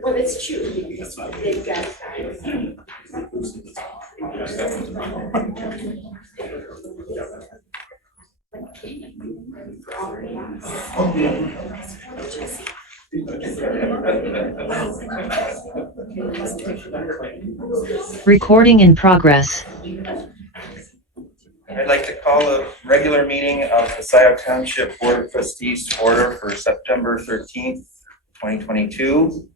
Well, it's true because they've got Recording in progress. I'd like to call a regular meeting of the Scio Township Board of Trustees to order for September 13th, 2022.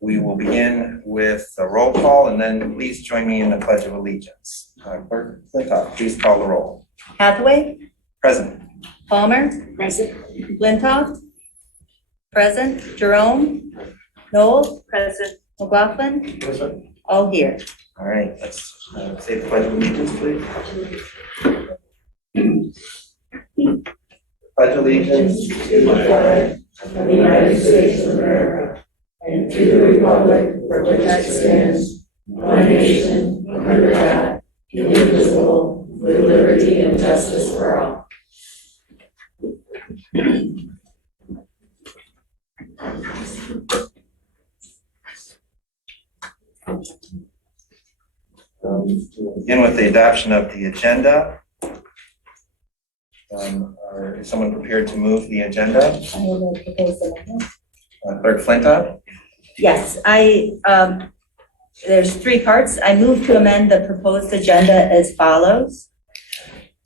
We will begin with a roll call, and then please join me in the Pledge of Allegiance. Clerk Flintoff, please call the roll. Hathaway, Present. Palmer, present. Flintoff, present, Jerome, Noel, present, McLaughlin, Present. all here. All right, let's say the Pledge of Allegiance, please. Pledge allegiance to the flag of the United States of America and to the republic for which it stands, one nation, under God, indivisible, with liberty and justice for all. Begin with the adoption of the agenda. Is someone prepared to move the agenda? I will propose the amendment. Clerk Flintoff? Yes, there's three parts. I move to amend the proposed agenda as follows.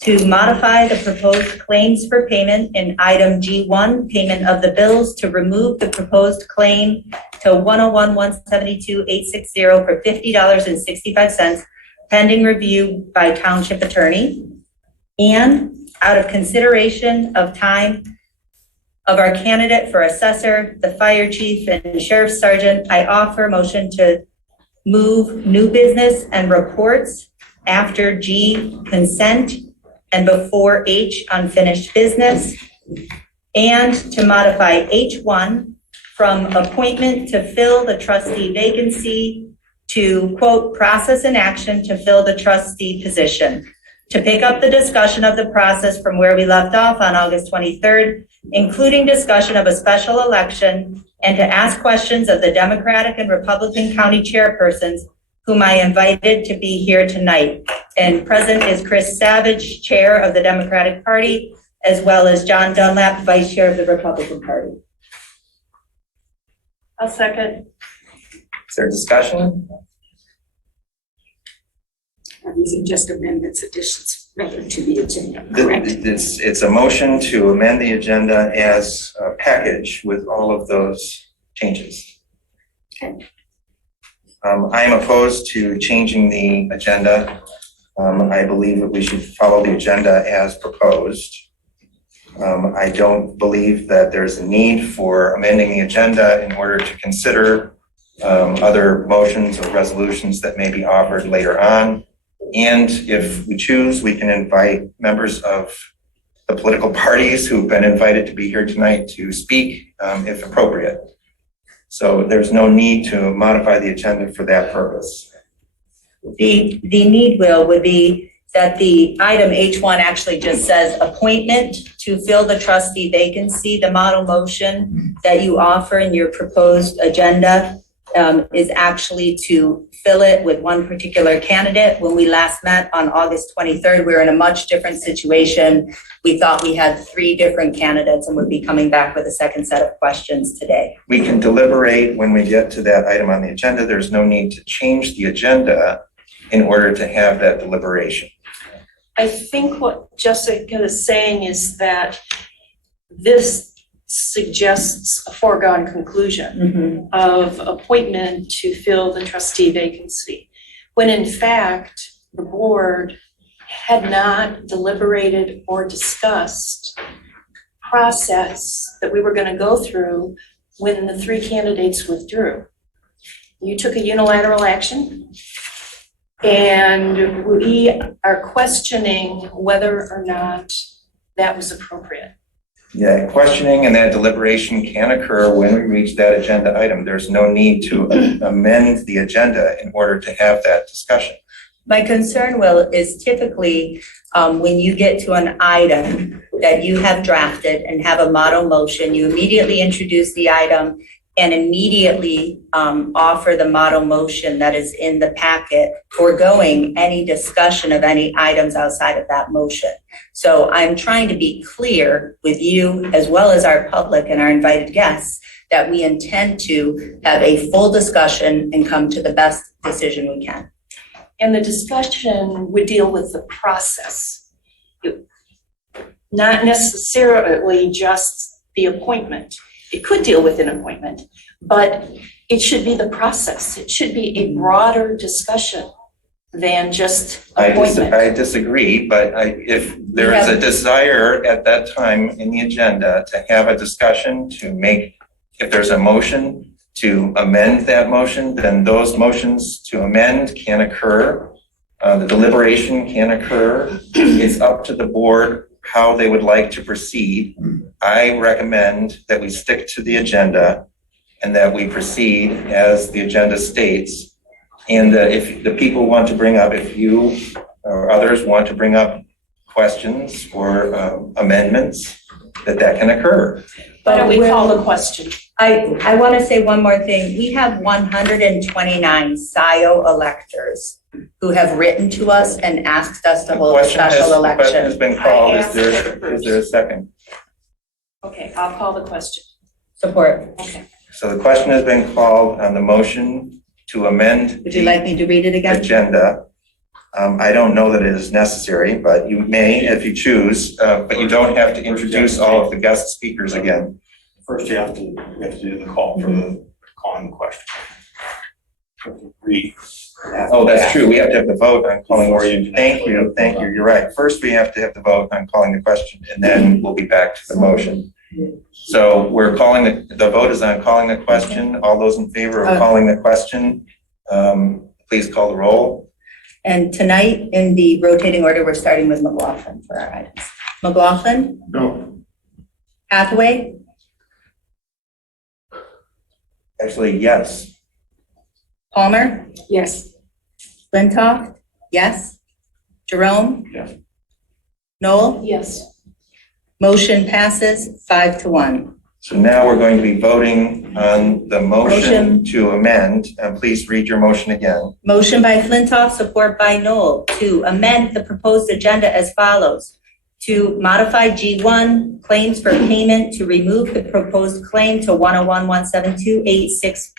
To modify the proposed claims for payment in item G1, payment of the bills, to remove the proposed claim to 101-172-860 for $50.65 pending review by township attorney. And out of consideration of time of our candidate for assessor, the fire chief, and sheriff's sergeant, I offer motion to move new business and reports after G, consent, and before H, unfinished business, and to modify H1 from appointment to fill the trustee vacancy to, quote, process and action to fill the trustee position, to pick up the discussion of the process from where we left off on August 23rd, including discussion of a special election, and to ask questions of the Democratic and Republican county chairpersons whom I invited to be here tonight. And present is Chris Savage, chair of the Democratic Party, as well as John Dunlap, vice chair of the Republican Party. I'll second. Is there discussion? These are just amendments, additions, rather to the agenda, correct? It's a motion to amend the agenda as a package with all of those changes. Okay. I am opposed to changing the agenda. I believe that we should follow the agenda as proposed. I don't believe that there's a need for amending the agenda in order to consider other motions or resolutions that may be offered later on. And if we choose, we can invite members of the political parties who've been invited to be here tonight to speak if appropriate. So there's no need to modify the agenda for that purpose. The need, Will, would be that the item H1 actually just says appointment to fill the trustee vacancy. The model motion that you offer in your proposed agenda is actually to fill it with one particular candidate. When we last met on August 23rd, we were in a much different situation. We thought we had three different candidates and would be coming back with a second set of questions today. We can deliberate when we get to that item on the agenda. There's no need to change the agenda in order to have that deliberation. I think what Jessica is saying is that this suggests a foregone conclusion of appointment to fill the trustee vacancy, when in fact the board had not deliberated or discussed process that we were going to go through when the three candidates withdrew. You took a unilateral action, and we are questioning whether or not that was appropriate. Yeah, questioning and that deliberation can occur when we reach that agenda item. There's no need to amend the agenda in order to have that discussion. My concern, Will, is typically when you get to an item that you have drafted and have a model motion, you immediately introduce the item and immediately offer the model motion that is in the packet, foregoing any discussion of any items outside of that motion. So I'm trying to be clear with you as well as our public and our invited guests that we intend to have a full discussion and come to the best decision we can. And the discussion would deal with the process, not necessarily just the appointment. It could deal with an appointment, but it should be the process. It should be a broader discussion than just appointment. I disagree, but if there is a desire at that time in the agenda to have a discussion if there's a motion to amend that motion, then those motions to amend can occur. The deliberation can occur. It's up to the board how they would like to proceed. I recommend that we stick to the agenda and that we proceed as the agenda states. And if the people want to bring up, if you or others want to bring up questions or amendments, that can occur. Why don't we call the question? I want to say one more thing. We have 129 Scio electors who have written to us and asked us to hold a special The question has election. been called. Is there a second? Okay, I'll call the question. Support. Okay. So the question has been called on the motion to amend Would you like me to read it the again? agenda. I don't know that it is necessary, but you may if you choose, but you don't have to introduce all of the guest speakers again. First, we have to do the call for the calling question. Oh, that's true. We have to have the vote on calling. Before you- Thank you. You're right. First, we have to have the vote on calling the question, and then we'll be back to the motion. So we're calling the vote is on calling the question. All those in favor of calling the question, please call the roll. And tonight, in the rotating order, we're starting with McLaughlin for our items. McLaughlin? No. Hathaway? Actually, yes. Palmer? Yes. Flintoff? Yes. Jerome? Yes. Noel? Yes. Motion passes 5-1. So now we're going to be voting on the motion to amend. Please read your motion again. Motion by Flintoff, support by Noel, to amend the proposed agenda as follows. To modify G1 claims for payment, to remove the proposed claim to 101-172-860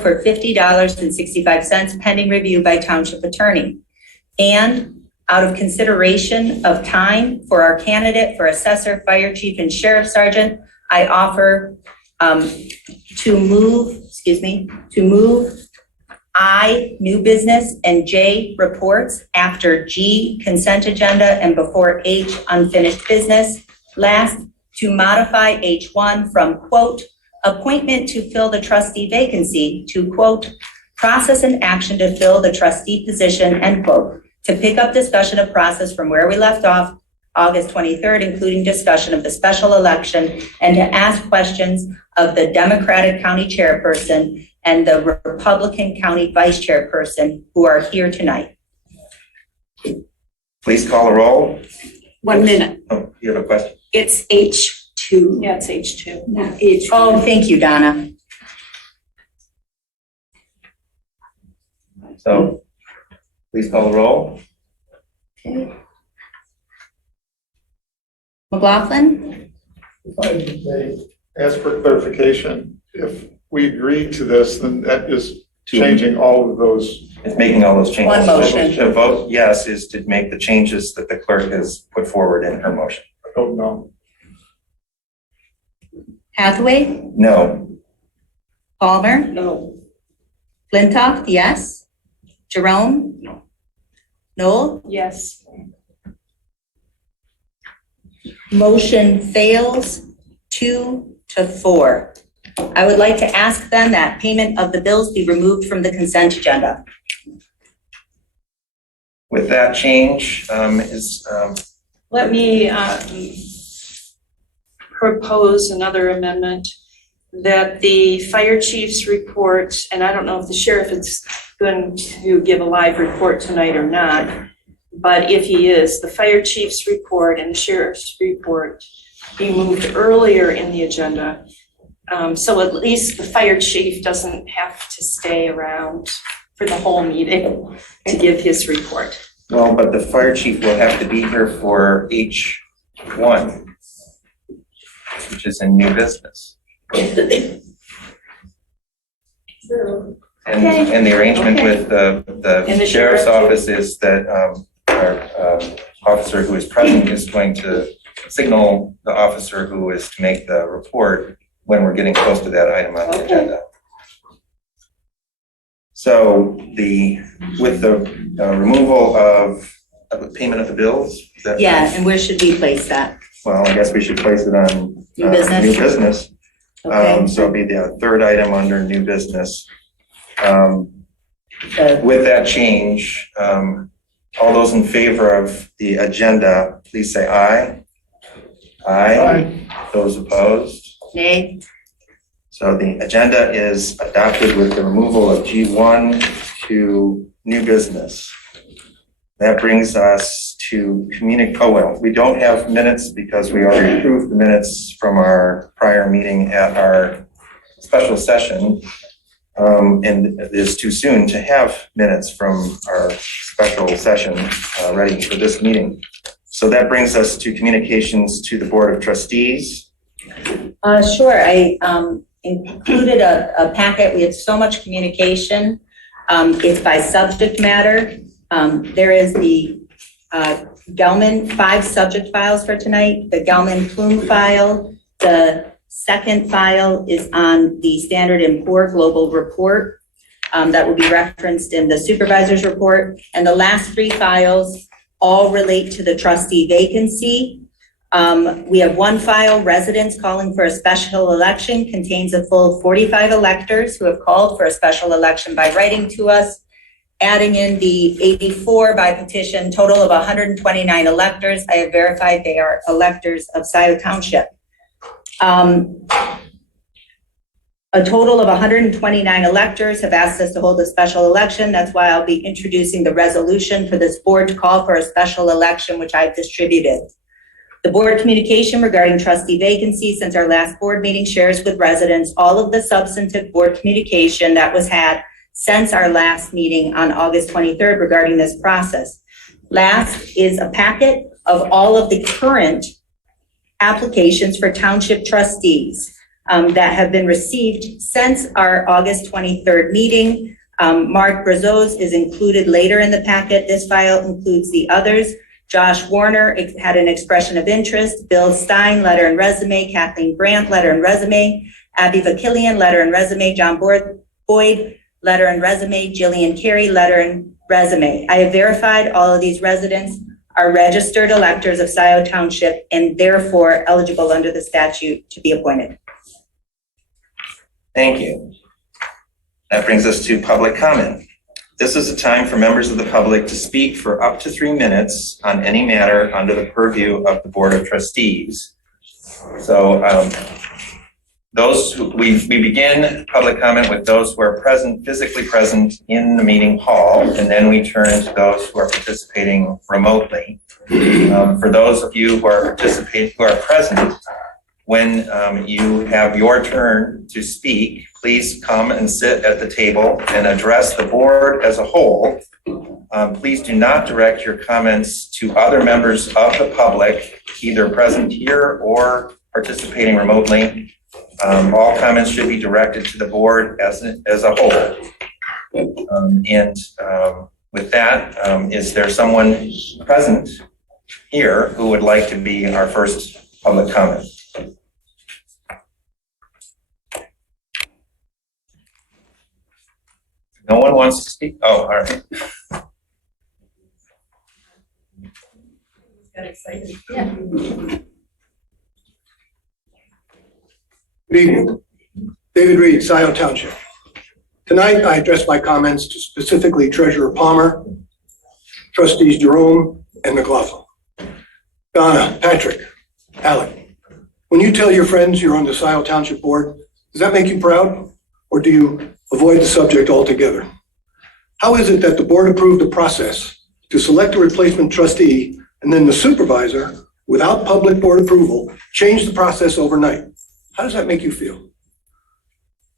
for $50.65 pending review by township attorney. And out of consideration of time for our candidate for assessor, fire chief, and sheriff sergeant, I offer to move I, new business, and J, reports, after G, consent agenda, and before H, unfinished business. Last, to modify H1 from, quote, appointment to fill the trustee vacancy to, quote, process and action to fill the trustee position, end quote, to pick up discussion of process from where we left off August 23rd, including discussion of the special election, and to ask questions of the Democratic county chairperson and the Republican county vice chairperson who are here tonight. Please call the roll. 1 minute. Oh, you have a question? It's H2, Yeah, it's H2. not H1. Oh, thank you, Donna. So please call the roll. Okay. McLaughlin? If I may ask for clarification, if we agree to this, then that is changing all of those. It's making all those changes. One motion. The vote, yes, is to make the changes that the clerk has put forward in her motion. I don't know. Hathaway? No. Palmer? No. Flintoff, yes. Jerome? No. Noel? Yes. Motion fails 2-4. I would like to ask then that payment of the bills be removed from the consent agenda. With that change, Let me propose another amendment that the fire chief's report, and I don't know if the sheriff is going to give a live report tonight or not, but if he is, the fire chief's report and the sheriff's report be moved earlier in the agenda. So at least the fire chief doesn't have to stay around for the whole meeting to give his report. well, but the fire chief will have to be here for H1, which is in new business. And the arrangement with And the the sheriff's sheriff. office is that our officer who is present is going to signal the officer who is to make the report when we're getting close to that item on the agenda. So with the removal of the payment of the bills, is that? Yeah, and where should we place that? Well, I guess we should place it on New business? New business. Okay. So it'll be the third item under new business. The- With that change, all those in favor of the agenda, please say aye. Aye. Those opposed? Nay? So the agenda is adopted with the removal of G1 to new business. That brings us to we don't have minutes because we already approved the minutes from our prior meeting at our special session. And it is too soon to have minutes from our special session ready for this meeting. So that brings us to communications to the Board of Trustees. Sure, I included a packet. We had so much communication. It's by subject matter. There is the Gelman 5 subject files for tonight, the Gelman Plume file. The second file is on the Standard & Poor Global Report that will be referenced in the supervisor's report. And the last 3 files all relate to the trustee vacancy. We have one file, residents calling for a special election, contains a full 45 electors who have called for a special election by writing to us, adding in the 84 by petition, total of 129 electors. I have verified they are electors of Scio Township. A total of 129 electors have asked us to hold a special election. That's why I'll be introducing the resolution for this board to call for a special election, which I've distributed. The board communication regarding trustee vacancies since our last board meeting shares with residents all of the substantive board communication that was had since our last meeting on August 23rd regarding this process. Last is a packet of all of the current applications for township trustees that have been received since our August 23rd meeting. Mark Brazo's is included later in the packet. This file includes the others. Josh Warner had an expression of interest. Bill Stein, letter and resume. Kathleen Brandt, letter and resume. Abby Vakilian, letter and resume. John Boyd, letter and resume. Jillian Carey, letter and resume. I have verified all of these residents are registered electors of Scio Township and therefore eligible under the statute to be appointed. Thank you. That brings us to public comment. This is a time for members of the public to speak for up to 3 minutes on any matter under the purview of the Board of Trustees. So we begin public comment with those who are physically present in the meeting hall, and then we turn to those who are participating remotely. For those of you who are present, when you have your turn to speak, please come and sit at the table and address the board as a whole. Please do not direct your comments to other members of the public, either present here or participating remotely. All comments should be directed to the board as a whole. With that, is there someone present here who would like to be our first public comment? No one wants to speak? Oh, all right. Got excited. Yeah. Good evening. David Reed, Scio Township. Tonight, I address my comments to specifically Treasurer Palmer, Trustees Jerome, and McLaughlin. Donna, Patrick, Alec, when you tell your friends you're on the Scio Township Board, does that make you proud? Or do you avoid the subject altogether? How is it that the board approved a process to select a replacement trustee and then the supervisor, without public board approval, changed the process overnight? How does that make you feel?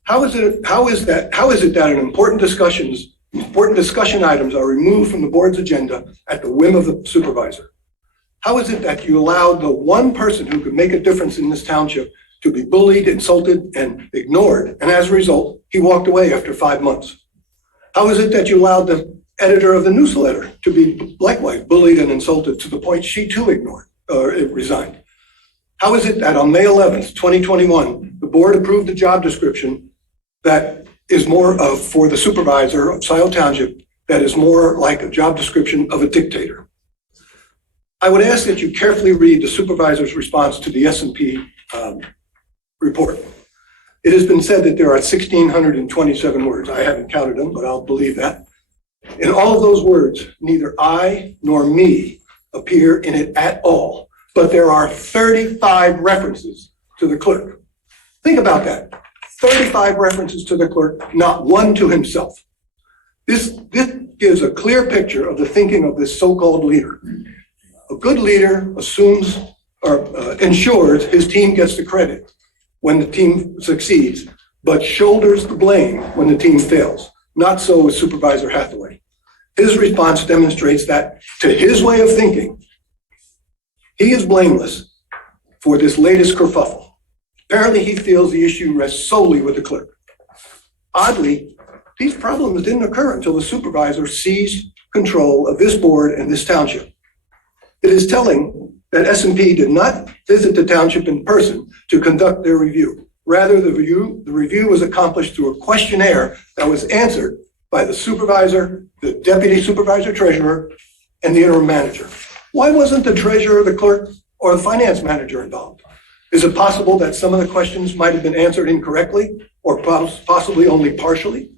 How is it that important discussion items are removed from the board's agenda at the whim of the supervisor? How is it that you allowed the one person who could make a difference in this township to be bullied, insulted, and ignored, and as a result, he walked away after 5 months? How is it that you allowed the editor of the newsletter to be likewise bullied and insulted to the point she too resigned? How is it that on May 11th, 2021, the board approved a job description that is more for the supervisor of Scio Township that is more like a job description of a dictator? I would ask that you carefully read the supervisor's response to the S&P report. It has been said that there are 1,627 words. I haven't counted them, but I'll believe that. In all of those words, neither I nor me appear in it at all, but there are 35 references to the clerk. Think about that. 35 references to the clerk, not one to himself. This gives a clear picture of the thinking of this so-called leader. A good leader assumes or ensures his team gets the credit when the team succeeds, but shoulders the blame when the team fails. Not so with Supervisor Hathaway. His response demonstrates that, to his way of thinking, he is blameless for this latest kerfuffle. Apparently, he feels the issue rests solely with the clerk. Oddly, these problems didn't occur until the supervisor seized control of this board and this township. It is telling that S&P did not visit the township in person to conduct their review. Rather, the review was accomplished through a questionnaire that was answered by the supervisor, the deputy supervisor treasurer, and the interim manager. Why wasn't the treasurer, the clerk, or the finance manager involved? Is it possible that some of the questions might have been answered incorrectly or possibly only partially?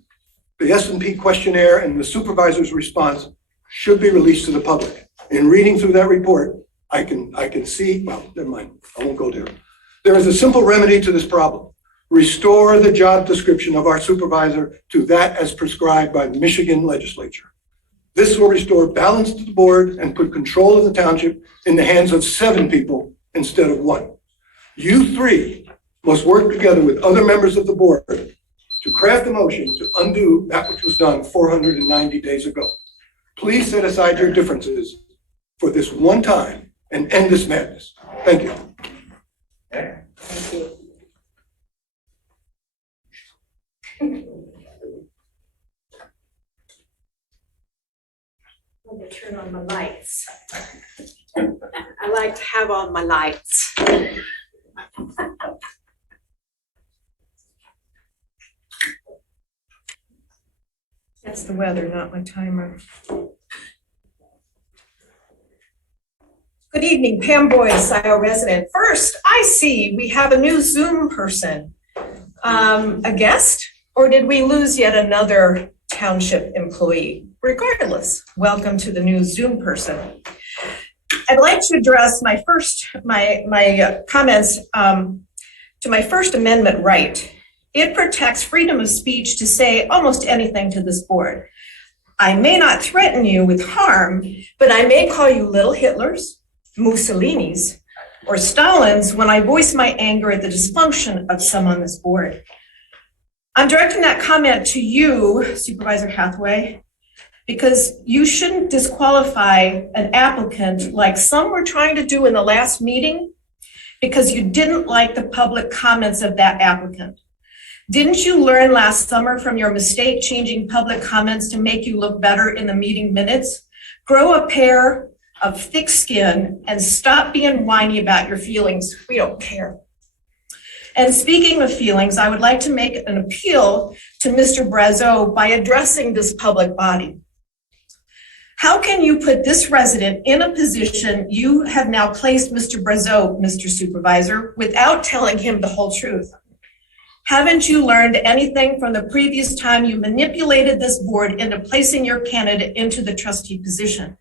The S&P questionnaire and the supervisor's response should be released to the public. In reading through that report, I can see, well, never mind, I won't go there. There is a simple remedy to this problem. Restore the job description of our supervisor to that as prescribed by the Michigan legislature. This will restore balance to the board and put control of the township in the hands of 7 people instead of 1. You 3 must work together with other members of the board to craft a motion to undo that which was done 490 days ago. Please set aside your differences for this one time and end this madness. Thank you. Thank you. I'm gonna turn on my lights. I like to have on my lights. That's the weather, not my timer. Good evening, Pam Boyd, Scio resident. First, I see we have a new Zoom person. A guest, or did we lose yet another township employee? Regardless, welcome to the new Zoom person. I'd like to address my comments to my First Amendment right. It protects freedom of speech to say almost anything to this board. I may not threaten you with harm, but I may call you little Hitlers, Mussolinis, or Stalins when I voice my anger at the dysfunction of some on this board. I'm directing that comment to you, Supervisor Hathaway, because you shouldn't disqualify an applicant like some were trying to do in the last meeting because you didn't like the public comments of that applicant. Didn't you learn last summer from your mistake changing public comments to make you look better in the meeting minutes? Grow a pair of thick skin and stop being whiny about your feelings. We don't care. And speaking of feelings, I would like to make an appeal to Mr. Brazeau by addressing this public body. How can you put this resident in a position you have now placed Mr. Brazeau, Mr. Supervisor, without telling him the whole truth? Haven't you learned anything from the previous time you manipulated this board into placing your candidate into the trustee position?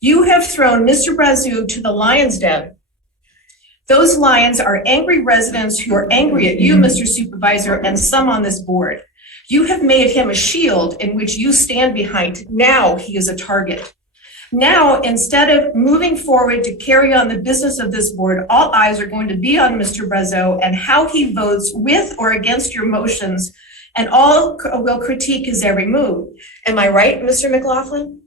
You have thrown Mr. Brazeau to the lion's den. Those lions are angry residents who are angry at you, Mr. Supervisor, and some on this board. You have made him a shield in which you stand behind. Now he is a target. Now, instead of moving forward to carry on the business of this board, all eyes are going to be on Mr. Brazeau and how he votes with or against your motions, and all will critique his every move. Am I right, Mr. McLaughlin?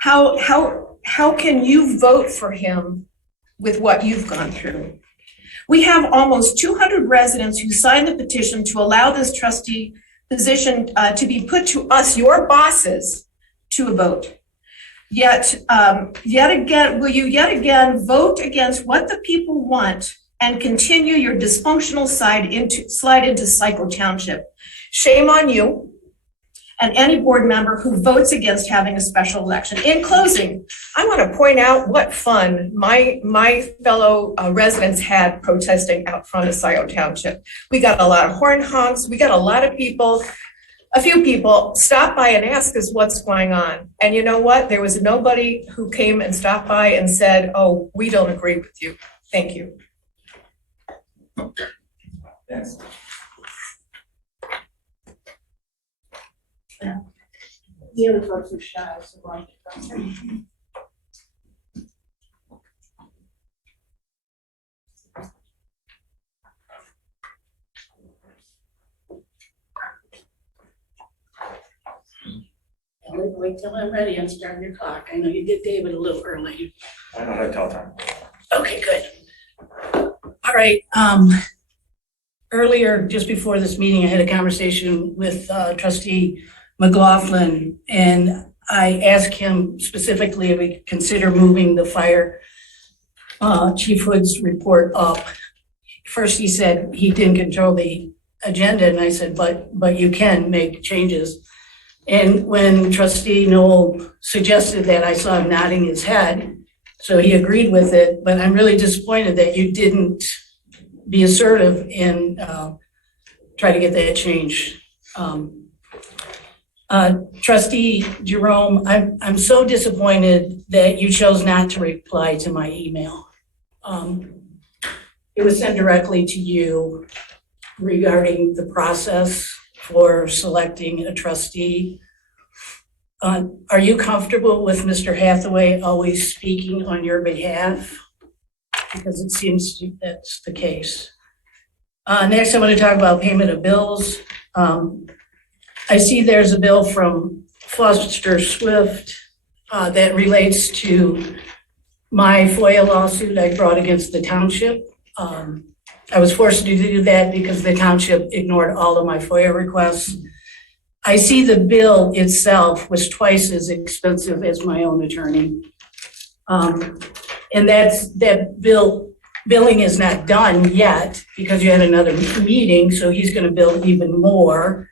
How can you vote for him with what you've gone through? We have almost 200 residents who signed the petition to allow this trustee position to be put to us, your bosses, to a vote. Yet again, will you yet again vote against what the people want and continue your dysfunctional slide into Scio Township? Shame on you and any board member who votes against having a special election. In closing, I want to point out what fun my fellow residents had protesting out front of Scio Township. We got a lot of horn honks. We got a lot of people. A few people stopped by and asked us what's going on. And you know what? There was nobody who came and stopped by and said, oh, we don't agree with you. Thank you. Yes. The other folks are shy, so why don't you go? Wait till I'm ready, I'm starting your clock. I know you did David a little early. I don't have tell time. Okay, good. All right, earlier, just before this meeting, I had a conversation with trustee McLaughlin, and I asked him specifically if we could consider moving the fire Chief Hood's report up. First, he said he didn't control the agenda, and I said, but you can make changes. And when trustee Noel suggested that, I saw him nodding his head, so he agreed with it. But I'm really disappointed that you didn't be assertive and try to get that changed. Trustee Jerome, I'm so disappointed that you chose not to reply to my email. It was sent directly to you regarding the process for selecting a trustee. Are you comfortable with Mr. Hathaway always speaking on your behalf? Because it seems that's the case. Next, I want to talk about payment of bills. I see there's a bill from Foster Swift that relates to my FOIA lawsuit I brought against the township. I was forced to do that because the township ignored all of my FOIA requests. I see the bill itself was twice as expensive as my own attorney. And that billing is not done yet because you had another meeting, so he's gonna bill even more.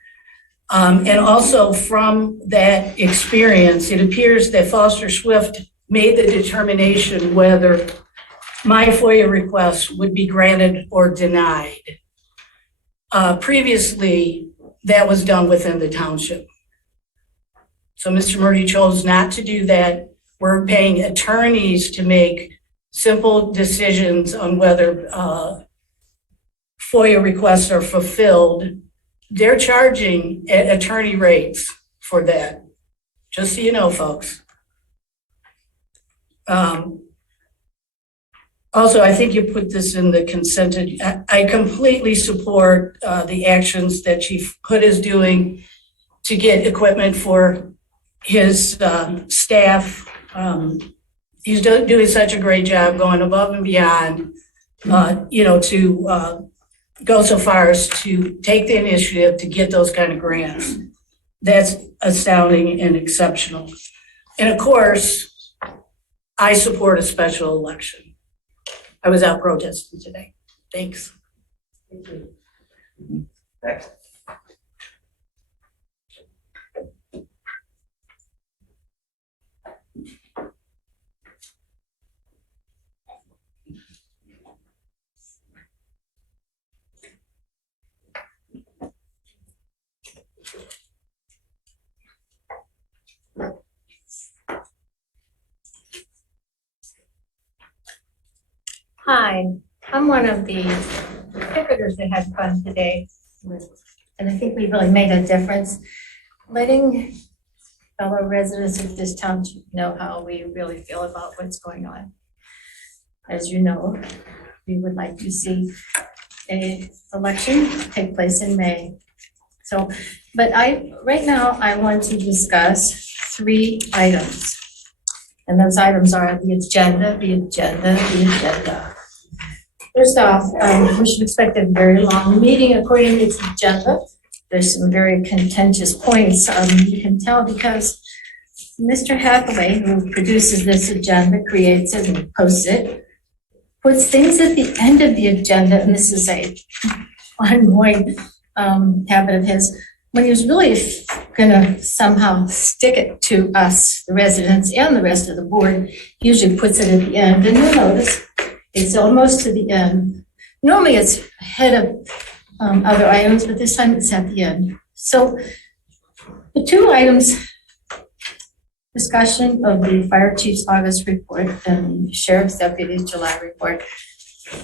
And also from that experience, it appears that Foster Swift made the determination whether my FOIA request would be granted or denied. Previously, that was done within the township. So Mr. Murdy chose not to do that. We're paying attorneys to make simple decisions on whether FOIA requests are fulfilled. They're charging at attorney rates for that, just so you know, folks. Also, I think you put this in the consent. I completely support the actions that Chief Hood is doing to get equipment for his staff. He's doing such a great job, going above and beyond, to go so far as to take the initiative to get those kind of grants. That's astounding and exceptional. And of course, I support a special election. I was out protesting today. Thanks. Thank you. Next. Hi, I'm one of the picketers that had fun today. And I think we really made a difference, letting fellow residents of this township know how we really feel about what's going on. As you know, we would like to see a election take place in May. So, but right now, I want to discuss 3 items. And those items are the agenda, the agenda, the agenda. First off, we should expect a very long meeting according to the agenda. There's some very contentious points. You can tell because Mr. Hathaway, who produces this agenda, creates it and posts it, puts things at the end of the agenda, and this is a ongoing habit of his, when he was really gonna somehow stick it to us, the residents and the rest of the board, he usually puts it at the end, and you'll notice it's almost to the end. Normally it's ahead of other items, but this time it's at the end. So the 2 items, discussion of the fire chief's August report and the sheriff's deputy's July report.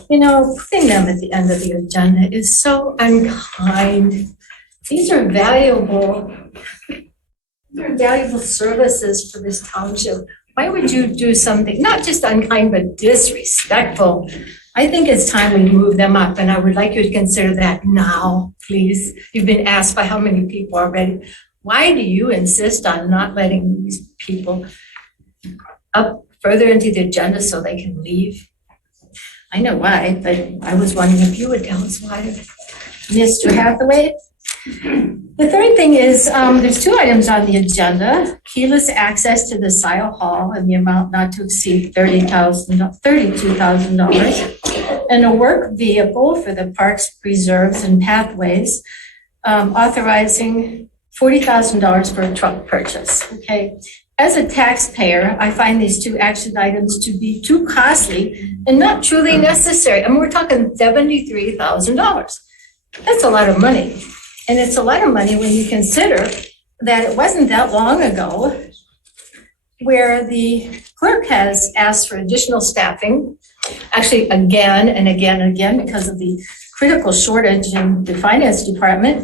You know, putting them at the end of the agenda is so unkind. These are valuable services for this township. Why would you do something, not just unkind, but disrespectful? I think it's time we move them up, and I would like you to consider that now, please. You've been asked by how many people already. Why do you insist on not letting these people up further into the agenda so they can leave? I know why, but I was wondering if you would tell us why. Mr. Hathaway? The third thing is, there's 2 items on the agenda. Keyless access to the Scio Hall in the amount not to exceed $32,000. And a work vehicle for the parks, preserves, and pathways, authorizing $40,000 for a truck purchase, okay? As a taxpayer, I find these 2 action items to be too costly and not truly necessary. I mean, we're talking $73,000. That's a lot of money. And it's a lot of money when you consider that it wasn't that long ago where the clerk has asked for additional staffing, actually again and again and again because of the critical shortage in the finance department.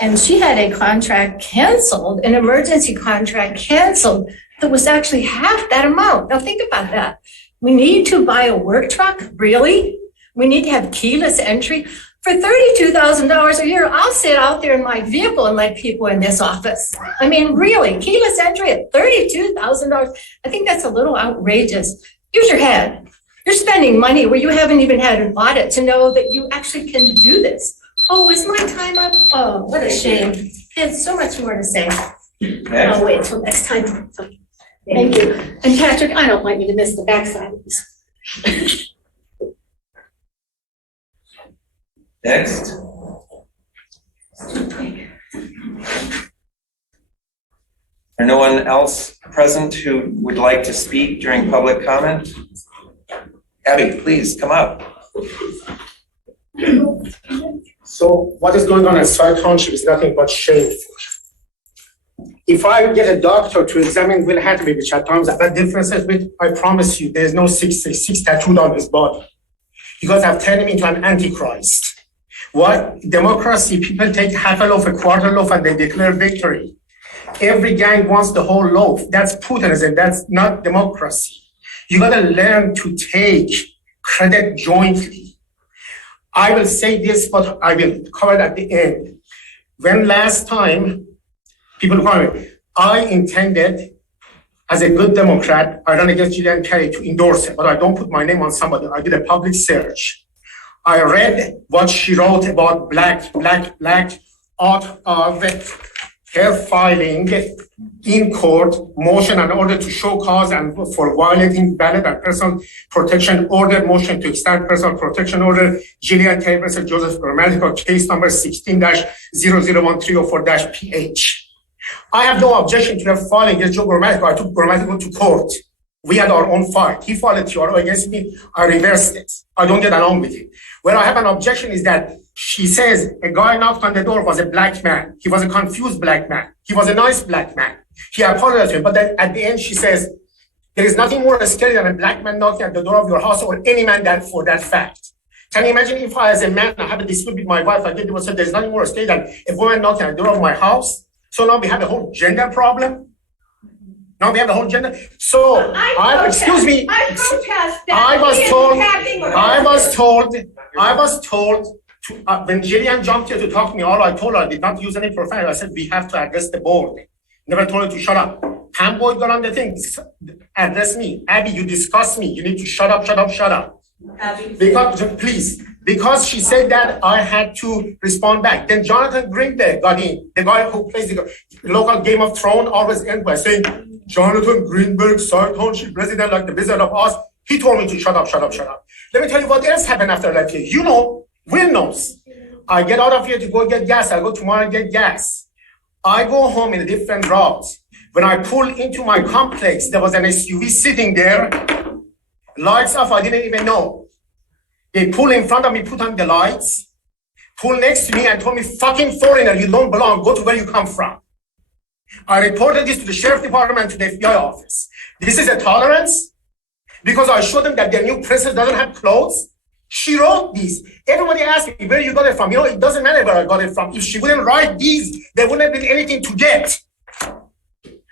And she had a contract canceled, an emergency contract canceled that was actually half that amount. Now think about that. We need to buy a work truck, really? We need to have keyless entry. For $32,000 a year, I'll sit out there in my vehicle and let people in this office. I mean, really, keyless entry at $32,000. I think that's a little outrageous. Use your head. You're spending money where you haven't even had an audit to know that you actually can do this. Oh, is my time up? Oh, what a shame. There's so much more to say. I'll wait till next time. So, thank you. And Patrick, I don't want you to miss the backside of this. Next. Or no one else present who would like to speak during public comment? Abby, please come up. So what is going on at Scio Township is nothing but shameful. If I get a doctor to examine Will Hathaway, which at times I've had differences with, I promise you, there is no 666 tattooed on his body. You guys have turned him into an antichrist. What? Democracy, people take half a loaf, a quarter loaf, and they declare victory. Every gang wants the whole loaf. That's Putinism, that's not democracy. You gotta learn to take credit jointly. I will say this, but I will cover it at the end. When last time, people call me, I intended, as a good Democrat, I ran against Gillian Carey to endorse it, but I don't put my name on somebody. I did a public search. I read what she wrote about black out of her filing in court motion in order to show cause and for violating ballot and personal protection order, motion to extend personal protection order, Gillian Carey versus Joseph Grammatical, case number 16-001304-PH. I have no objection to her filing against Joe Grammatical. I took Grammatical to court. We had our own fight. He filed a TRO against me. I reversed it. I don't get along with him. Where I have an objection is that she says a guy knocked on the door was a black man. He was a confused black man. He was a nice black man. He apologized to him. But then at the end, she says, There is nothing more scary than a black man knocking at the door of your house or any man that for that fact. Can you imagine if I, as a man, I have a dispute with my wife, I get divorced, there's nothing more scary than a woman knocking at the door of my house? So now we have a whole gender problem? Now we have the whole gender. So, excuse me. I protest I that was he is told, attacking or- I was told, when Jillian jumped here to talk to me, all I told her, I did not use any profanity. I said, we have to address the board. Never told her to shut up. Pam Boyd got on the thing, address me. Abby, you disgust me. You need to shut up, shut up, shut up. Because she said that, I had to respond back. Then Jonathan Greenberg got in, the guy who plays the local Game of Thrones, always ends by saying, Jonathan Greenberg, Scio Township president like the Wizard of Oz. He told me to shut up, shut up, shut up. Let me tell you what else happened after I left here. You know, Will knows. I get out of here to go get gas. I go tomorrow and get gas. I go home in a different route. When I pull into my complex, there was an SUV sitting there. Lights off, I didn't even know. They pull in front of me, put on the lights, pull next to me and told me, fucking foreigner, you don't belong, go to where you come from. I reported this to the sheriff department, to the FBI office. This is a tolerance? Because I showed them that their new princess doesn't have clothes. She wrote these. Everybody asked me, where you got it from? You know, it doesn't matter where I got it from. If she wouldn't write these, there wouldn't have been anything to get.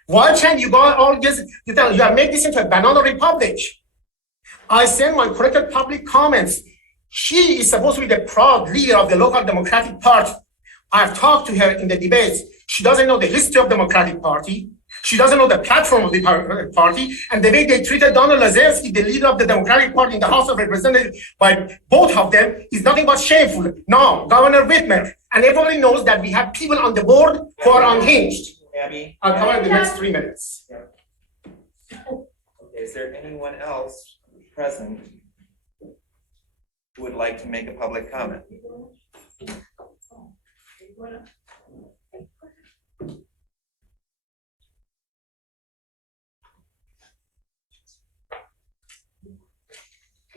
Why can't you go all this? You have made this into a banana republic. I send my corrected public comments. She is supposed to be the proud leader of the local Democratic Party. I've talked to her in the debates. She doesn't know the history of the Democratic Party. She doesn't know the platform of the party. And the way they treated Donald Lazarski, the leader of the Democratic Party in the House of Representatives, by both of them, is nothing but shameful. No, Governor Whitmer. And everybody knows that we have people on the board who are unhinged. Abby? I'll cover in the next 3 minutes. Okay, is there anyone else present who would like to make a public comment?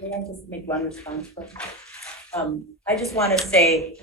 May I just make one response? I just want to say,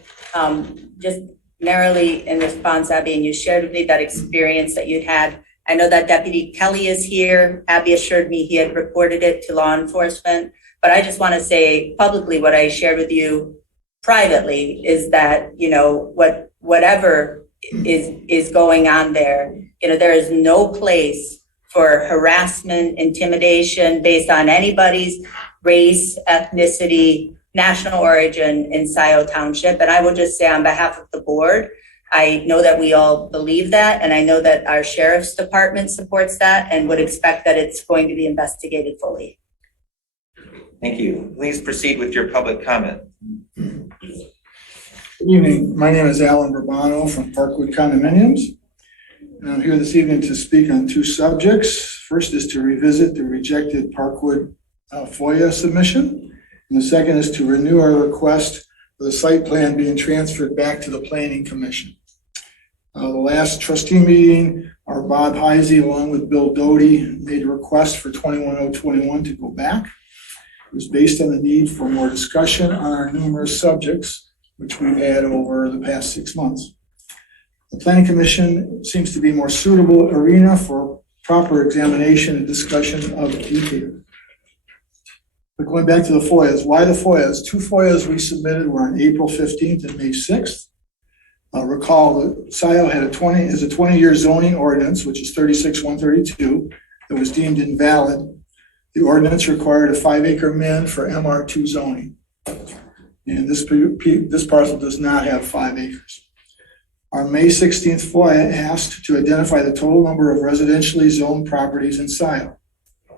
just narrowly in response, Abby, and you shared with me that experience that you'd had. I know that Deputy Kelly is here. Abby assured me he had reported it to law enforcement, but I just want to say publicly what I shared with you privately is that, you know, whatever is going on there, you know, there is no place for harassment, intimidation based on anybody's race, ethnicity, national origin in Scio Township. And I will just say on behalf of the board, I know that we all believe that, and I know that our sheriff's department supports that and would expect that it's going to be investigated fully. Thank you. Please proceed with your public comment. Good evening. My name is Alan Burbano from Parkwood Condominiums. And I'm here this evening to speak on two subjects. First is to revisit the rejected Parkwood FOIA submission. And the second is to renew our request for the site plan being transferred back to the Planning Commission. The last trustee meeting, our Bob Heisey, along with Bill Doty, made a request for 21021 to go back. It was based on the need for more discussion on our numerous subjects, which we've had over the past 6 months. The Planning Commission seems to be a more suitable arena for proper examination and discussion of detail. But going back to the FOIAs, why the FOIAs? Two FOIAs we submitted were on April 15th and May 6th. Recall that Scio had a 20-year zoning ordinance, which is 36-132, that was deemed invalid. The ordinance required a 5-acre min for MR2 zoning. And this parcel does not have 5 acres. Our May 16th FOIA asked to identify the total number of residentially zoned properties in Scio.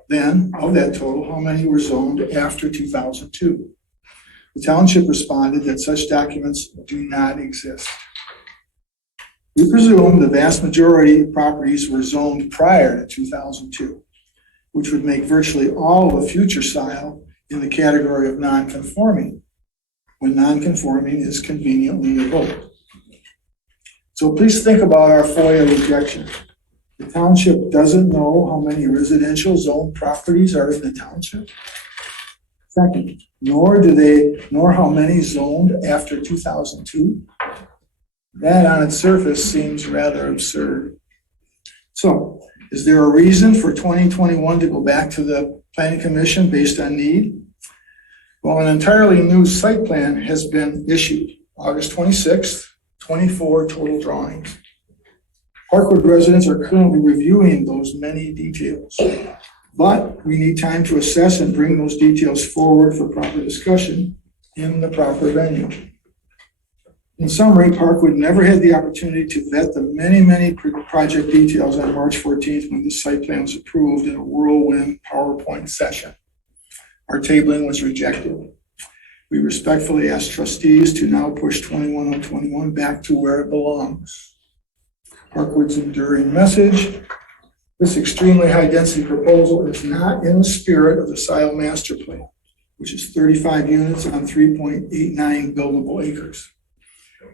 Then, of that total, how many were zoned after 2002? The township responded that such documents do not exist. We presume the vast majority of properties were zoned prior to 2002, which would make virtually all of future Scio in the category of non-conforming, when non-conforming is conveniently revoked. So please think about our FOIA rejection. The township doesn't know how many residential zone properties are in the township. Second, nor how many zoned after 2002. That on its surface seems rather absurd. So Is there a reason for 2021 to go back to the planning commission based on need? Well, an entirely new site plan has been issued, August 26th, 24 total drawings. Parkwood residents are currently reviewing those many details, but we need time to assess and bring those details forward for proper discussion in the proper venue. In summary, Parkwood never had the opportunity to vet the many project details on March 14th when the site plan was approved in a whirlwind PowerPoint session. Our tabling was rejected. We respectfully ask trustees to now push 21021 back to where it belongs. Parkwood's enduring message: this extremely high-density proposal is not in the spirit of the Scio master plan, which is 35 units on 3.89 buildable acres.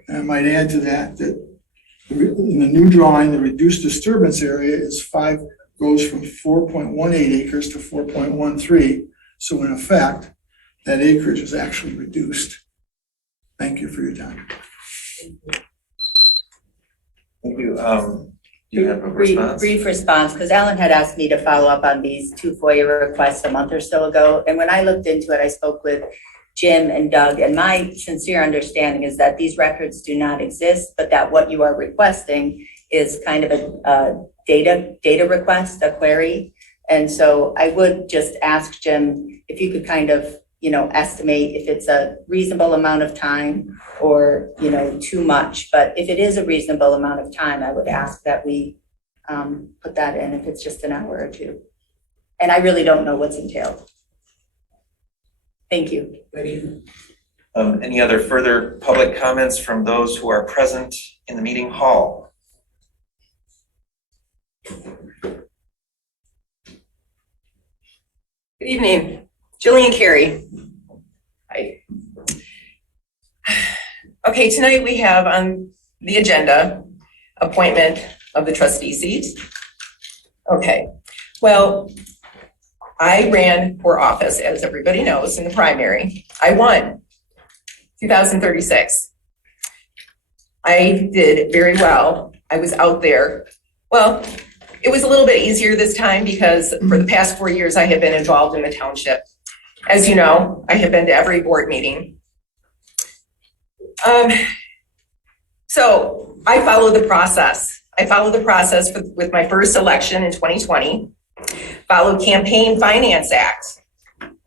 And I might add to that in the new drawing, the reduced disturbance area goes from 4.18 acres to 4.13. So in effect, that acreage is actually reduced. Thank you for your time. Thank you. Do you have a response? Brief response, because Alan had asked me to follow up on these 2 FOIA requests a month or so ago. And when I looked into it, I spoke with Jim and Doug, and my sincere understanding is that these records do not exist, but that what you are requesting is kind of a data request, a query. And so I would just ask Jim if you could kind of, estimate if it's a reasonable amount of time or, too much. But if it is a reasonable amount of time, I would ask that we put that in if it's just an hour or 2. And I really don't know what's entailed. Thank you. Any other further public comments from those who are present in the meeting hall? Good evening, Jillian Carey. Hi. Okay, tonight we have on the agenda appointment of the trustee seats. Okay, well, I ran for office, as everybody knows, in the primary. I won 2036. I did very well. I was out there. Well, it was a little bit easier this time because for the past 4 years, I have been involved in the township. As you know, I have been to every board meeting. So I followed the process. I followed the process with my first election in 2020, followed Campaign Finance Act.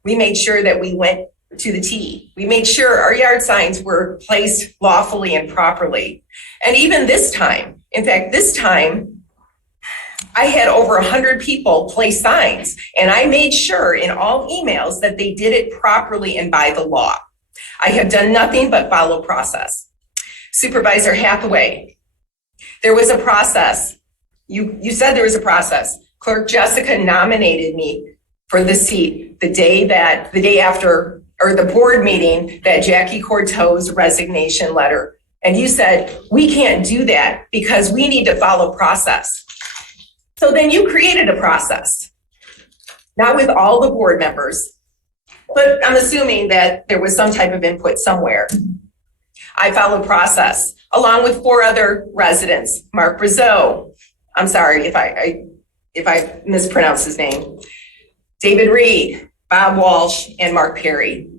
We made sure that we went to the T. We made sure our yard signs were placed lawfully and properly. And even this time, in fact, this time, I had over 100 people place signs, and I made sure in all emails that they did it properly and by the law. I have done nothing but follow process. Supervisor Hathaway, there was a process. You said there was a process. Clerk Jessica nominated me for the seat the day after, or the board meeting that Jackie Courteau's resignation letter. And you said, we can't do that because we need to follow process. So then you created a process, not with all the board members, but I'm assuming that there was some type of input somewhere. I followed process along with 4 other residents, Mark Rizzo. I'm sorry if I mispronounce his name. David Reed, Bob Walsh, and Mark Perry.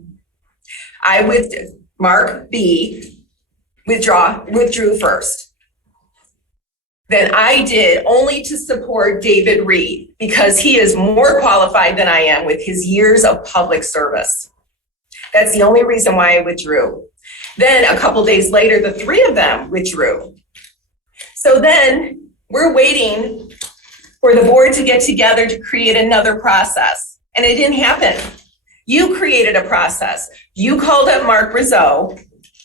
Mark B withdrew first. Than I did only to support David Reed because he is more qualified than I am with his years of public service. That's the only reason why I withdrew. Then a couple days later, the 3 of them withdrew. So then we're waiting for the board to get together to create another process. And it didn't happen. You created a process. You called up Mark Rizzo.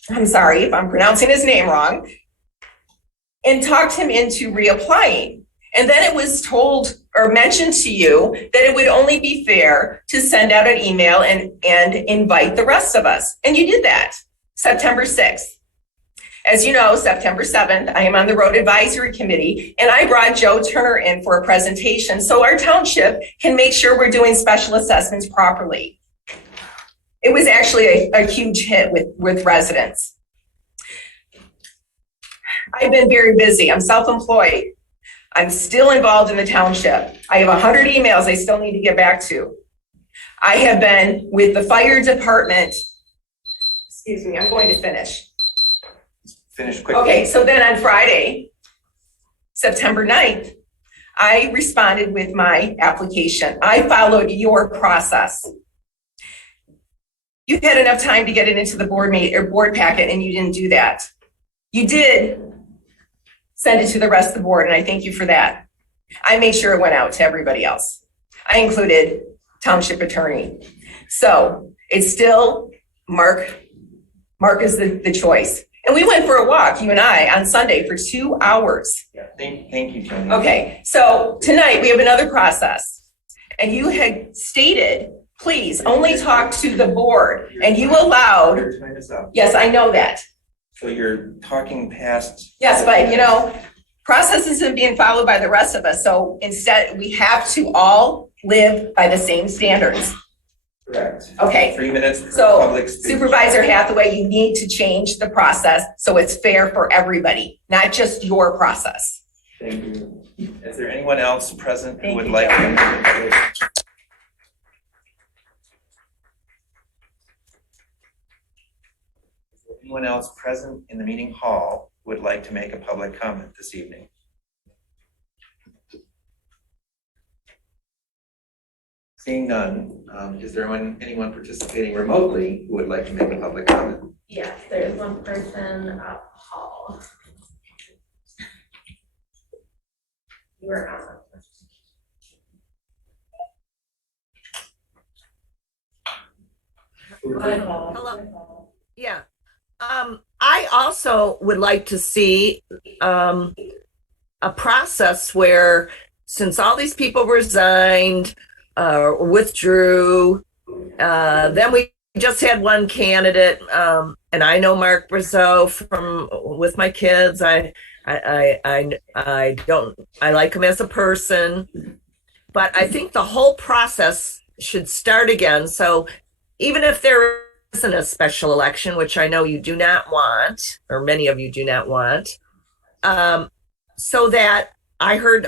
I'm sorry if I'm pronouncing his name wrong. And talked him into reapplying. And then it was told or mentioned to you that it would only be fair to send out an email and invite the rest of us. And you did that, September 6th. As you know, September 7th, I am on the Road Advisory Committee, and I brought Joe Turner in for a presentation so our township can make sure we're doing special assessments properly. It was actually a huge hit with residents. I've been very busy. I'm self-employed. I'm still involved in the township. I have 100 emails I still need to get back to. I have been with the fire department. Excuse me, I'm going to finish. Finish quickly. Okay, so then on Friday, September 9th, I responded with my application. I followed your process. You had enough time to get it into the board packet, and you didn't do that. You did send it to the rest of the board, and I thank you for that. I made sure it went out to everybody else. I included township attorney. So it's still Mark is the choice. And we went for a walk, you and I, on Sunday for 2 hours. Yeah, thank you, Tony. Okay, so tonight we have another process. And you had stated, please only talk to the board, and you allowed, Your time is up. yes, I know that. So you're talking past. Yes, but process isn't being followed by the rest of us. So instead, we have to all live by the same standards. Correct. Okay. 3 minutes per So public speech. Supervisor Hathaway, you need to change the process so it's fair for everybody, not just your process. Thank you. Is there anyone else present who Thank would you, like John. to? Anyone else present in the meeting hall would like to make a public comment this evening? Seeing none, is there anyone participating remotely who would like to make a public comment? Yes, there's one person up hall. You are on. Hello. Yeah. I also would like to see a process where, since all these people resigned, withdrew, then we just had one candidate, and I know Mark Brazeau from with my kids. I like him as a person, but I think the whole process should start again. So even if there isn't a special election, which I know you do not want, or many of you do not want, so that I heard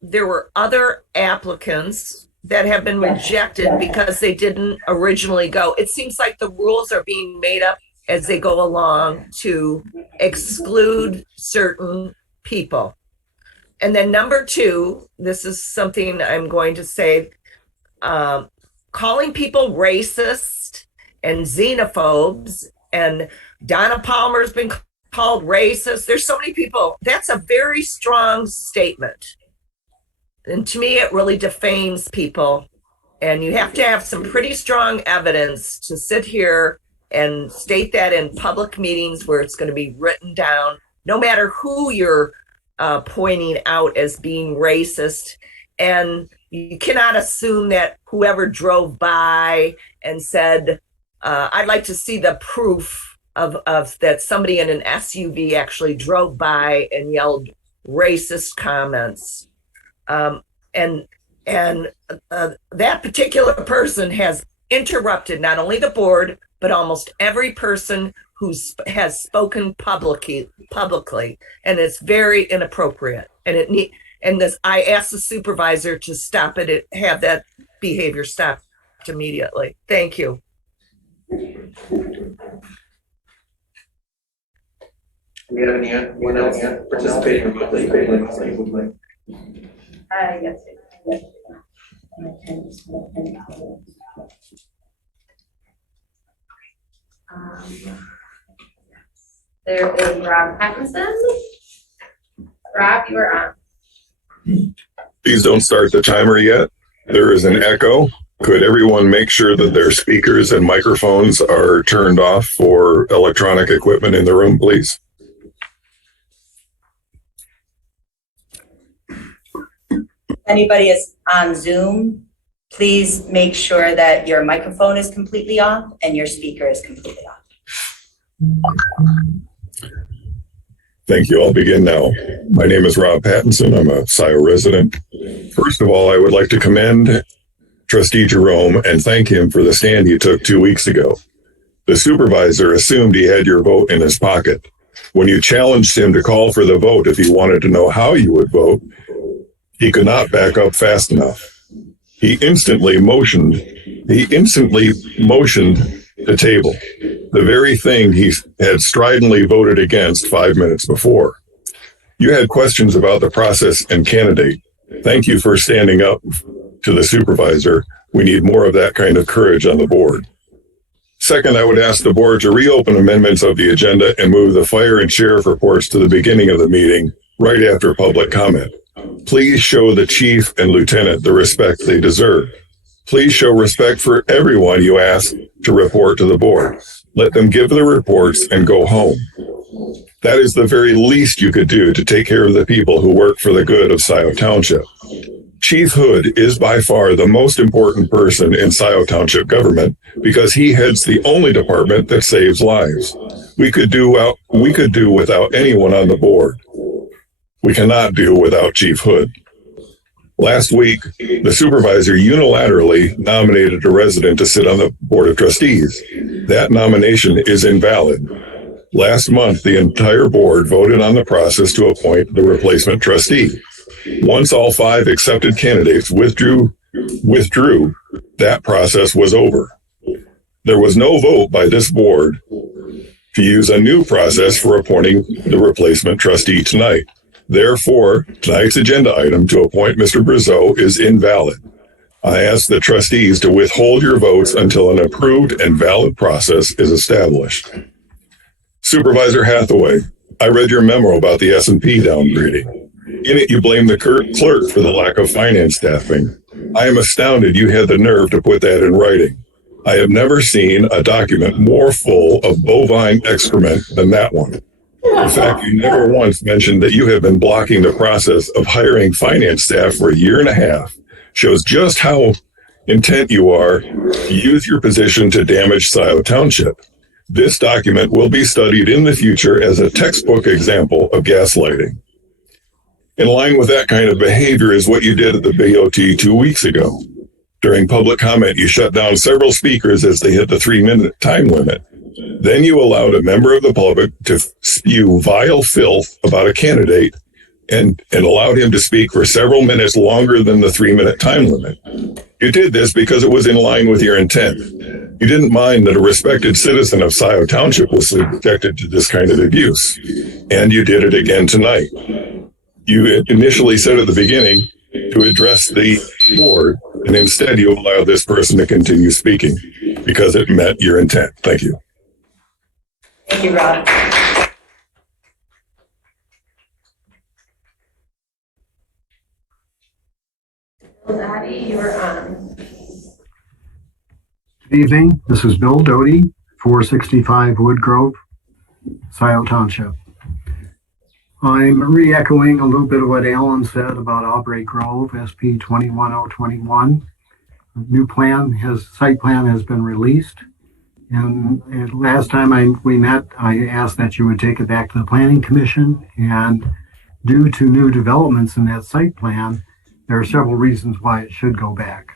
there were other applicants that have been rejected because they didn't originally go. It seems like the rules are being made up as they go along to exclude certain people. And then number two, this is something I'm going to say, calling people racist and xenophobes, and Donna Palmer's been called racist. There's so many people. That's a very strong statement. And to me, it really defames people. And you have to have some pretty strong evidence to sit here and state that in public meetings where it's going to be written down, no matter who you're pointing out as being racist. And you cannot assume that whoever drove by and said, I'd like to see the proof of that somebody in an SUV actually drove by and yelled racist comments. And that particular person has interrupted not only the board, but almost every person who has spoken publicly, and it's very inappropriate. And I asked the supervisor to stop it, have that behavior stopped immediately. Thank you. Do we have anyone else participating remotely? Yes. There is Rob Pattinson. Rob, you are on. Please don't start the timer yet. There is an echo. Could everyone make sure that their speakers and microphones are turned off for electronic equipment in the room, please? If anybody is on Zoom, please make sure that your microphone is completely off and your speaker is completely off. Thank you. I'll begin now. My name is Rob Pattinson. I'm a Scio resident. First of all, I would like to commend Trustee Jerome and thank him for the stand he took 2 weeks ago. The supervisor assumed he had your vote in his pocket. When you challenged him to call for the vote if he wanted to know how you would vote, he could not back up fast enough. He instantly motioned the table, the very thing he had stridently voted against 5 minutes before. You had questions about the process and candidate. Thank you for standing up to the supervisor. We need more of that kind of courage on the board. Second, I would ask the board to reopen amendments of the agenda and move the fire and sheriff reports to the beginning of the meeting, right after public comment. Please show the chief and lieutenant the respect they deserve. Please show respect for everyone you ask to report to the board. Let them give the reports and go home. That is the very least you could do to take care of the people who work for the good of Scio Township. Chief Hood is by far the most important person in Scio Township government because he heads the only department that saves lives. We could do without anyone on the board. We cannot do without Chief Hood. Last week, the supervisor unilaterally nominated a resident to sit on the Board of Trustees. That nomination is invalid. Last month, the entire board voted on the process to appoint the replacement trustee. Once all 5 accepted candidates withdrew, that process was over. There was no vote by this board to use a new process for appointing the replacement trustee tonight. Therefore, tonight's agenda item to appoint Mr. Brazeau is invalid. I ask the trustees to withhold your votes until an approved and valid process is established. Supervisor Hathaway, I read your memo about the S&P downgrading. In it, you blame the clerk for the lack of finance staffing. I am astounded you had the nerve to put that in writing. I have never seen a document more full of bovine excrement than that one. In fact, you never once mentioned that you have been blocking the process of hiring finance staff for a year and a half. Shows just how intent you are to use your position to damage Scio Township. This document will be studied in the future as a textbook example of gaslighting. In line with that kind of behavior is what you did at the BOT 2 weeks ago. During public comment, you shut down several speakers as they hit the 3-minute time limit. Then you allowed a member of the public to spew vile filth about a candidate and allowed him to speak for several minutes longer than the 3-minute time limit. You did this because it was in line with your intent. You didn't mind that a respected citizen of Scio Township was subjected to this kind of abuse. And you did it again tonight. You initially said at the beginning to address the board, and instead you allowed this person to continue speaking because it met your intent. Thank you. Thank you, Rob. Doty, you're on. Good evening. This is Bill Doty, 465 Woodgrove, Scio Township. I'm re-echoing a little bit of what Alan said about Albright Grove, SP 21021. New site plan has been released. And last time we met, I asked that you would take it back to the Planning Commission. And due to new developments in that site plan, there are several reasons why it should go back.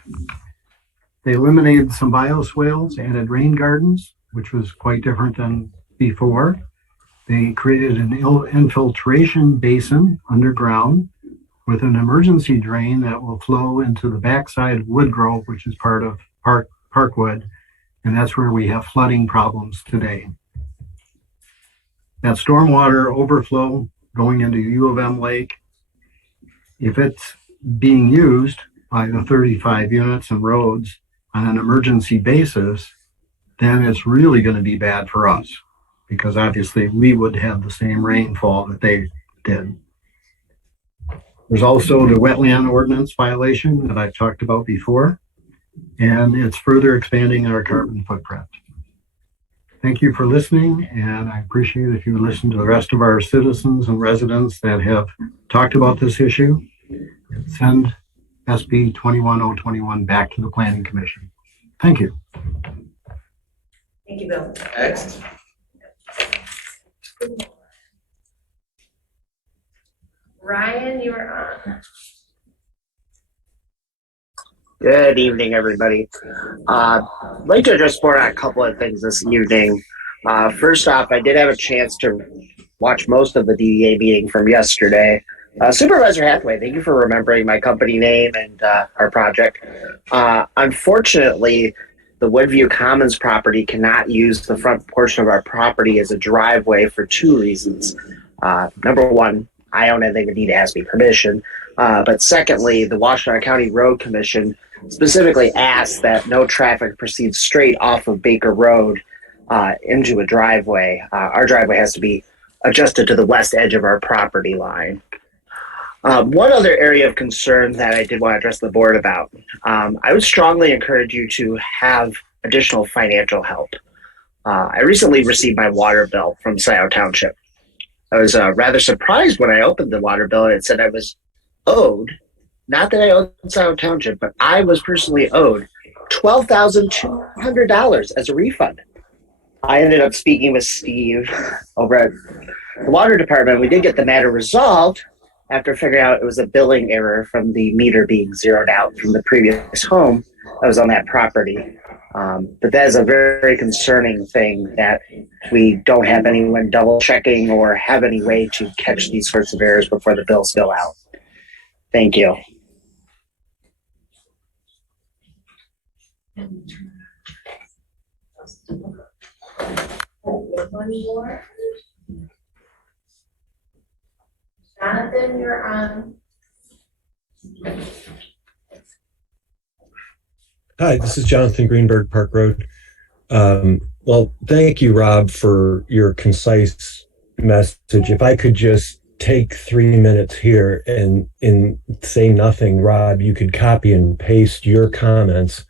They eliminated some bioswales, added rain gardens, which was quite different than before. They created an infiltration basin underground with an emergency drain that will flow into the backside of Woodgrove, which is part of Parkwood. And that's where we have flooding problems today. That stormwater overflow going into U of M Lake, if it's being used by the 35 units and roads on an emergency basis, then it's really going to be bad for us because obviously we would have the same rainfall that they did. There's also the wetland ordinance violation that I've talked about before, and it's further expanding our carbon footprint. Thank you for listening, and I appreciate if you listen to the rest of our citizens and residents that have talked about this issue. Send SB 21021 back to the Planning Commission. Thank you. Thank you, Bill. Next. Ryan, you are on. Good evening, everybody. I'd like to address a couple of things this evening. First off, I did have a chance to watched most of the DDA meeting from yesterday. Supervisor Hathaway, thank you for remembering my company name and our project. Unfortunately, the Woodview Commons property cannot use the front portion of our property as a driveway for two reasons. Number one, I own it, they would need to ask me permission. But secondly, the Washington County Road Commission specifically asked that no traffic proceed straight off of Baker Road into a driveway. Our driveway has to be adjusted to the west edge of our property line. One other area of concern that I did want to address the board about, I would strongly encourage you to have additional financial help. I recently received my water bill from Scio Township. I was rather surprised when I opened the water bill and it said I was owed, not that I owed Scio Township, but I was personally owed $12,200 as a refund. I ended up speaking with Steve over at the water department. We did get the matter resolved after figuring out it was a billing error from the meter being zeroed out from the previous home that was on that property. But that is a very concerning thing that we don't have anyone double checking or have any way to catch these sorts of errors before the bills go out. Thank you. One more. Jonathan, you're on. Hi, this is Jonathan Greenberg, Park Road. Well, thank you, Rob, for your concise message. If I could just take 3 minutes here and say nothing, Rob, you could copy and paste your comments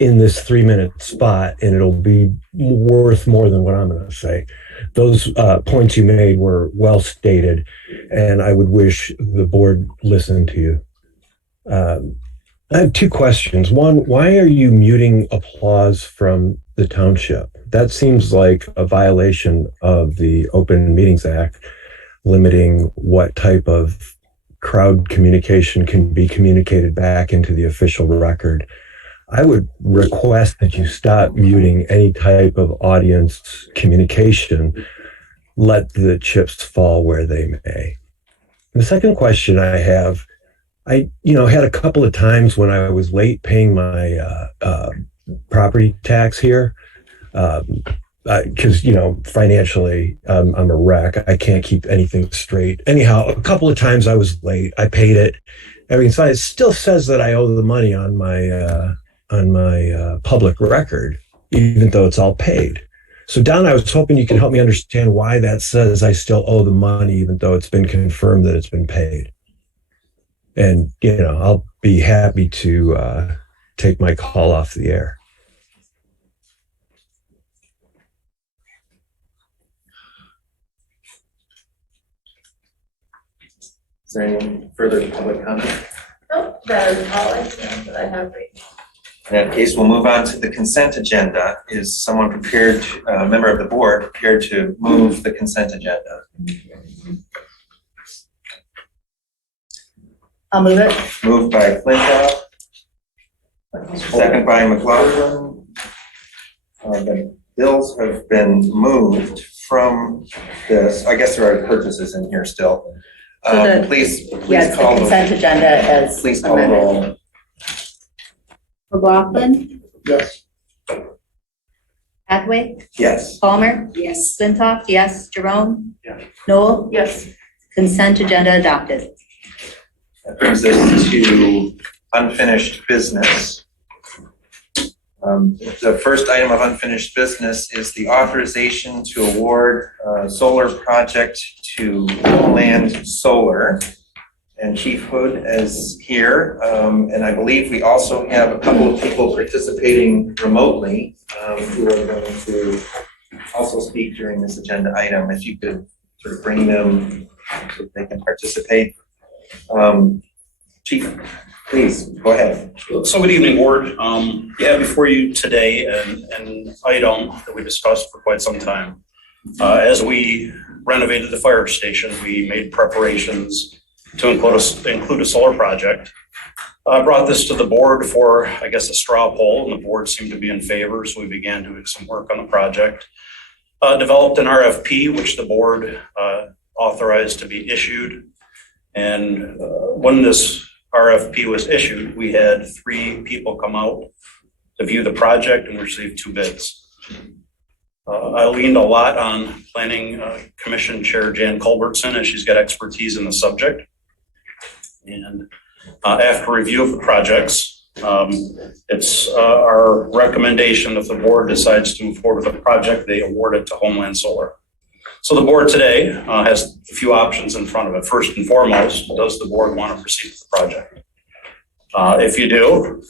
in this 3-minute spot, and it'll be worth more than what I'm going to say. Those points you made were well stated, and I would wish the board listened to you. I have two questions. One, why are you muting applause from the township? That seems like a violation of the Open Meetings Act, limiting what type of crowd communication can be communicated back into the official record. I would request that you stop muting any type of audience communication. Let the chips fall where they may. The second question I have, I had a couple of times when I was late paying my property tax here, because financially I'm a wreck. I can't keep anything straight. Anyhow, a couple of times I was late. I paid it. So it still says that I owe the money on my public record, even though it's all paid. So Don, I was hoping you could help me understand why that says I still owe the money, even though it's been confirmed that it's been paid. And, I'll be happy to take my call off the air. Is there any further public comment? Nope, that is all I can that I have right now. In that case, we'll move on to the consent agenda. Is someone prepared, a member of the board, prepared to move the consent agenda? I'll move it. Moved by Flintoff. Second by McLaughlin. The bills have been moved from this. I guess there are purchases in here still. Please Yes, the call consent agenda as Please call the roll. McLaughlin, Yes. Hathaway, Yes. Palmer, Yes. Flintoff, yes, Jerome, Yes. Noel, Yes. consent agenda adopted. That brings us to unfinished business. The first item of unfinished business is the authorization to award a solar project to Homeland Solar. And Chief Hood is here. And I believe we also have a couple of people participating remotely who are going to also speak during this agenda item. If you could sort of bring them so they can participate. Chief, please, go ahead. So good evening, board. You have before you today an item that we discussed for quite some time. As we renovated the fire station, we made preparations to include a solar project. I brought this to the board for, I guess, a straw poll, and the board seemed to be in favor, so we began doing some work on the project. developed an RFP, which the board authorized to be issued. And when this RFP was issued, we had 3 people come out to view the project and received 2 bids. I leaned a lot on Planning Commission Chair Jan Culbertson, as she's got expertise in the subject. And after review of the projects, it's our recommendation if the board decides to move forward with the project, they award it to Homeland Solar. So the board today has a few options in front of it. First and foremost, does the board want to proceed with the project? If you do,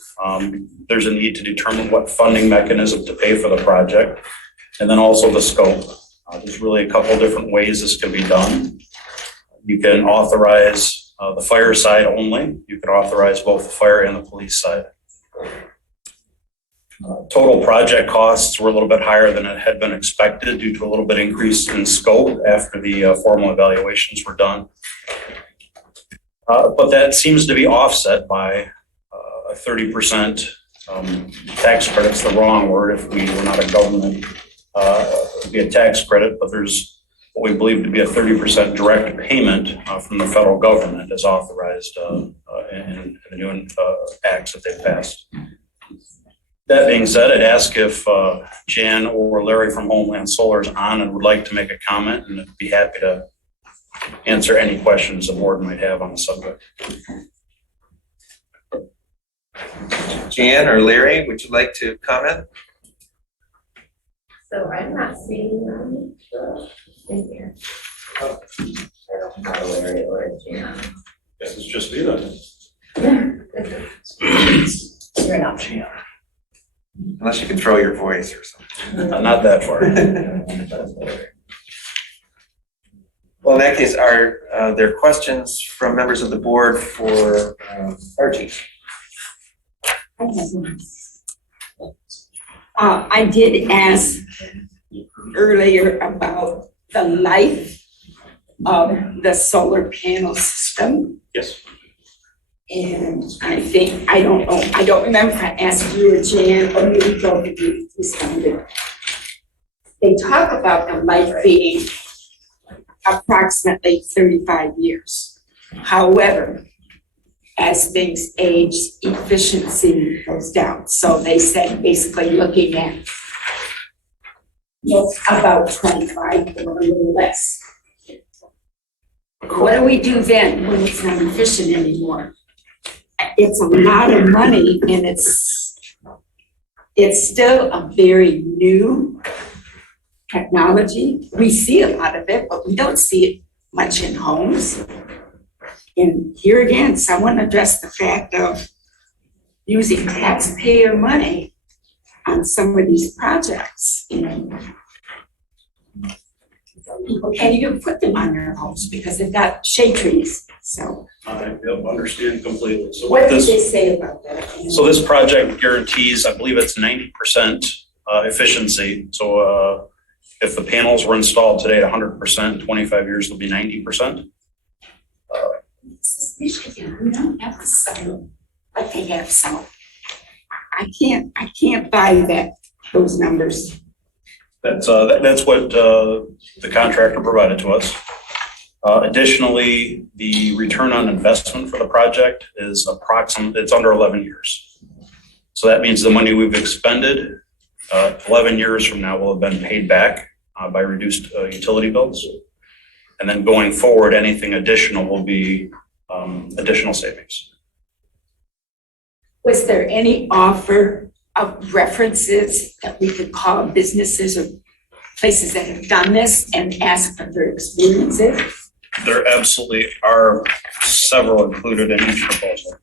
there's a need to determine what funding mechanism to pay for the project, and then also the scope. There's really a couple different ways this can be done. You can authorize the fire side only. You can authorize both the fire and the police side. Total project costs were a little bit higher than it had been expected due to a little bit increase in scope after the formal evaluations were done. But that seems to be offset by a 30% tax credit's the wrong word if we were not a government. It would be a tax credit, but there's what we believe to be a 30% direct payment from the federal government as authorized in the new acts that they've passed. That being said, I'd ask if Jan or Larry from Homeland Solar is on and would like to make a comment, and I'd be happy to answer any questions the board might have on the subject. Jan or Larry, would you like to comment? So I'm not seeing them in here. I don't know Larry or Jan. Guess it's just me then. You're not Jan. Unless you can throw your voice or something. Not that far. Well, in that case, are there questions from members of the board for our chief? I did ask earlier about the life of the solar panel system. Yes. And I think, I don't remember if I asked you or Jan or maybe both of you responded. They talk about the life being approximately 35 years. However, as things age, efficiency goes down. So they said basically looking at about 25 or a little less. What do we do then when it's not efficient anymore? It's a lot of money, and it's still a very new technology. We see a lot of it, but we don't see it much in homes. And here again, someone addressed the fact of using taxpayer money on some of these projects. People can't even put them on their homes because they've got shade trees. So I understand completely. So what did they say about that? So this project guarantees, I believe it's 90% efficiency. So if the panels were installed today at 100%, 25 years will be 90%. This is Michigan. We don't have the sun, but they have some. I can't buy those numbers. That's what the contractor provided to us. Additionally, the return on investment for the project is it's under 11 years. So that means the money we've expended 11 years from now will have been paid back by reduced utility bills. And then going forward, anything additional will be additional savings. Was there any offer of references that we could call businesses or places that have done this and ask for their experiences? There absolutely are several included in each proposal.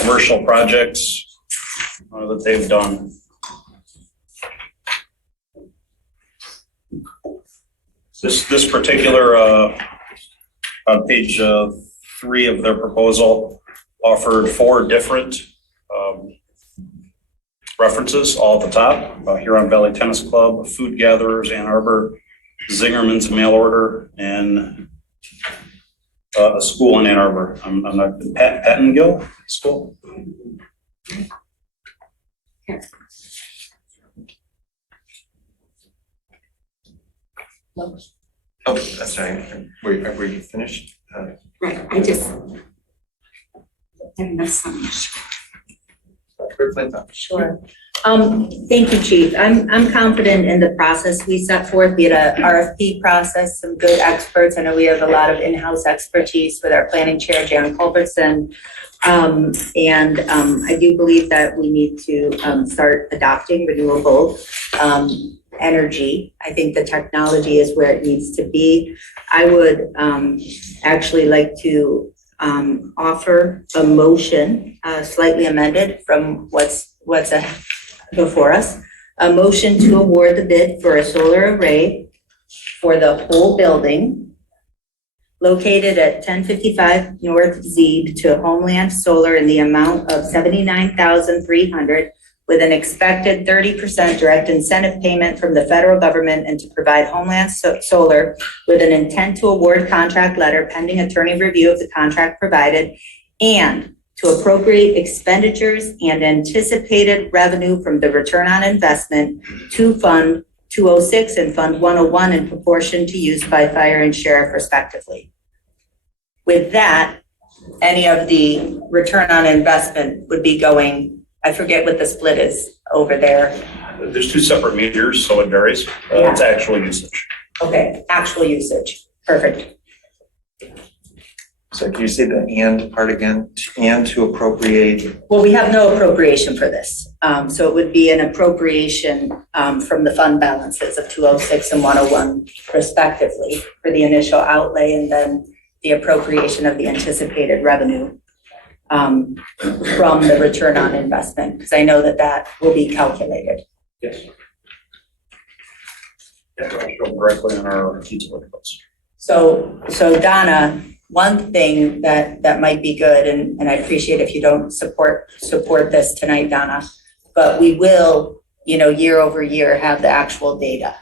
Commercial projects that they've done. This particular on page 3 of their proposal offered 4 different references all at the top. Huron Valley Tennis Club, Food Gatherers, Ann Arbor, Zingerman's Mail Order, and a school in Ann Arbor. I'm not Pattengill School. Oh, I'm sorry. Were you finished? Right, I just have enough summation. Sure. Thank you, Chief. I'm confident in the process we set forth. We had a RFP process, some good experts. I know we have a lot of in-house expertise with our planning chair, Jan Culbertson. I do believe that we need to start adopting renewable energy. I think the technology is where it needs to be. I would actually like to offer a motion, slightly amended from what's before us. A motion to award the bid for a solar array for the whole building located at 1055 North Zeeb to Homeland Solar in the amount of $79,300 with an expected 30% direct incentive payment from the federal government, and to provide Homeland Solar with an intent to award contract letter pending attorney review of the contract provided, and to appropriate expenditures and anticipated revenue from the return on investment to Fund 206 and Fund 101 in proportion to use by fire and sheriff respectively. With that, any of the return on investment would be going, I forget what the split is over there. There's two separate meters, so it varies. It's actual usage. Okay, actual usage. Perfect. So can you say the and part again? And to appropriate? Well, we have no appropriation for this. So it would be an appropriation from the fund balances of 206 and 101 respectively for the initial outlay, and then the appropriation of the anticipated revenue from the return on investment, because I know that that will be calculated. Yes. Yeah, it'll show directly on our utility bills. So Donna, one thing that might be good, and I appreciate if you don't support this tonight, Donna, but we will, year over year have the actual data.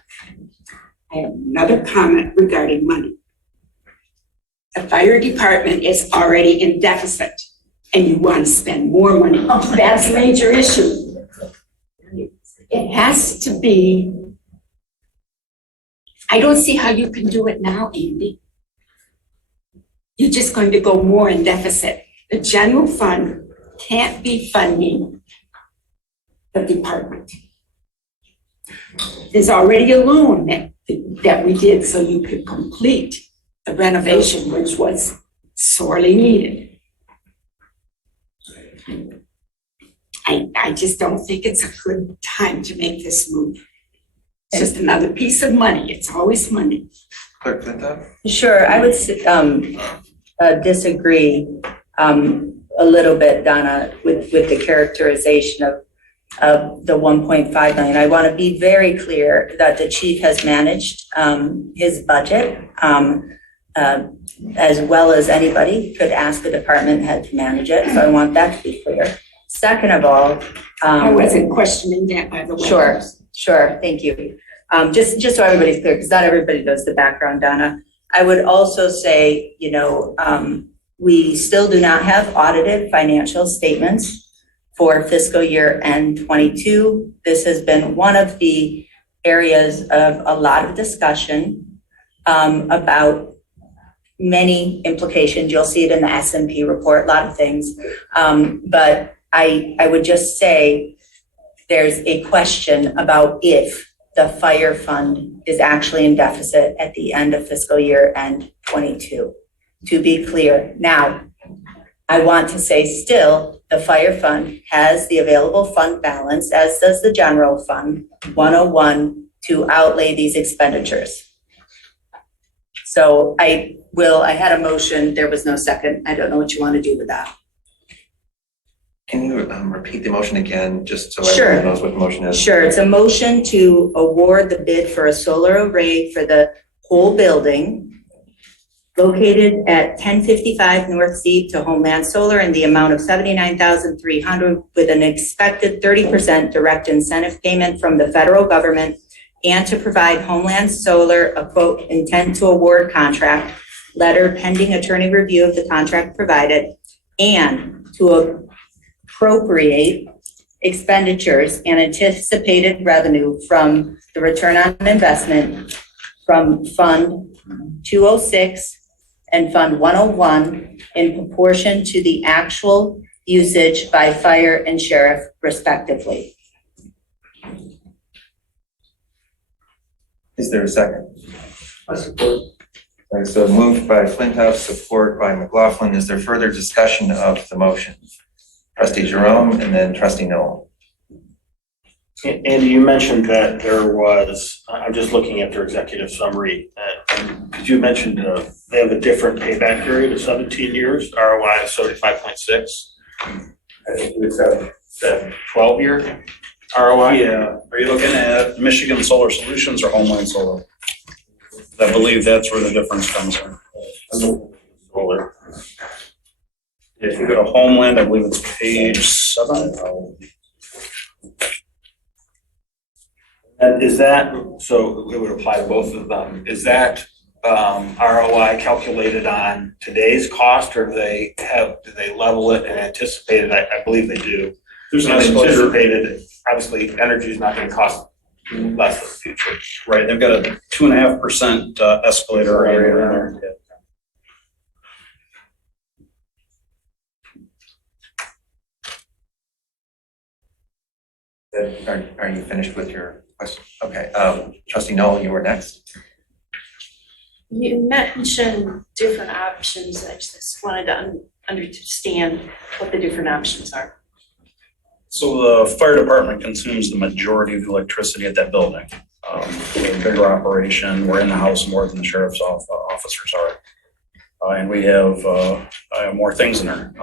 I have another comment regarding money. The fire department is already in deficit, and you want to spend more money. Oh, that's a major issue. It has to be. I don't see how you can do it now, Andy. You're just going to go more in deficit. The general fund can't be funding the department. There's already a loan that we did so you could complete the renovation, which was sorely needed. I just don't think it's a good time to make this move. It's just another piece of money. It's always money. Clerk Flintoff? Sure, I would disagree a little bit, Donna, with the characterization of the 1.5 million. I want to be very clear that the chief has managed his budget as well as anybody could ask the department head to manage it. So I want that to be clear. Second of all, I wasn't questioning that, by the way. Sure, thank you. Just so everybody's clear, because not everybody knows the background, Donna. I would also say, we still do not have audited financial statements for fiscal year end 22. This has been one of the areas of a lot of discussion about many implications. You'll see it in the S&P report, a lot of things. But I would just say there's a question about if the fire fund is actually in deficit at the end of fiscal year end 22. To be clear, now, I want to say still, the fire fund has the available fund balance, as does the general fund 101, to outlay these expenditures. So I had a motion, there was no second. I don't know what you want to do with that. Can you repeat the motion again, just so Sure. everyone knows what the motion is? Sure, it's a motion to award the bid for a solar array for the whole building located at 1055 North Zeeb to Homeland Solar in the amount of $79,300 with an expected 30% direct incentive payment from the federal government, and to provide Homeland Solar a quote intent to award contract letter pending attorney review of the contract provided, and to appropriate expenditures and anticipated revenue from the return on investment from Fund 206 and Fund 101 in proportion to the actual usage by fire and sheriff respectively. Is there a second? I support. Okay, so moved by Flintoff, support by McLaughlin. Is there further discussion of the motion? Trustee Jerome and then Trustee Noel. And you mentioned that there was, I'm just looking at their executive summary, because you mentioned they have a different payback period of 17 years, ROI of 75.6. I think it's a 12-year ROI. Yeah. Are you looking at Michigan Solar Solutions or Homeland Solar? I believe that's where the difference comes from. Solar. If you go to Homeland, I believe it's page 7. And is that, so it would apply to both of them, is that ROI calculated on today's cost, or do they level it and anticipate it? I believe they do. There's an anticipated, obviously, energy is not going to cost less in the future. Right, they've got a 2.5% escalator area in Are you finished with your question? Okay, Trustee Noel, you were next. You mentioned different options. I just wanted to understand what the different options are. So the fire department consumes the majority of the electricity at that building. We're a bigger operation. We're in the house more than the sheriff's officers are. And we have more things in there.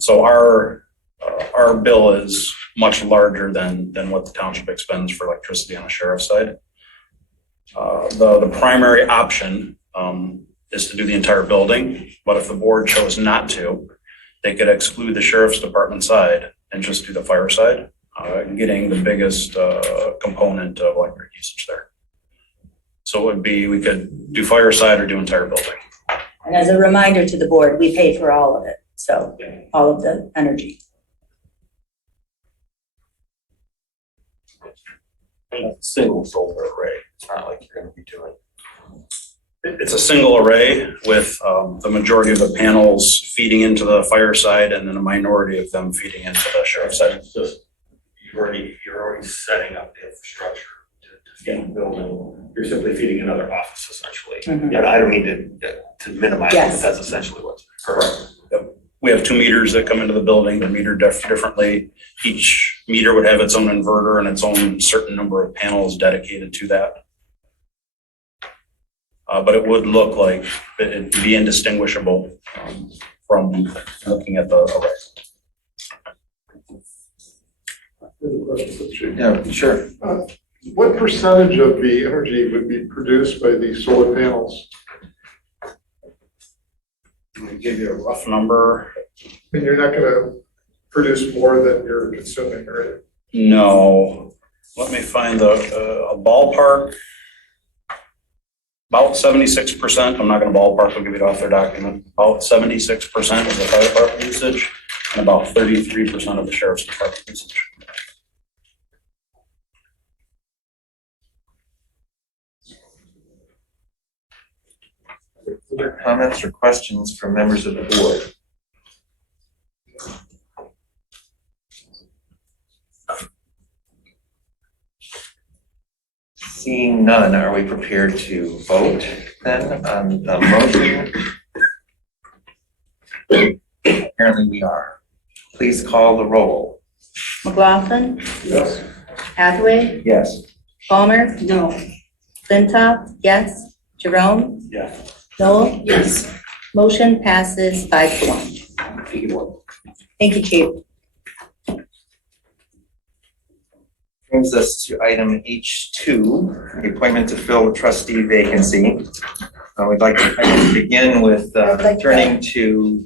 So our bill is much larger than what the township expends for electricity on the sheriff's side. The primary option is to do the entire building, but if the board chose not to, they could exclude the sheriff's department side and just do the fire side, getting the biggest component of electric usage there. So it would be, we could do fire side or do entire building. And as a reminder to the board, we pay for all of it, so all of the energy. Single solar array. It's not like you're going to be doing. It's a single array with the majority of the panels feeding into the fire side, and then a minority of them feeding into the sheriff's side. It's just, you're already setting up the infrastructure to get the building. You're simply feeding another office essentially. Mhm. And I don't mean to minimize it, Yes. but that's essentially what's correct. Yep. We have 2 meters that come into the building. They're metered differently. Each meter would have its own inverter and its own certain number of panels dedicated to that. But it would look like it'd be indistinguishable from looking at the array. Yeah, sure. What percentage of the energy would be produced by the solar panels? I'm gonna give you a rough number. And you're not gonna produce more than you're consuming, right? No. Let me find a ballpark. About 76%. I'm not going to ballpark. I'll give it off their document. About 76% of the fire department usage, and about 33% of the sheriff's department usage. Other comments or questions from members of the board? Seeing none, are we prepared to vote then on the motion? Apparently we are. Please call the roll. McLaughlin, Yes. Hathaway, Yes. Palmer, No. Flintoff, yes, Jerome, Yeah. Noel. Yes. Motion passes 5-1. Thank you, Chief. Brings us to item H2, the appointment to fill the trustee vacancy. We'd like to begin with turning to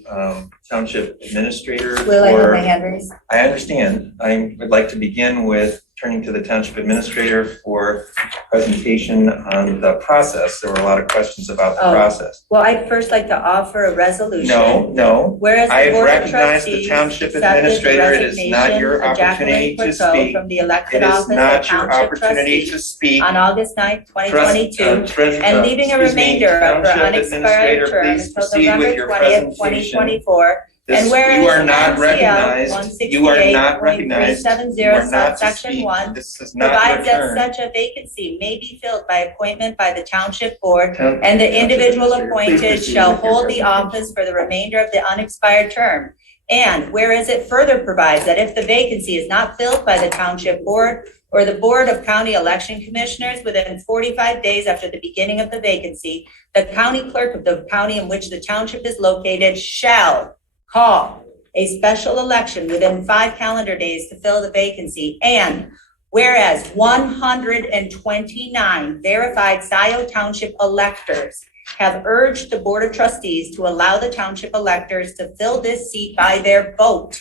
township administrator. Will I have my hand raised? I understand. I would like to begin with turning to the township administrator for presentation on the process. There were a lot of questions about the Oh. process. Well, I'd first like to offer a resolution. No. Whereas I the have Board of recognized the Trustees township accepted the administrator. It is not resignation your of opportunity Jacqueline to Courteau speak. from the elected It is office of not your Township opportunity Trustee to speak. on August 9th, 2022, and leaving a Excuse me, remainder of her Township unexpired Administrator, term please until proceed November with your 20th, presentation. 2024. This- And whereas you are not MCL recognized. You are not recognized. 168.370 You are not to subsection speak. 1 This is not your provides that turn. such a vacancy may be filled by appointment by the township board, Town- and the Township individual Administrator, please appointed proceed shall with your hold the presentation. office for the remainder of the unexpired term. And whereas it further provides that if the vacancy is not filled by the township board or the Board of County Election Commissioners within 45 days after the beginning of the vacancy, the county clerk of the county in which the township is located shall call a special election within 5 calendar days to fill the vacancy. And whereas 129 verified Scio Township electors have urged the Board of Trustees to allow the township electors to fill this seat by their vote.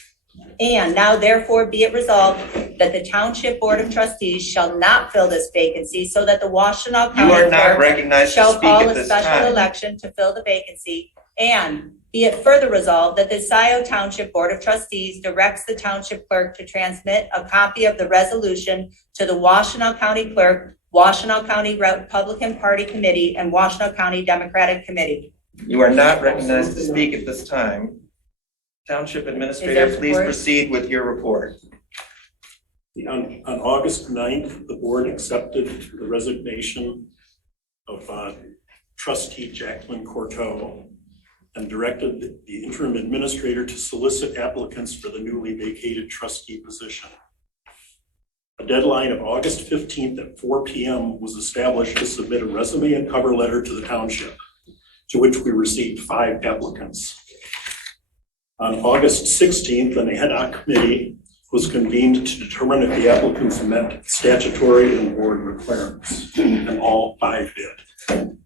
And now therefore be it resolved that the Township Board of Trustees shall not fill this vacancy, so that the Washtenaw You County are not clerk recognized to shall speak call at a this special time. election to fill the vacancy. And be it further resolved that the Scio Township Board of Trustees directs the township clerk to transmit a copy of the resolution to the Washtenaw County Clerk, Washtenaw County Republican Party Committee, and Washtenaw County Democratic Committee. You are not recognized to speak at this time. Township Administrator, please support? proceed with your report. On August 9th, the board accepted the resignation of trustee Jacqueline Courteau and directed the interim administrator to solicit applicants for the newly vacated trustee position. A deadline of August 15th at 4 p.m. was established to submit a resume and cover letter to the township, to which we received 5 applicants. On August 16th, an ad hoc committee was convened to determine if the applicants met statutory and board requirements, and all 5 did.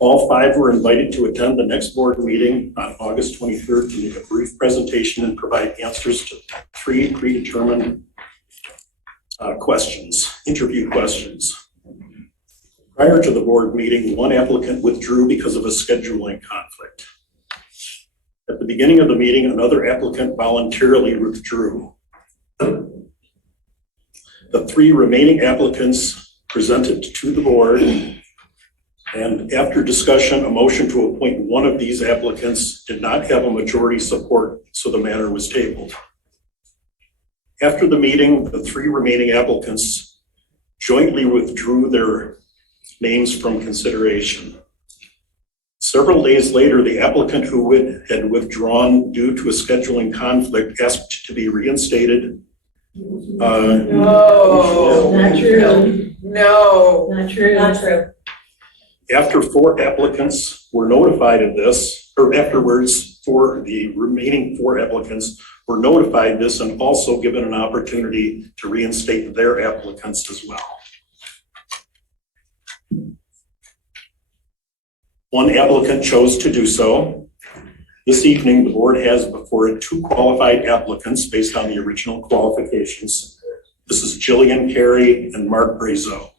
All 5 were invited to attend the next board meeting on August 23rd to make a brief presentation and provide answers to 3 predetermined interview questions. Prior to the board meeting, 1 applicant withdrew because of a scheduling conflict. At the beginning of the meeting, another applicant voluntarily withdrew. The 3 remaining applicants presented to the board, and after discussion, a motion to appoint one of these applicants did not have a majority support, so the matter was tabled. After the meeting, the 3 remaining applicants jointly withdrew their names from consideration. Several days later, the applicant who had withdrawn due to a scheduling conflict asked to be reinstated. No, not true. No, not true. Not true. After 4 applicants were notified of this, or afterwards, the remaining 4 applicants were notified this and also given an opportunity to reinstate their applicants as well. 1 applicant chose to do so. This evening, the board has before it 2 qualified applicants based on the original qualifications. This is Jillian Carey and Mark Brazo.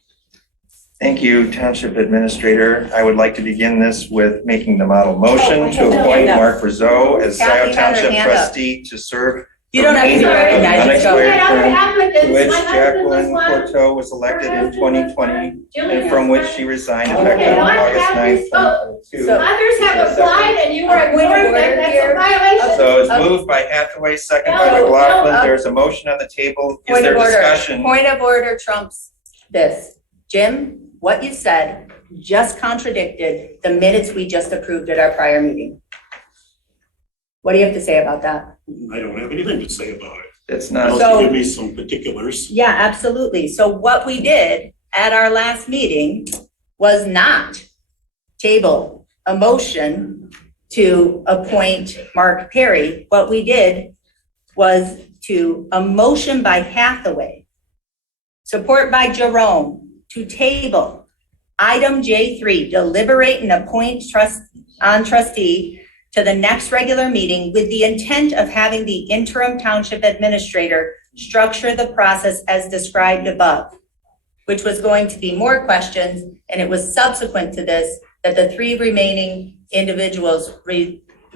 Thank you, Township Administrator. I would like to begin this with making the model motion to appoint Mark Brazo as Scio Kathy had her Township hand up. trustee to serve You don't have to be the remainder of the recognized, just go. unexpired term to which Jacqueline Courteau was elected in 2020 and from which she resigned effective August 9th, 2022. So- Others have applied and you were Point of ignoring order them, that's here. a violation. So it's moved by Hathaway, second by No, McLaughlin. no. There's a motion on the table. Is Point there of order. discussion? Point of order trumps this. Jim, what you said just contradicted the minutes we just approved at our prior meeting. What do you have to say about that? I don't have anything to say about it. It's not. Unless you give me some particulars. Yeah, absolutely. So what we did at our last meeting was not table a motion to appoint Mark Perry. What we did was a motion by Hathaway, support by Jerome, to table item J3, deliberate and appoint trustee to the next regular meeting with the intent of having the interim township administrator structure the process as described above, which was going to be more questions, and it was subsequent to this that the 3 remaining individuals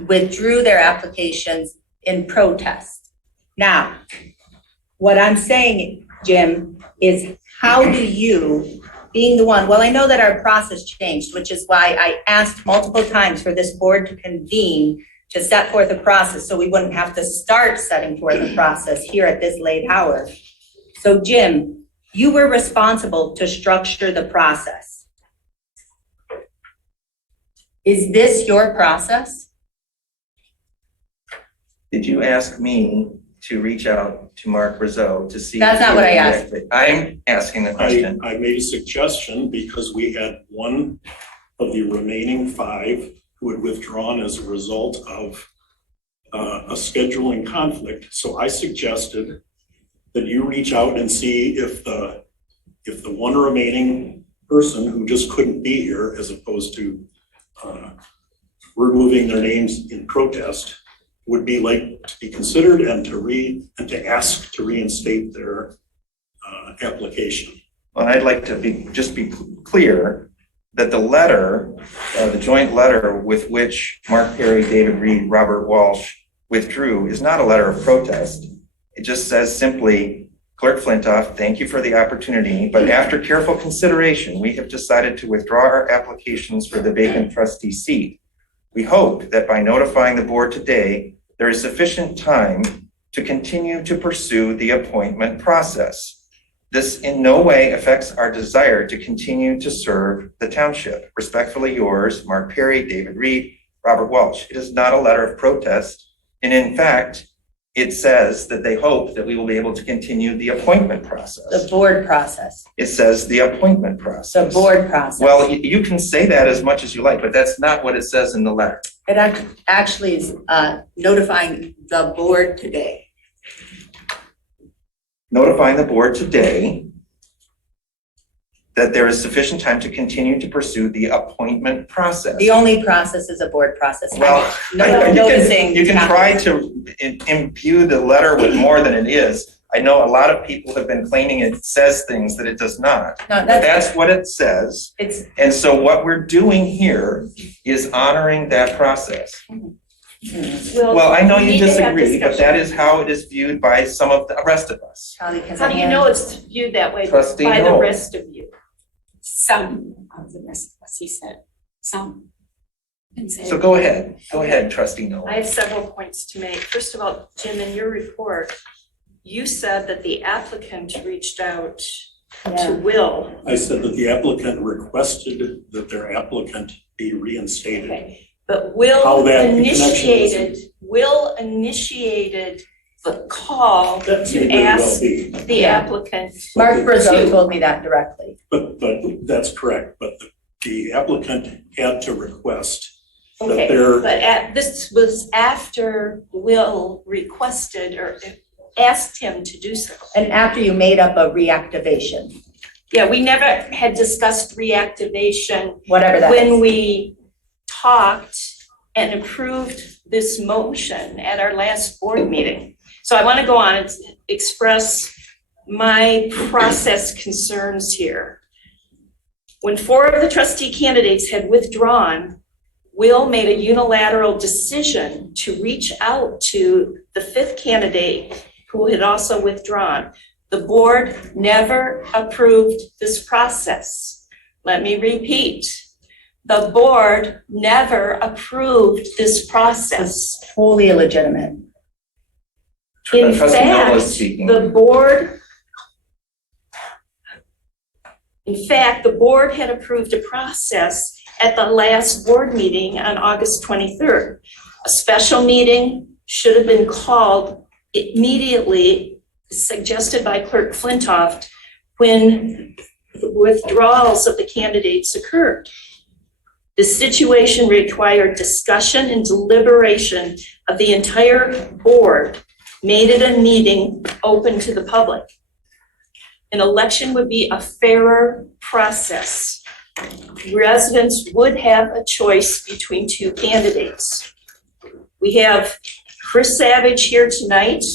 withdrew their applications in protest. Now, what I'm saying, Jim, is how do you, being the one, well, I know that our process changed, which is why I asked multiple times for this board to convene to set forth a process so we wouldn't have to start setting forth a process here at this late hour. So Jim, you were responsible to structure the process. Is this your process? Did you ask me to reach out to Mark Rizzo to see? That's not what I asked. I'm asking the question. I made a suggestion because we had one of the remaining 5 who had withdrawn as a result of a scheduling conflict. So I suggested that you reach out and see if the one remaining person who just couldn't be here, as opposed to removing their names in protest, would be like to be considered and to ask to reinstate their application. Well, I'd like to be clear that the letter, the joint letter with which Mark Perry, David Reed, Robert Walsh withdrew is not a letter of protest. It just says simply, Clerk Flintoff, thank you for the opportunity, but after careful consideration, we have decided to withdraw our applications for the vacant trustee seat. We hope that by notifying the board today, there is sufficient time to continue to pursue the appointment process. This in no way affects our desire to continue to serve the township. Respectfully yours, Mark Perry, David Reed, Robert Walsh. It is not a letter of protest. And in fact, it says that they hope that we will be able to continue the appointment process. The board process. It says the appointment process. The board process. Well, you can say that as much as you like, but that's not what it says in the letter. It actually is notifying the board today. Notifying the board today that there is sufficient time to continue to pursue the appointment process. The only process is a board process. Well, you can try to imbue the letter with more than it is. I know a lot of people have been claiming it says things that it does not. No, but that's what it says. And so what we're doing here is honoring that process. Well, I know you disagree, but that is how it is viewed by some of the rest of us. How do you know it's viewed that way Trustee by the Noel. rest of you? Some of the rest of us, he said, some. So go ahead, Trustee Noel. I have several points to make. First of all, Jim, in your report, you said that the applicant reached out to Will. I said that the applicant requested that their applicant be reinstated. Okay. But Will initiated the call to ask the applicant. Mark Brizzo told me that directly. But that's correct, but the applicant had to request that Okay, their. but this was after Will requested or asked him to do so. And after you made up a reactivation. Yeah, we never had discussed reactivation. Whatever that when is. we talked and approved this motion at our last board meeting. So I want to go on and express my process concerns here. When 4 of the trustee candidates had withdrawn, Will made a unilateral decision to reach out to the 5th candidate who had also withdrawn. The board never approved this process. Let me repeat. The board never approved this process. It's wholly illegitimate. In Trustee Noel is fact, speaking. the board had approved a process at the last board meeting on August 23rd. A special meeting should have been called immediately, suggested by Clerk Flintoff, when the withdrawals of the candidates occurred. The situation required discussion and deliberation of the entire board, made it a meeting open to the public. An election would be a fairer process. Residents would have a choice between 2 candidates. We have Chris Savage here tonight,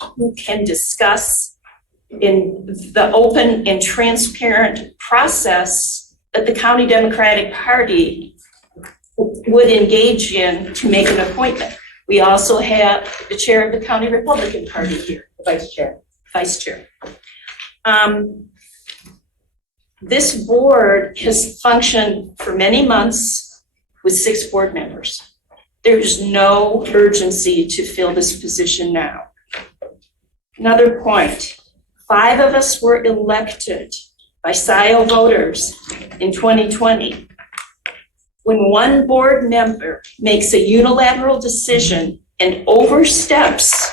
who can discuss in the open and transparent process that the County Democratic Party would engage in to make an appointment. We also have the chair of the County Republican Party here. Vice Chair. Vice Chair. This board has functioned for many months with 6 board members. There's no urgency to fill this position now. Another point, 5 of us were elected by Scio voters in 2020. When one board member makes a unilateral decision and oversteps,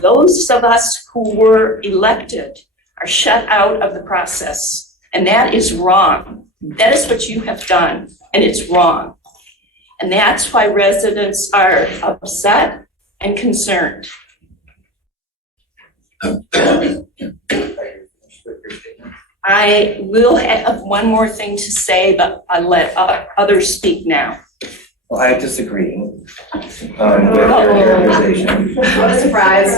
those of us who were elected are shut out of the process. And that is wrong. That is what you have done, and it's wrong. And that's why residents are upset and concerned. I will have one more thing to say, but I'll let others speak now. Well, I disagree with your characterization. What a surprise.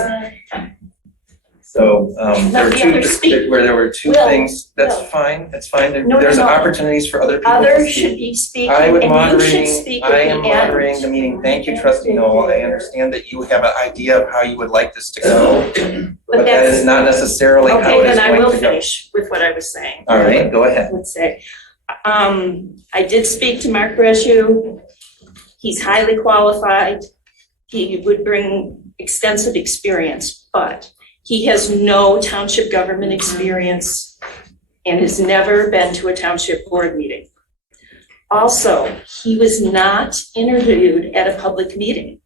So Let the others speak. there were two Will, things. That's Will. fine. That's fine. No, There's no. opportunities for other people to Others speak. should be speaking, I would and you moderating. should speak I at am the moderating end. the meeting. Thank you, Trustee Noel. I understand that you have an idea of how you would like this to go, but that is not necessarily how Okay, it is then I going will to go. finish with what I was saying. All right, go ahead. Let's say, I did speak to Mark Bresu. He's highly qualified. He would bring extensive experience, but he has no township government experience and has never been to a township board meeting. Also, he was not interviewed at a public meeting.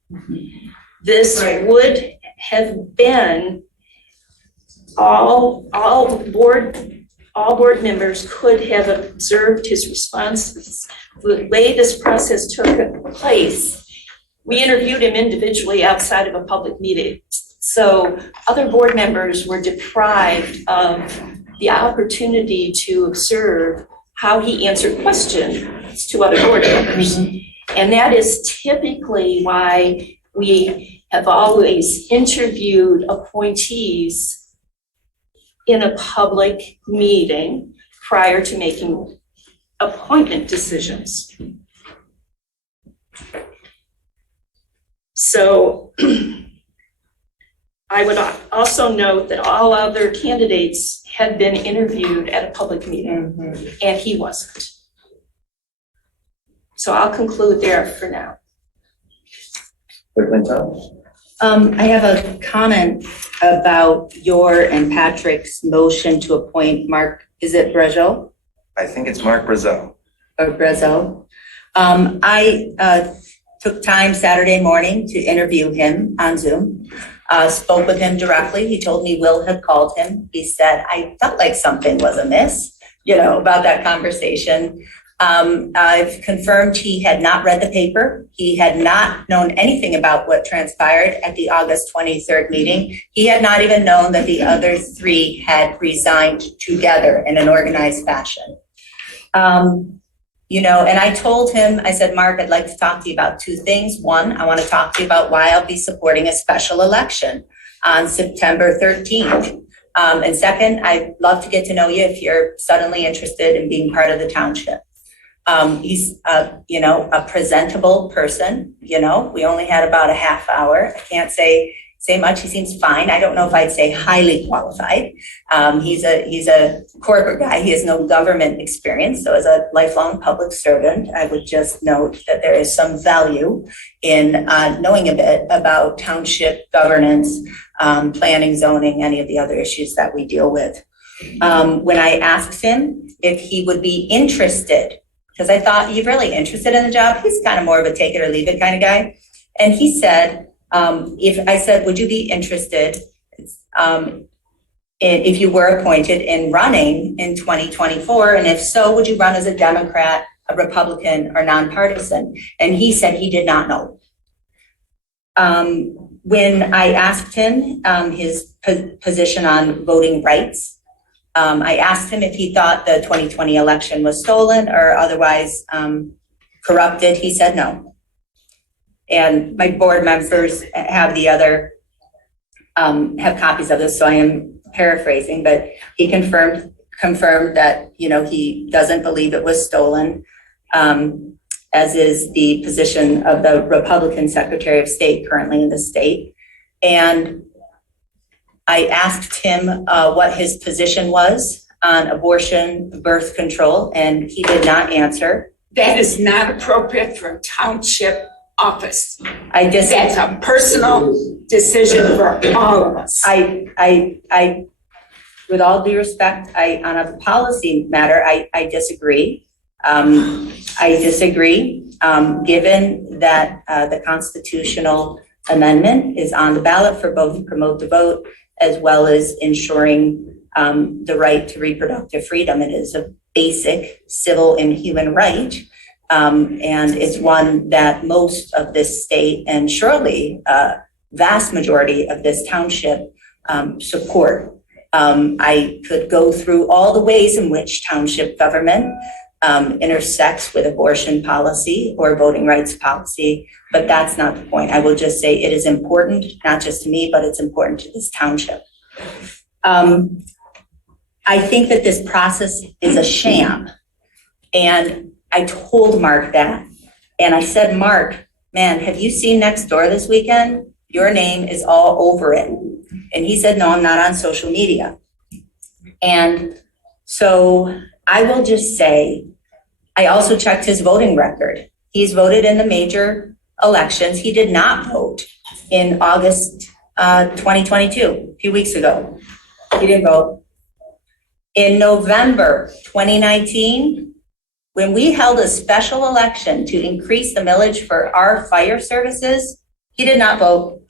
This would have been all board members could have observed his responses. The way this process took place, we interviewed him individually outside of a public meeting. So other board members were deprived of the opportunity to observe how he answered questions to other board members. And that is typically why we have always interviewed appointees in a public meeting prior to making appointment decisions. So I would also note that all other candidates had been interviewed at a public meeting, and he wasn't. So I'll conclude there for now. I have a comment about your and Patrick's motion to appoint Mark, is it Brejo I think it's Mark Brazel. or Brezo? I took time Saturday morning to interview him on Zoom. Spoke with him directly. He told me Will had called him. He said, I felt like something was amiss, about that conversation. I've confirmed he had not read the paper. He had not known anything about what transpired at the August 23rd meeting. He had not even known that the other 3 had resigned together in an organized fashion. And I told him, I said, Mark, I'd like to talk to you about 2 things. One, I want to talk to you about why I'll be supporting a special election on September 13th. And second, I'd love to get to know you if you're suddenly interested in being part of the township. He's, a presentable person, we only had about a half hour. I can't say much. He seems fine. I don't know if I'd say highly qualified. He's a corporate guy. He has no government experience. So as a lifelong public servant, I would just note that there is some value in knowing a bit about township governance, planning, zoning, any of the other issues that we deal with. When I asked him if he would be interested, because I thought, you're really interested in the job? He's kind of more of a take it or leave it kind of guy. And he said, if I said, would you be interested if you were appointed in running in 2024? And if so, would you run as a Democrat, a Republican, or nonpartisan? And he said he did not know. When I asked him his position on voting rights, I asked him if he thought the 2020 election was stolen or otherwise corrupted. He said no. And my board members have the other have copies of this, so I am paraphrasing, but he confirmed that, he doesn't believe it was stolen, as is the position of the Republican Secretary of State currently in the state. And I asked him what his position was on abortion, birth control, and he did not answer. That is not appropriate for a township office. That's a personal decision for all of us. I, with all due respect, on a policy matter, I disagree. I disagree, given that the constitutional amendment is on the ballot for both promote the vote as well as ensuring the right to reproductive freedom. It is a basic civil and human right. And it's one that most of this state and surely vast majority of this township support. I could go through all the ways in which township government intersects with abortion policy or voting rights policy, but that's not the point. I will just say it is important, not just to me, but it's important to this township. I think that this process is a sham. And I told Mark that. And I said, Mark, man, have you seen Next Door this weekend? Your name is all over it. And he said, no, I'm not on social media. And so I will just say, I also checked his voting record. He's voted in the major elections. He did not vote in August 2022, a few weeks ago. He didn't vote. In November 2019, when we held a special election to increase the millage for our fire services, he did not vote.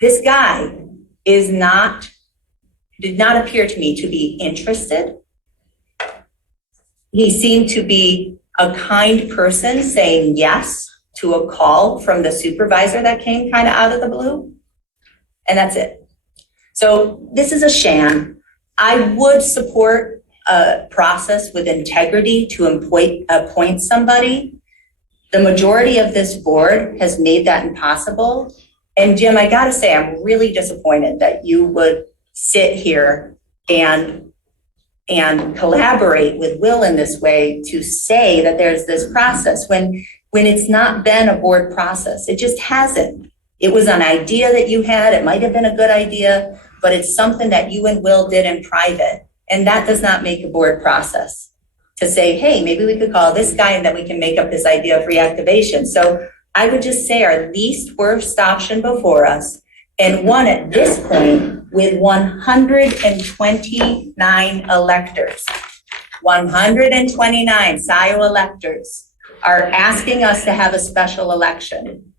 This guy did not appear to me to be interested. He seemed to be a kind person saying yes to a call from the supervisor that came kind of out of the blue. And that's it. So this is a sham. I would support a process with integrity to appoint somebody. The majority of this board has made that impossible. And Jim, I gotta say, I'm really disappointed that you would sit here and collaborate with Will in this way to say that there's this process when it's not been a board process. It just hasn't. It was an idea that you had. It might have been a good idea, but it's something that you and Will did in private. And that does not make a board process to say, hey, maybe we could call this guy and then we can make up this idea of reactivation. So I would just say our least worst option before us, and one at this point with 129 electors. 129 Scio electors are asking us to have a special election.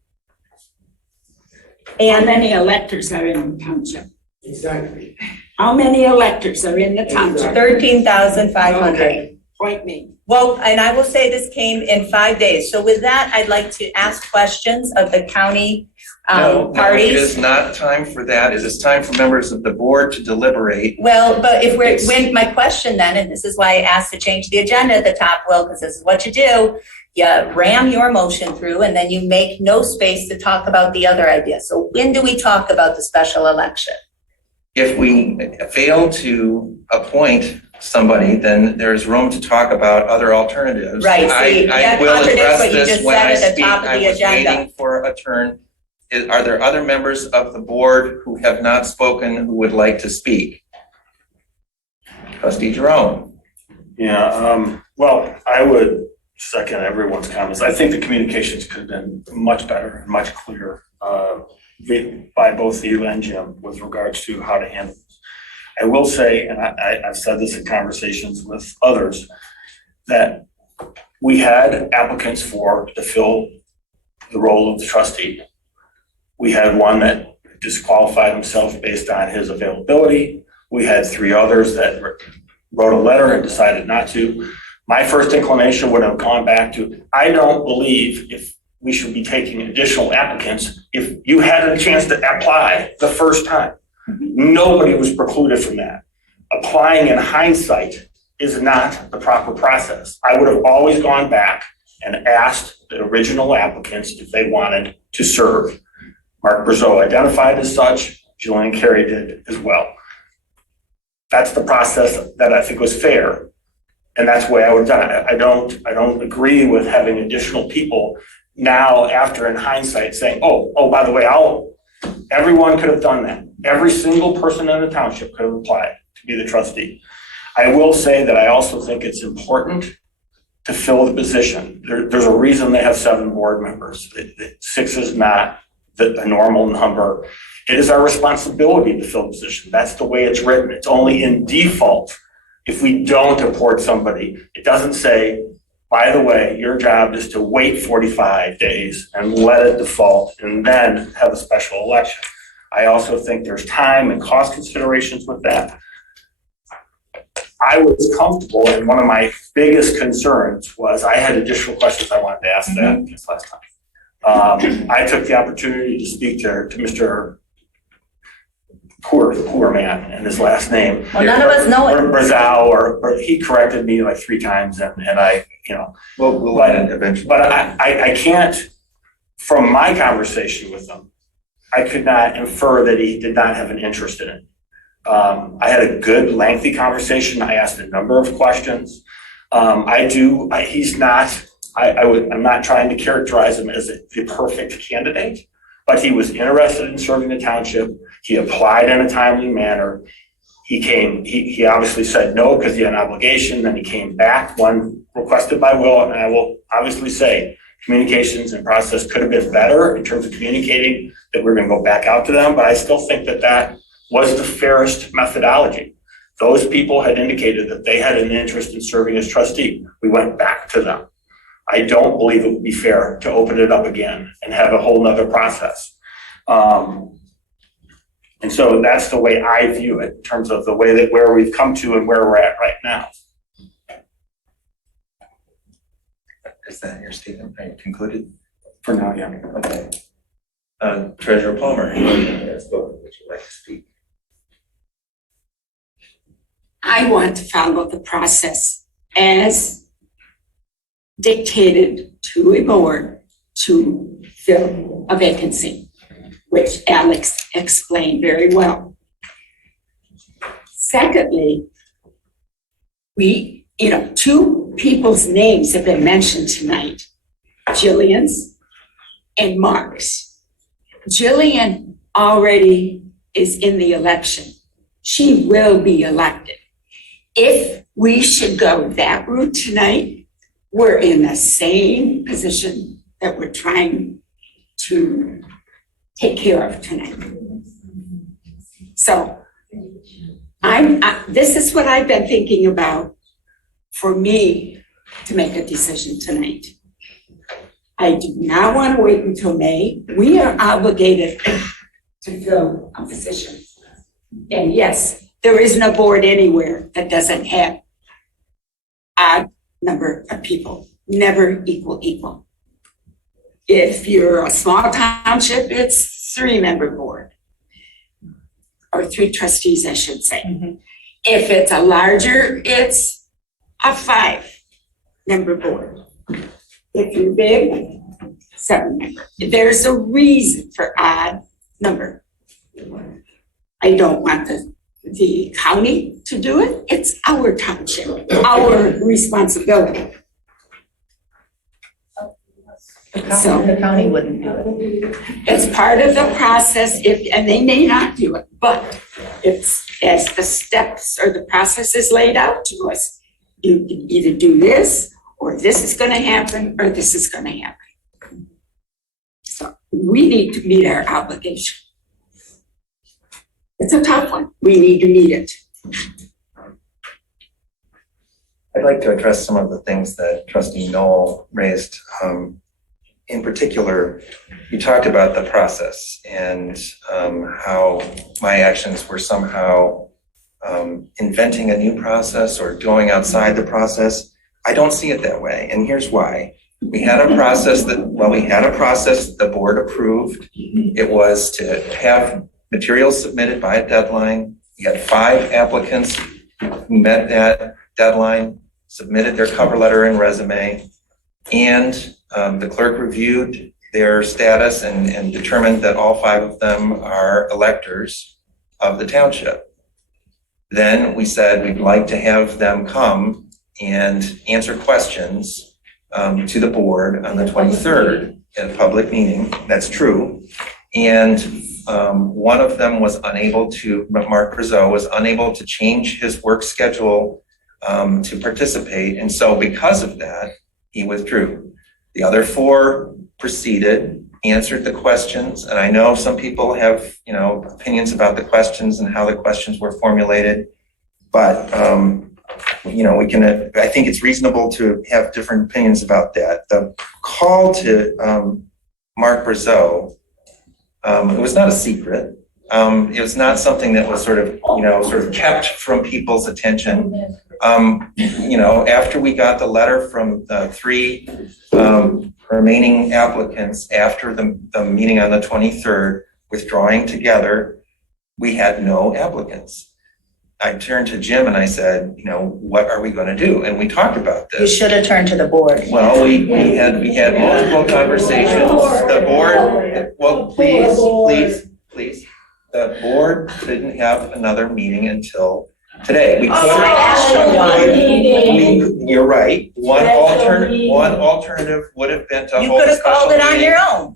And how many electors are in the township? Exactly. How many electors are in the township? 13,500. Okay, point me. Well, and I will say this came in 5 days. So with that, I'd like to ask questions of the county No, it parties. is not time for that. It is time for members of the board to deliberate. Well, but when my question then, and this is why I asked to change the agenda at the top, Will, because this is what you do. You ram your motion through and then you make no space to talk about the other ideas. So when do we talk about the special election? If we fail to appoint somebody, then there's room to talk about other alternatives. Right, see, I that will contradicts address what you this just when said I at the speak. top of I the was agenda. waiting for a turn. Are there other members of the board who have not spoken who would like to speak? Trustee Jerome. Yeah, well, I would second everyone's comments. I think the communications could have been much better and much clearer by both you and Jim with regards to how to handle this. I will say, and I've said this in conversations with others, that we had applicants to fill the role of the trustee. We had one that disqualified himself based on his availability. We had 3 others that wrote a letter and decided not to. My first inclination would have gone back to, I don't believe if we should be taking additional applicants if you had a chance to apply the first time. Nobody was precluded from that. Applying in hindsight is not the proper process. I would have always gone back and asked the original applicants if they wanted to serve. Mark Brazeau identified as such, Julian Carey did as well. That's the process that I think was fair, and that's the way I would have done it. I don't agree with having additional people now after in hindsight saying, oh, by the way, everyone could have done that. Every single person in the township could have applied to be the trustee. I will say that I also think it's important to fill the position. There's a reason they have 7 board members. 6 is not a normal number. It is our responsibility to fill the position. That's the way it's written. It's only in default if we don't appoint somebody. It doesn't say, by the way, your job is to wait 45 days and let it default and then have a special election. I also think there's time and cost considerations with that. I was comfortable, and one of my biggest concerns was I had additional questions I wanted to ask that this last time. I took the opportunity to speak to Mr. Poor man, and his last name. Well, none of us know it. Brazeau, or he corrected me like 3 times, and I, We'll end eventually. But I can't, from my conversation with him, I could not infer that he did not have an interest in it. I had a good, lengthy conversation. I asked a number of questions. I'm not trying to characterize him as the perfect candidate, but he was interested in serving the township. He applied in a timely manner. He obviously said no because he had an obligation. Then he came back when requested by Will, and I will obviously say communications and process could have been better in terms of communicating that we're going to go back out to them, but I still think that was the fairest methodology. Those people had indicated that they had an interest in serving as trustee. We went back to them. I don't believe it would be fair to open it up again and have a whole nother process. And so that's the way I view it in terms of the way that where we've come to and where we're at right now. Is that your statement? Are you concluded? For now, yeah. Okay. Treasurer Palmer, would you like to speak? I want to follow the process as dictated to a board to fill a vacancy, which Alex explained very well. Secondly, 2 people's names have been mentioned tonight, Jillian's and Mark's. Jillian already is in the election. She will be elected. If we should go that route tonight, we're in the same position that we're trying to take care of tonight. So this is what I've been thinking about for me to make a decision tonight. I do not want to wait until May. We are obligated to fill a position. And yes, there is no board anywhere that doesn't have odd number of people, never equal. If you're a small township, it's 3-member board, or 3 trustees, I should say. Mm-hmm. If it's a larger, it's a 5-member board. If you're big, 7-member. There's a reason for odd number. I don't want the county to do it. It's our township, our responsibility. The county wouldn't do it. It's part of the process, and they may not do it, but it's as the steps or the process is laid out to us. You can either do this, or this is going to happen, or this is going to happen. So we need to meet our obligation. It's a tough one. We need to meet it. I'd like to address some of the things that Trustee Knoll raised. In particular, you talked about the process and how my actions were somehow inventing a new process or going outside the process. I don't see it that way, and here's why. We had a process that the board approved. It was to have materials submitted by a deadline. We had 5 applicants who met that deadline, submitted their cover letter and resume. And the clerk reviewed their status and determined that all 5 of them are electors of the township. Then we said we'd like to have them come and answer questions to the board on the 23rd at a public meeting. That's true. And one of them was unable to, Mark Brazeau was unable to change his work schedule to participate. And so because of that, he withdrew. The other 4 proceeded, answered the questions. And I know some people have, opinions about the questions and how the questions were formulated. But, I think it's reasonable to have different opinions about that. The call to Mark Brazeau, it was not a secret. It was not something that was sort of kept from people's attention. After we got the letter from the 3 remaining applicants after the meeting on the 23rd, withdrawing together, we had no applicants. I turned to Jim and I said, what are we going to do? And we talked about this. You should have turned to the board. Well, we had multiple conversations. The board, well, please. The board didn't have another meeting until today. You're right. One alternative would have been to hold a special meeting. You could have called it on your own.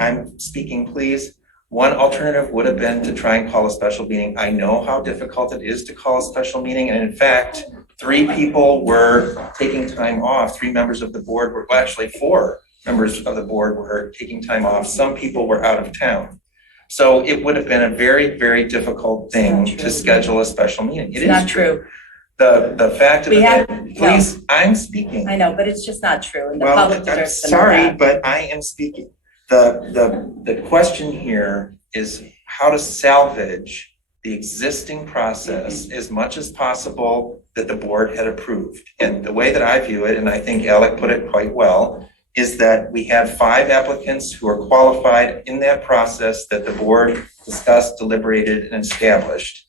I'm speaking, please. One alternative would have been to try and call a special meeting. I know how difficult it is to call a special meeting. And in fact, 3 people were taking time off. 3 members of the board were, well, actually 4 members of the board were taking time off. Some people were out of town. So it would have been a very, very difficult thing to schedule a special meeting. It is not true. The fact of We it, have- please, I'm speaking. I know, but it's just not true. And the Well, public I'm deserves to know sorry, that. but I am speaking. The question here is how to salvage the existing process as much as possible that the board had approved. And the way that I view it, and I think Alec put it quite well, is that we had 5 applicants who are qualified in that process that the board discussed, deliberated, and established.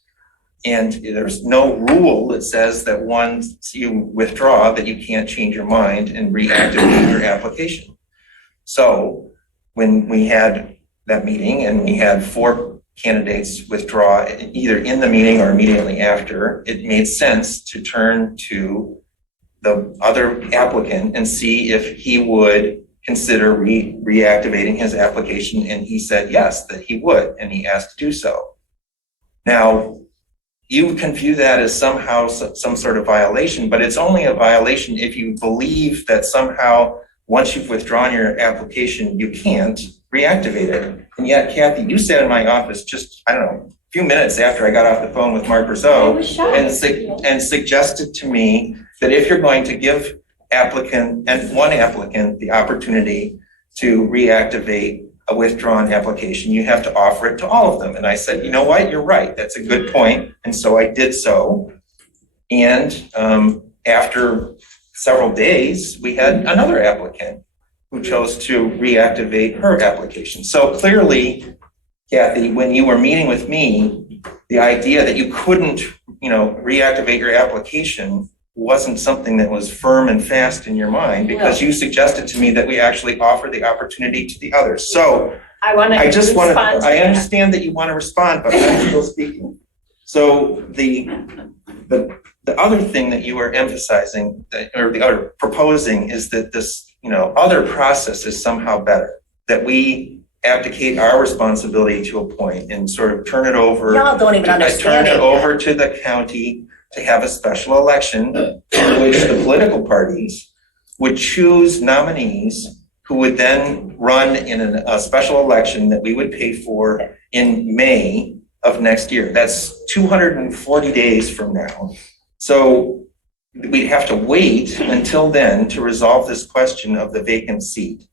And there's no rule that says that once you withdraw that you can't change your mind and reactivate your application. So when we had that meeting and we had 4 candidates withdraw either in the meeting or immediately after, it made sense to turn to the other applicant and see if he would consider reactivating his application. And he said yes, that he would, and he asked to do so. Now, you can view that as somehow some sort of violation, but it's only a violation if you believe that somehow once you've withdrawn your application, you can't reactivate it. And yet, Kathy, you sat in my office just, a few minutes after I got off the phone with Mark Brazeau and suggested to me that if you're going to give one applicant the opportunity to reactivate a withdrawn application, you have to offer it to all of them. And I said, you know what, you're right, that's a good point. And so I did so. And after several days, we had another applicant who chose to reactivate her application. So clearly, Kathy, when you were meeting with me, the idea that you couldn't, reactivate your application wasn't something that was firm and fast in your mind, because you suggested to me that we actually offer the opportunity to the others. So I understand that you want to respond, but I'm still speaking. So the other thing that you are emphasizing, or the other proposing, is that this, other process is somehow better, that we abdicate our responsibility to a point and sort of turn it over. Y'all don't even understand it. Turn it over to the county to have a special election in which the political parties would choose nominees who would then run in a special election that we would pay for in May of next year. That's 240 days from now. So we'd have to wait until then to resolve this question of the vacant seat,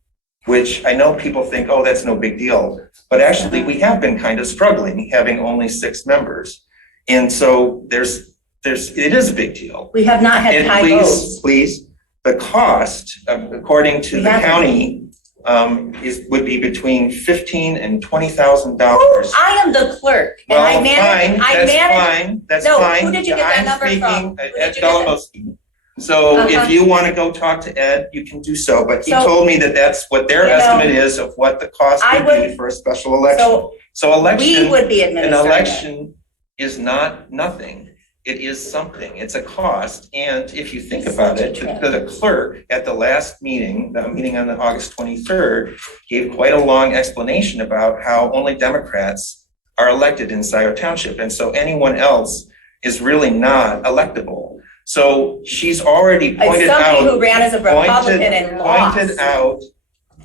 which I know people think, oh, that's no big deal. But actually, we have been kind of struggling, having only 6 members. And so it is a big deal. We have not had high votes. Please, the cost, according to the county, would be between $15,000 and $20,000. I am the clerk, and Well, fine, that's fine. No, who did you get that number from? Ed Gallimore speaking. So if you want to go talk to Ed, you can do so, but he So, told me that that's what their you know, estimate is of what the cost I would be would- for a special election. So We election, would be an administering it. election is not nothing. It is something. It's a cost. And if you think about it, the clerk at the last meeting, the meeting on the August 23rd, gave quite a long explanation about how only Democrats are elected in Scio Township. And so anyone else is really not electable. So she's already pointed out. Somebody who ran as a Republican and lost.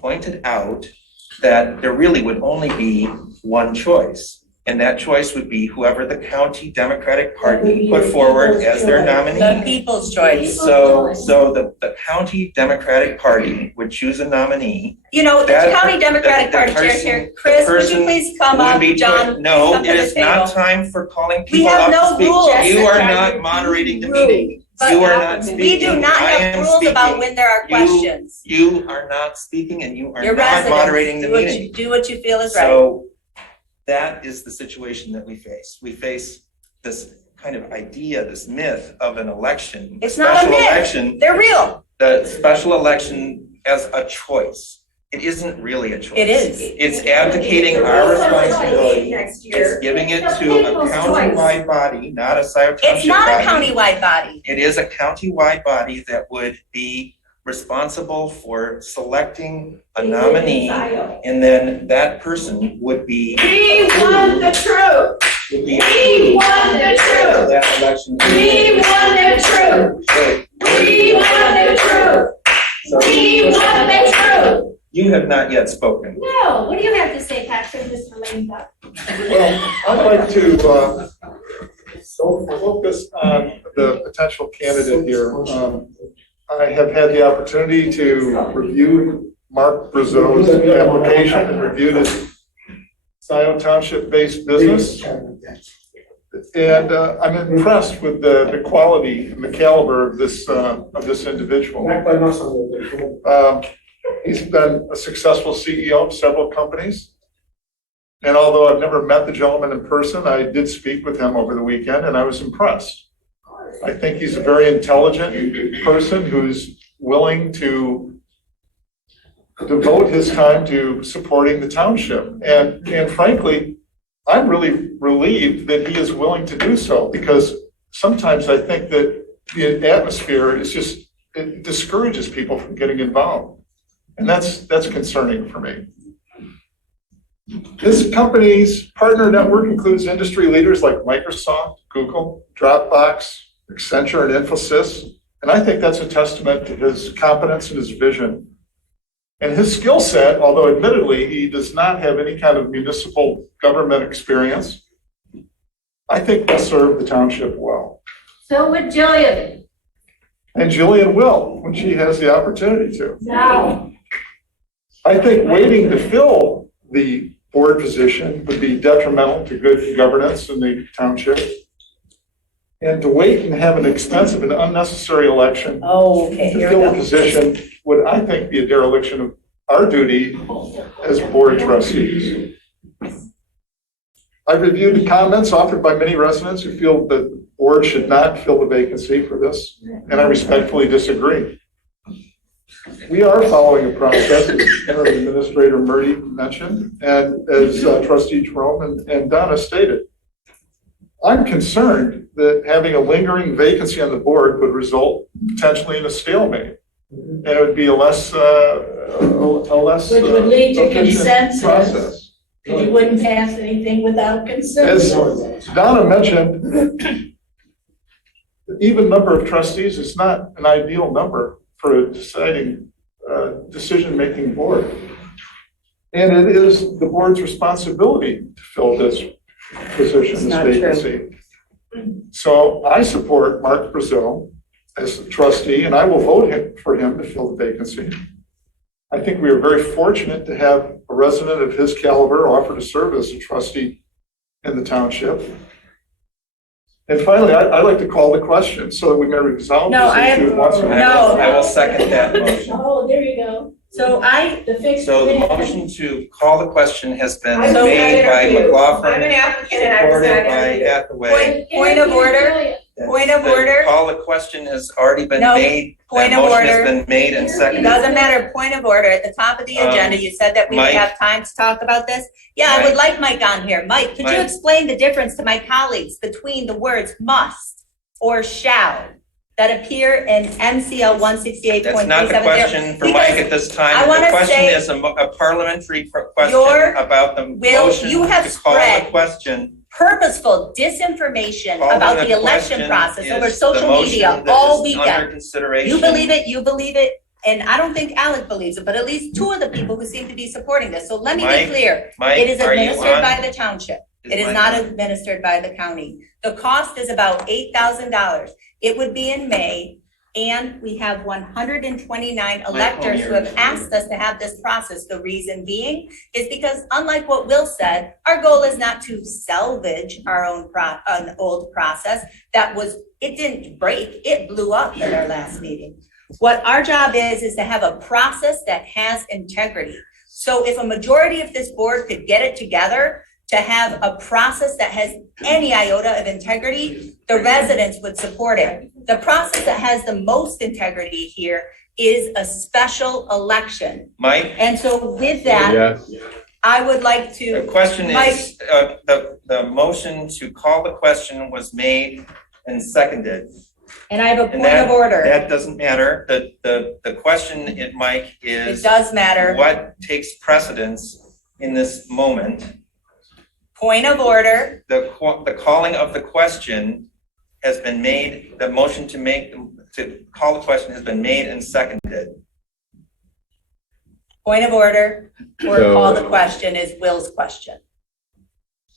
Pointed out that there really would only be one choice. And that choice would be whoever the county Democratic Party put forward as their nominee. The people's choice. So the county Democratic Party would choose a nominee. You know, the That- county Democratic the Party chair person- here, the Chris, would person you please come would up, be put- John? No, please come to it the is not table. time for calling We people have up no to speak. rules. You are Jessica, not you're moderating the being meeting. But You are not speaking. We do not I have am rules about speaking. when there are questions. You are not speaking and you are You're not moderating the residents, meeting. do what you feel is right. So that is the situation that we face. We face this kind of idea, this myth of an election. It's not a special myth. election, They're real. the special election as a choice. It isn't really a choice. It is. It's abdicating our responsibility. It's giving it to a countywide body, not a Scio Township It's not a body. countywide body. It is a countywide body that would be responsible for selecting a nominee, and then that person would be. We want the truth. Would be We want the truth. that election. We want the truth. We want the truth. So We want the truth. you have not yet spoken. No, what do you have to say, Patrick, Mr. Lanza? Well, I'd like to focus on the potential candidate here. I have had the opportunity to review Mark Brazeau's application and reviewed his Scio Township-based business. And I'm impressed with the quality and the caliber of this individual. He's been a successful CEO of several companies. And although I've never met the gentleman in person, I did speak with him over the weekend and I was impressed. I think he's a very intelligent person who's willing to devote his time to supporting the township. And frankly, I'm really relieved that he is willing to do so, because sometimes I think that the atmosphere is just, it discourages people from getting involved. And that's concerning for me. This company's partner network includes industry leaders like Microsoft, Google, Dropbox, Accenture, and Infosys. And I think that's a testament to his competence and his vision. And his skill set, although admittedly he does not have any kind of municipal government experience, I think will serve the township well. So would Jillian. And Jillian will, when she has the opportunity to. Now. I think waiting to fill the board position would be detrimental to good governance in the township. And to wait and have an expensive and unnecessary election Oh, okay, to here we fill a go. position would, I think, be a dereliction of our duty as board trustees. I've reviewed the comments offered by many residents who feel that the board should not fill the vacancy for this, and I respectfully disagree. We are following a process, as Interim Administrator Murdy mentioned, and as Trustee Jerome and Donna stated. I'm concerned that having a lingering vacancy on the board would result potentially in a stalemate. And it would be a less Which would lead to efficient consensus. process. You wouldn't pass anything without consensus. As Donna mentioned, the even number of trustees is not an ideal number for a decision-making board. And it is the board's responsibility to fill this position, this vacancy. So I support Mark Brazeau as a trustee, and I will vote for him to fill the vacancy. I think we are very fortunate to have a resident of his caliber offer to serve as a trustee in the township. And finally, I'd like to call the question so that we may resolve No, this issue once and for all. I will second that motion. Oh, there you go. So The motion to call the question has been I'm made by I'm an McLaughlin, applicant and I supported decided. by Hathaway. Point of order. Point of order. Call the question has already been No, made. point That of motion has order. been made and It seconded. doesn't matter, point of order, at the top of the agenda, you said that we would Mike. have time to talk about this. Yeah, I would like Mike on here. Mike, could you Mike. explain the difference to my colleagues between the words must or shall that appear in MCL 168.370? That's not the question for Mike at this time. I wanna The question say- is a parliamentary question Your- about the Will, motion you have to call the spread question. purposeful disinformation Calling about the the election question process is over the social motion media that all is weekend. under consideration. You believe it, and I don't think Alec believes it, but at least two of the people who seem to be supporting this. So let me Mike, be clear. Mike, It is are you administered on? by the township. Is It is Mike not on? administered by the county. The cost is about $8,000. It would be in May, and we have 129 electors who have asked us to have this process. The reason being is because, unlike what Will said, our goal is not to salvage our own an old process it didn't break, it blew up at our last meeting. What our job is to have a process that has integrity. So if a majority of this board could get it together to have a process that has any iota of integrity, the residents would support it. The process that has the most integrity here is a special election. Mike? And so with that, Yes. I would like to. The question Mike- is, the motion to call the question was made and seconded. And I have a And point that- of order. That doesn't matter. The question, Mike, It is does matter. what takes precedence in this moment? Point of order. The calling of the question has been made, the motion to call the question has been made and seconded. Point of order, or So- call the question is Will's question.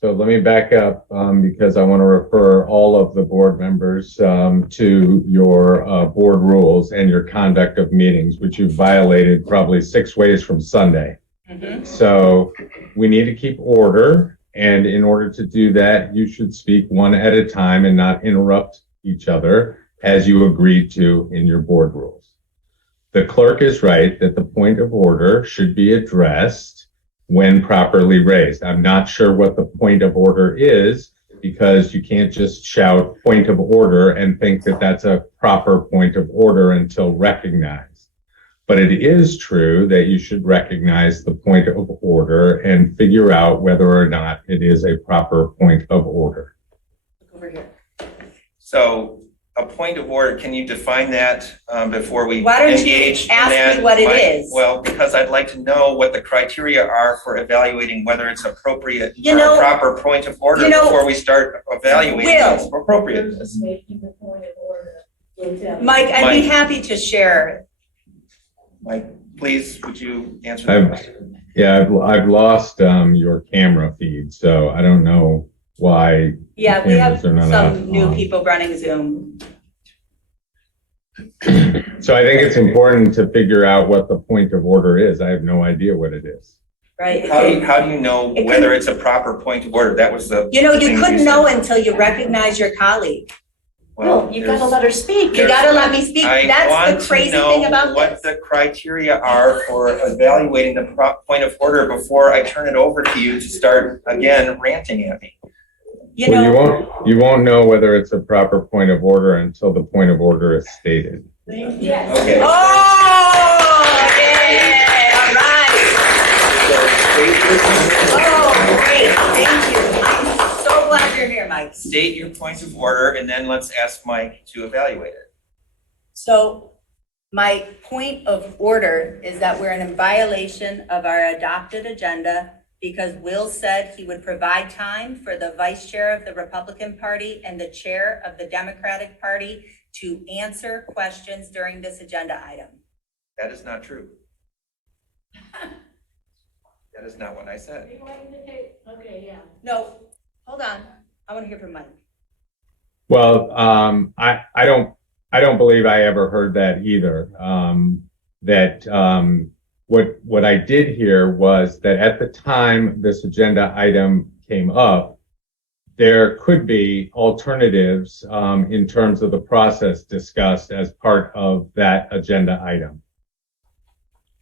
So let me back up because I want to refer all of the board members to your board rules and your conduct of meetings, which you violated probably 6 ways from Sunday. So we need to keep order. And in order to do that, you should speak one at a time and not interrupt each other as you agreed to in your board rules. The clerk is right that the point of order should be addressed when properly raised. I'm not sure what the point of order is because you can't just shout point of order and think that that's a proper point of order until recognized. But it is true that you should recognize the point of order and figure out whether or not it is a proper point of order. Over here. So a point of order, can you define that before we Why don't you engage in ask me that? what it Mike? is? Well, because I'd like to know what the criteria are for evaluating whether it's appropriate You or know- a proper point of order you know, before we start evaluating Will. its appropriateness. Mike, I'd be Mike. happy to share. Mike, please, would you answer the question? I've lost your camera feed, so I don't know why. Yeah, we have cameras are not some new on. people running Zoom. So I think it's important to figure out what the point of order is. I have no idea what it is. Right? How do you know It whether could- it's a proper point of order? That was the. You know, you thing couldn't said. know until you recognize your colleague. Well, You gotta let her speak. You gotta let me speak. I That's want the to crazy know thing about what this. the criteria are for evaluating the point of order before I turn it over to you to start again ranting at me. You Well, know, you won't know whether it's a proper point of order until the point of order is stated. yes. Okay. Oh, yeah, all right. Oh, great, thank you. I'm so glad you're here, Mike. State your points of order and then let's ask Mike to evaluate it. So my point of order is that we're in violation of our adopted agenda because Will said he would provide time for the vice chair of the Republican Party and the chair of the Democratic Party to answer questions during this agenda item. That is not true. That is not what I said. Okay, yeah. No, hold on. I want to hear from Mike. Well, I don't believe I ever heard that either. What I did hear was that at the time this agenda item came up, there could be alternatives in terms of the process discussed as part of that agenda item.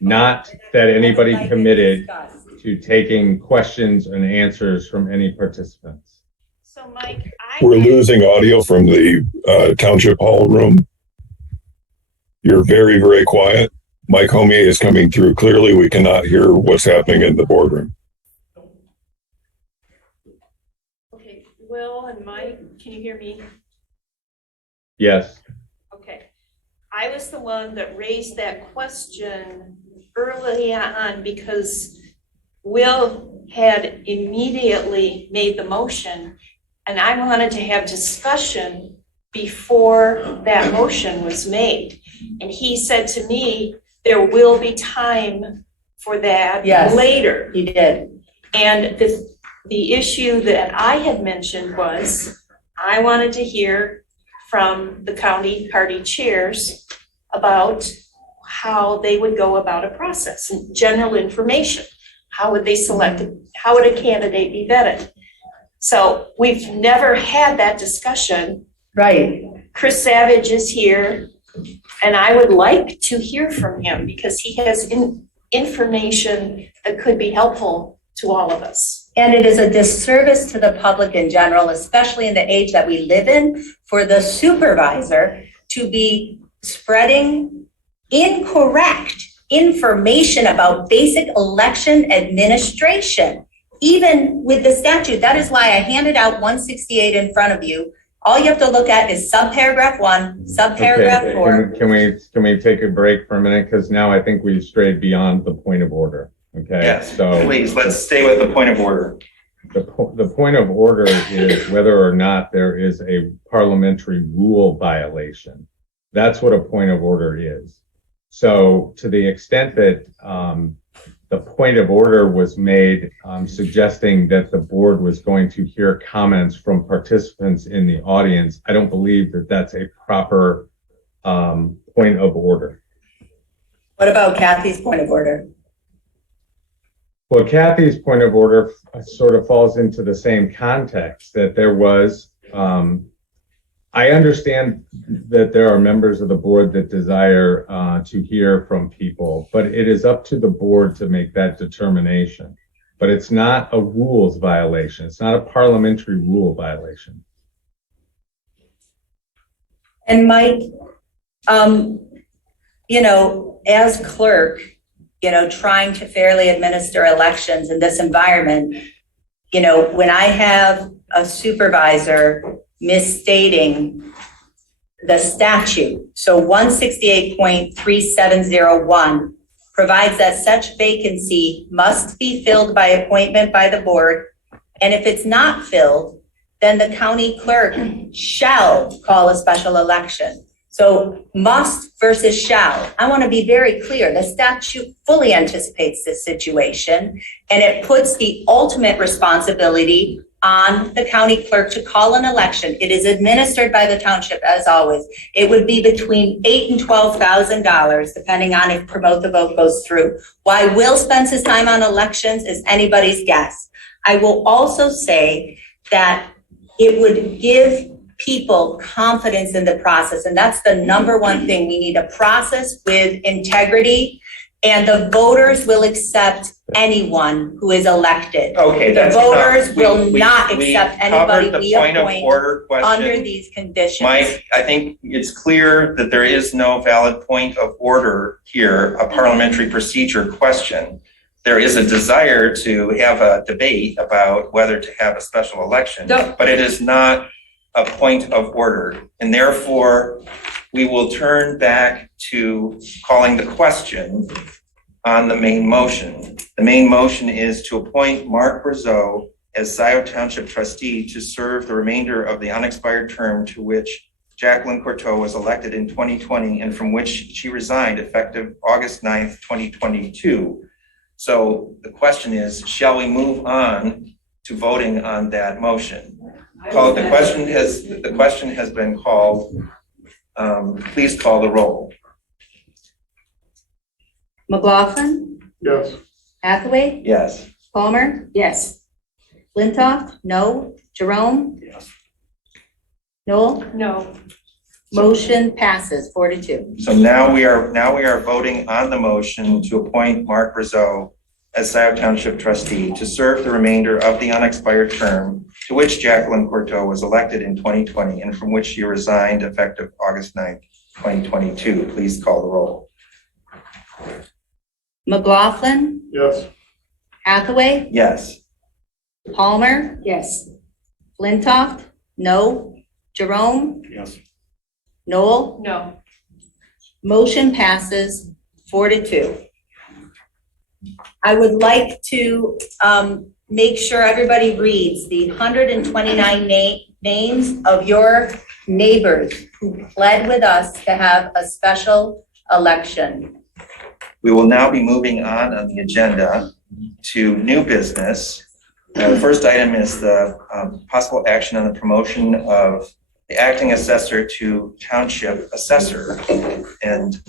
Not that anybody Mike committed discussed. to taking questions and answers from any participants. So Mike, We're losing audio from the township hall room. You're very, very quiet. Mike Homier is coming through clearly. We cannot hear what's happening in the boardroom. Okay, Will and Mike, can you hear me? Yes. Okay. I was the one that raised that question early on because Will had immediately made the motion, and I wanted to have discussion before that motion was made. And he said to me, there will be time for that Yes, later. he did. And the issue that I had mentioned was, I wanted to hear from the county party chairs about how they would go about a process and general information. How would they select, how would a candidate be vetted? So we've never had that discussion. Right. Chris Savage is here, and I would like to hear from him because he has information that could be helpful to all of us. And it is a disservice to the public in general, especially in the age that we live in, for the supervisor to be spreading incorrect information about basic election administration, even with the statute. That is why I handed out 168 in front of you. All you have to look at is subparagraph 1, subparagraph Okay, 4. Can we take a break for a minute? Because now I think we've strayed beyond the point of order. Okay. Yes, So please, let's stay with the point of order. the point of order is whether or not there is a parliamentary rule violation. That's what a point of order is. So to the extent that the point of order was made suggesting that the board was going to hear comments from participants in the audience, I don't believe that that's a proper point of order. What about Kathy's point of order? Well, Kathy's point of order sort of falls into the same context that there was, I understand that there are members of the board that desire to hear from people, but it is up to the board to make that determination. But it's not a rules violation. It's not a parliamentary rule violation. And Mike, as clerk, trying to fairly administer elections in this environment, when I have a supervisor misstating the statute, so 168.3701 provides that such vacancy must be filled by appointment by the board, and if it's not filled, then the county clerk shall call a special election. So must versus shall. I want to be very clear. The statute fully anticipates this situation, and it puts the ultimate responsibility on the county clerk to call an election. It is administered by the township, as always. It would be between $8,000 and $12,000, depending on if promote the vote goes through. Why Will spends his time on elections is anybody's guess. I will also say that it would give people confidence in the process, and that's the number one thing. We need a process with integrity, and the voters will accept anyone who is elected. Okay, that's the voters enough. will not accept anybody we point of appoint order question. under these conditions. Mike, I think it's clear that there is no valid point of order here, a parliamentary procedure question. There is a desire to have a debate about whether to have a special election, but it is not a point of order. And therefore, we will turn back to calling the question on the main motion. The main motion is to appoint Mark Brazeau as Scio Township trustee to serve the remainder of the unexpired term to which Jacqueline Courteau was elected in 2020 and from which she resigned effective August 9th, 2022. So the question is, shall we move on to voting on that motion? The question has been called. Please call the roll. McLaughlin, Yes. Hathaway, Yes. Palmer, Yes. Flintoff, no, Jerome, Yes. Noel, No. motion passes 4-2. So now we are voting on the motion to appoint Mark Brazeau as Scio Township trustee to serve the remainder of the unexpired term to which Jacqueline Courteau was elected in 2020 and from which she resigned effective August 9th, 2022. Please call the roll. McLaughlin, Yes. Hathaway, Yes. Palmer, Yes. Flintoff, no, Jerome, Yes. Noel. No. Motion passes 4-2. I would like to make sure everybody reads the 129 names of your neighbors who pled with us to have a special election. We will now be moving on the agenda to new business. The first item is the possible action on the promotion of the acting assessor to township assessor. And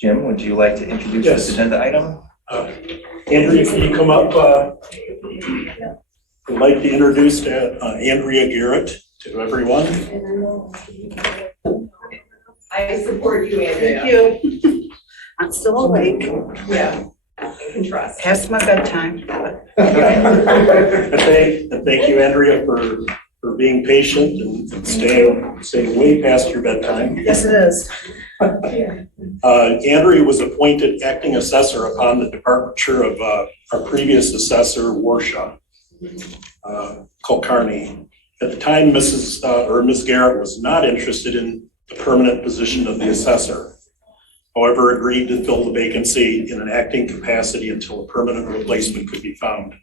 Jim, would you like to introduce this agenda item? Andrea, can you come up? I'd like to introduce Andrea Garrett to everyone. I support you, Andrea. Thank you. I'm still awake. Yeah, you can trust. Past my bedtime. And thank you, Andrea, for being patient and staying way past your bedtime. Yes, it is. Andrea was appointed acting assessor upon the departure of our previous assessor, Warshaw Kulkarni. At the time, Ms. Garrett was not interested in the permanent position of the assessor. However, agreed to fill the vacancy in an acting capacity until a permanent replacement could be found.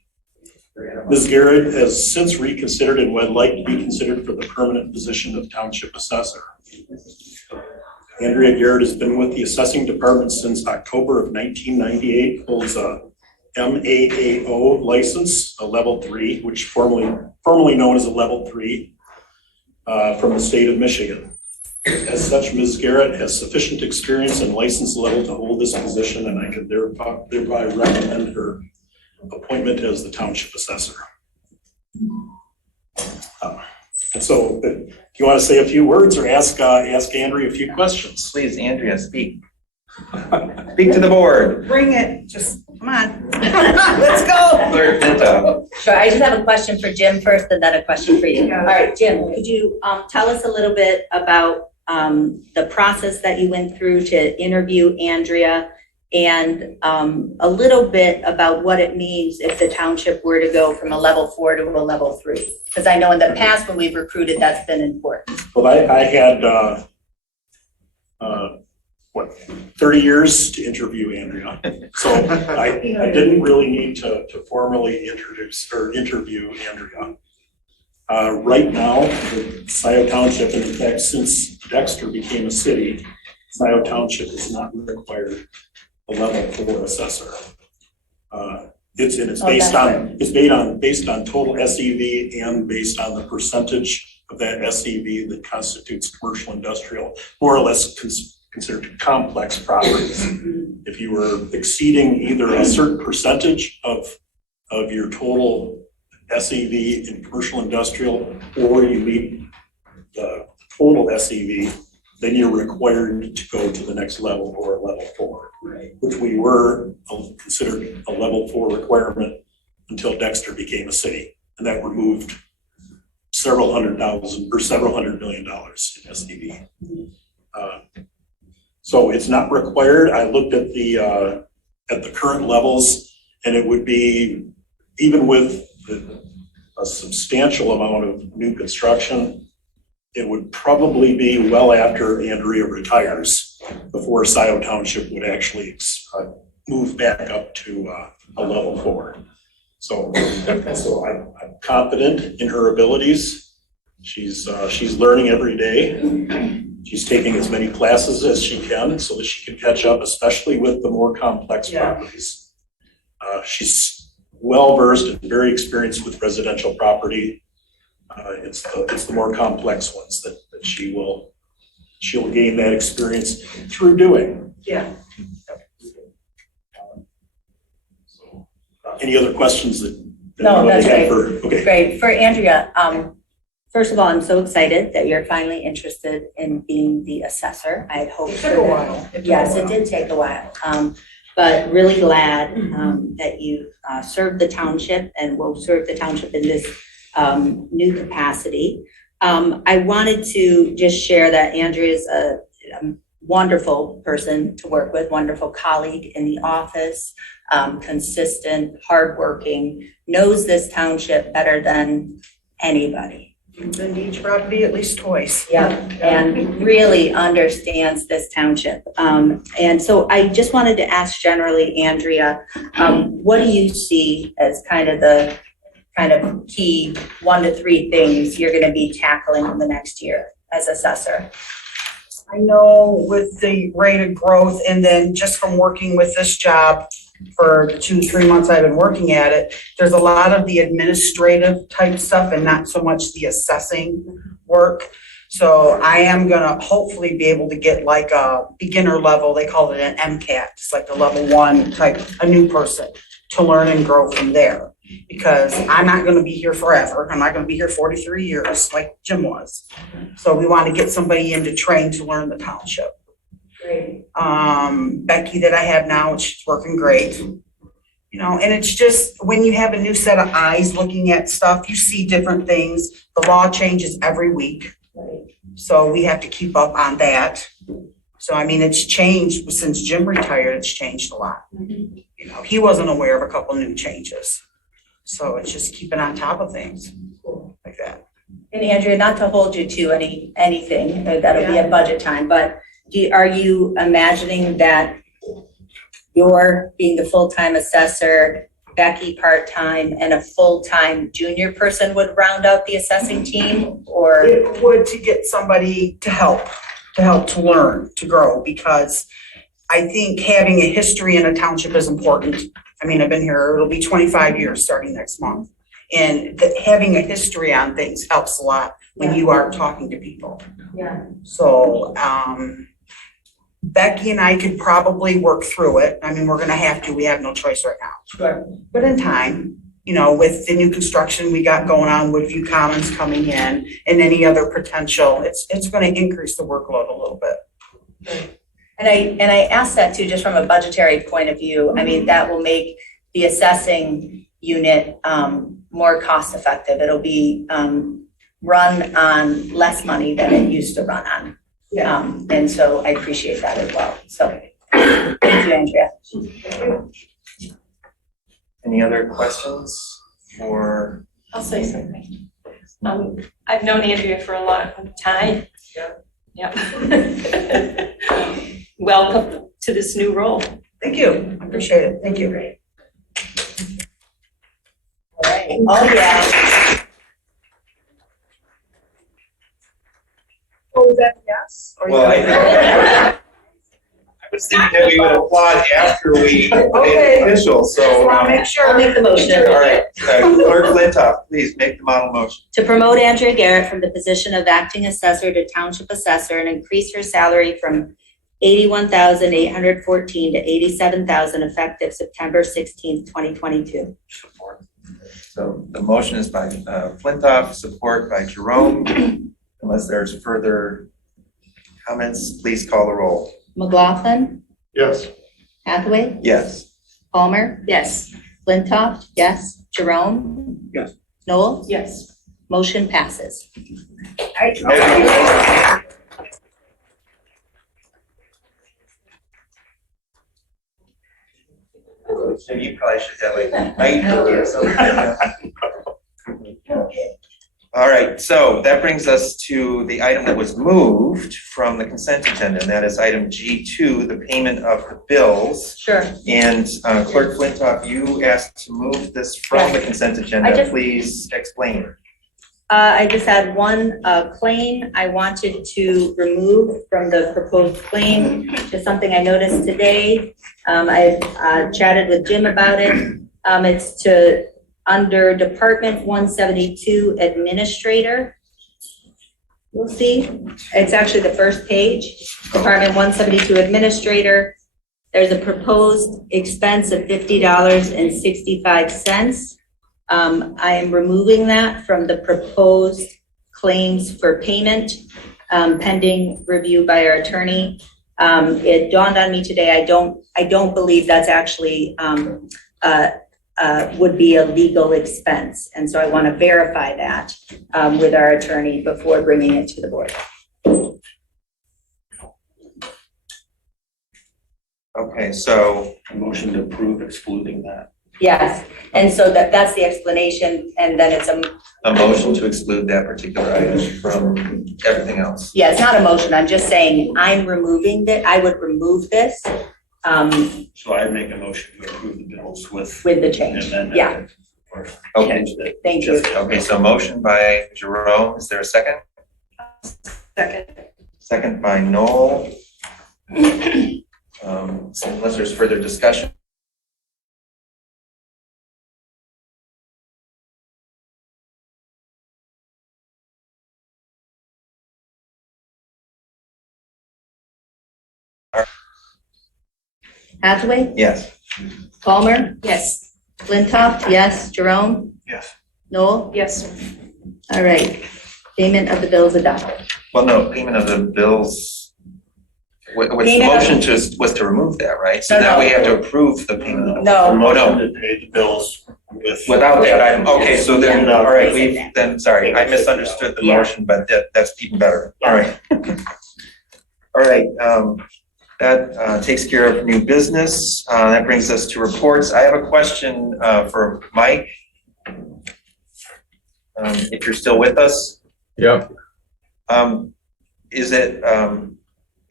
Ms. Garrett has since reconsidered and would like to be considered for the permanent position of township assessor. Andrea Garrett has been with the assessing department since October of 1998, holds a MAAO license, a level 3, which formerly known as a level 3 from the state of Michigan. As such, Ms. Garrett has sufficient experience and license level to hold this position, and I can thereby recommend her appointment as the township assessor. And so, do you want to say a few words or ask Andrea a few questions? Please, Andrea, speak. Speak to the board. Bring it. Just come on. Let's go. Clerk Flintoff. Sure, I just have a question for Jim first and then a question for you. All right, Jim, could you tell us a little bit about the process that you went through to interview Andrea and a little bit about what it means if the township were to go from a level 4 to a level 3? Because I know in the past when we've recruited, that's been important. Well, I had 30 years to interview Andrea. So I didn't really need to formally introduce or interview Andrea. Right now, the Scio Township, and in fact, since Dexter became a city, Scio Township is not required a level 4 assessor. It's based on total SEV and based on the percentage of that SEV that constitutes commercial industrial, more or less considered complex properties. If you were exceeding either a certain percentage of your total SEV in commercial industrial, or you meet the total SEV, then you're required to go to the next level or a level 4, which we were considered a level 4 requirement until Dexter became a city, and that removed several $100 million in SEV. So it's not required. I looked at the current levels, and it would be, even with a substantial amount of new construction, it would probably be well after Andrea retires before Scio Township would actually move back up to a level 4. So I'm confident in her abilities. She's learning every day. She's taking as many classes as she can so that she can catch up, especially with the more complex properties. She's well-versed and very experienced with residential property. It's the more complex ones that she'll gain that experience through doing. Yeah. So, any other questions that No, that's great. Okay. Great. For Andrea, first of all, I'm so excited that you're finally interested in being the assessor. I had hoped. It took a while. Yes, it did take a while. but really glad that you served the township and will serve the township in this new capacity. I wanted to just share that Andrea is a wonderful person to work with, wonderful colleague in the office, consistent, hardworking, knows this township better than anybody. Been to each property at least twice. Yeah, and really understands this township. And so I just wanted to ask generally, Andrea, what do you see as kind of the key 1 to 3 things you're gonna be tackling in the next year as assessor? I know with the rate of growth and then just from working with this job for the 2-3 months I've been working at it, there's a lot of the administrative type stuff and not so much the assessing work. So I am gonna hopefully be able to get like a beginner level, they call it an MCAT, it's like the level 1 type, a new person to learn and grow from there. Because I'm not gonna be here forever. I'm not gonna be here 43 years like Jim was. So we want to get somebody in to train to learn the township. Great. Becky that I have now, she's working great. You know, and it's just when you have a new set of eyes looking at stuff, you see different things. The law changes every week. So we have to keep up on that. So I mean, it's changed since Jim retired, it's changed a lot. You know, he wasn't aware of a couple new changes. So it's just keeping on top of things like that. And Andrea, not to hold you to anything, that'll be at budget time, but are you imagining that you're being the full-time assessor, Becky part-time, and a full-time junior person would round out the assessing team, or? It would to get somebody to help to learn, to grow, because I think having a history in a township is important. I mean, I've been here, it'll be 25 years starting next month. And having a history on things helps a lot when you are talking to people. Yeah. So, Becky and I could probably work through it. I mean, we're gonna have to, we have no choice right now. Sure. But in time, you know, with the new construction we got going on, Woodview Commons coming in and any other potential, it's gonna increase the workload a little bit. And I asked that too, just from a budgetary point of view. I mean, that will make the assessing unit more cost effective. It'll be run on less money than it used to run on. And so I appreciate that as well. So thank you, Andrea. Any other questions for? I'll say something. I've known Andrea for a long time. Yeah. Welcome to this new role. Thank you. I appreciate it. Thank you. All right. Oh, yeah. Oh, was that yes? Or Well, I was thinking that we would applaud after we made it official, so. I'll make sure. I'll make the motion. All right, Clerk Flintoff, please make the model motion. To promote Andrea Garrett from the position of acting assessor to township assessor and increase her salary from $81,814 to $87,000 effective September 16th, 2022. So the motion is by Flintoff, support by Jerome. Unless there's further comments, please call the roll. McLaughlin, Yes. Hathaway, Yes. Palmer, Yes. Flintoff, yes, Jerome, Yes. Noel, Yes. motion passes. All right. So you probably should have like a night or something. All right, so that brings us to the item that was moved from the consent agenda, and that is item G2, the payment of the bills. Sure. And Clerk Flintoff, you asked to move this from the consent agenda. Please explain. I just had one claim I wanted to remove from the proposed claim, just something I noticed today. I chatted with Jim about it. It's under Department 172 Administrator. You'll see, it's actually the first page, Department 172 Administrator. There's a proposed expense of $50.65. I am removing that from the proposed claims for payment, pending review by our attorney. It dawned on me today, I don't believe that's actually, would be a legal expense. And so I want to verify that with our attorney before bringing it to the board. Okay, so Motion to approve excluding that. Yes, and so that's the explanation, and then it's a motion to exclude that particular item from everything else. yeah, it's not a motion, I'm just saying I'm removing that, I would remove this So I make a motion to approve the bills with. with the change, And then. yeah, Okay, thank you. okay, so motion by Jerome, is there a second? Second. Second by Noel. So unless there's further discussion. Hathaway, Yes. Palmer? Yes. Flintoff, yes. Jerome? Yes. Noel? Yes. All right, payment of the bills adopted. Well, no, payment of the bills. What's the Payment of- motion was to remove that, right? So No, now no. we have to approve the payment. No. Oh, no. Motion to pay the bills with. Without that item, okay, so then, Without all right, that. sorry, I misunderstood the Yeah. motion, but that's even better, all right. All right, that takes care of new business, that brings us to reports. I have a question for Mike. If you're still with us. Yep. Is it,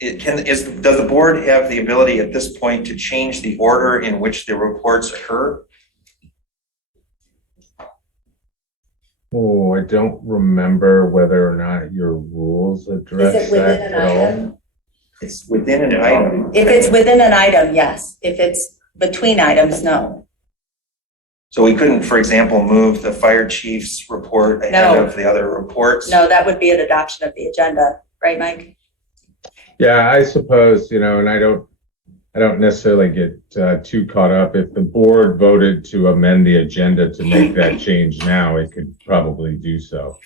does the board have the ability at this point to change the order in which the reports occur? Oh, I don't remember whether or not your rules address within that an at all. item? It's within an item. If it's within an item, yes. If it's between items, no. So we couldn't, for example, move the fire chief's report ahead No. of the other reports? No, that would be an adoption of the agenda, right, Mike? Yeah, I suppose, and I don't necessarily get too caught up. If the board voted to amend the agenda to make that change now, it could probably do so.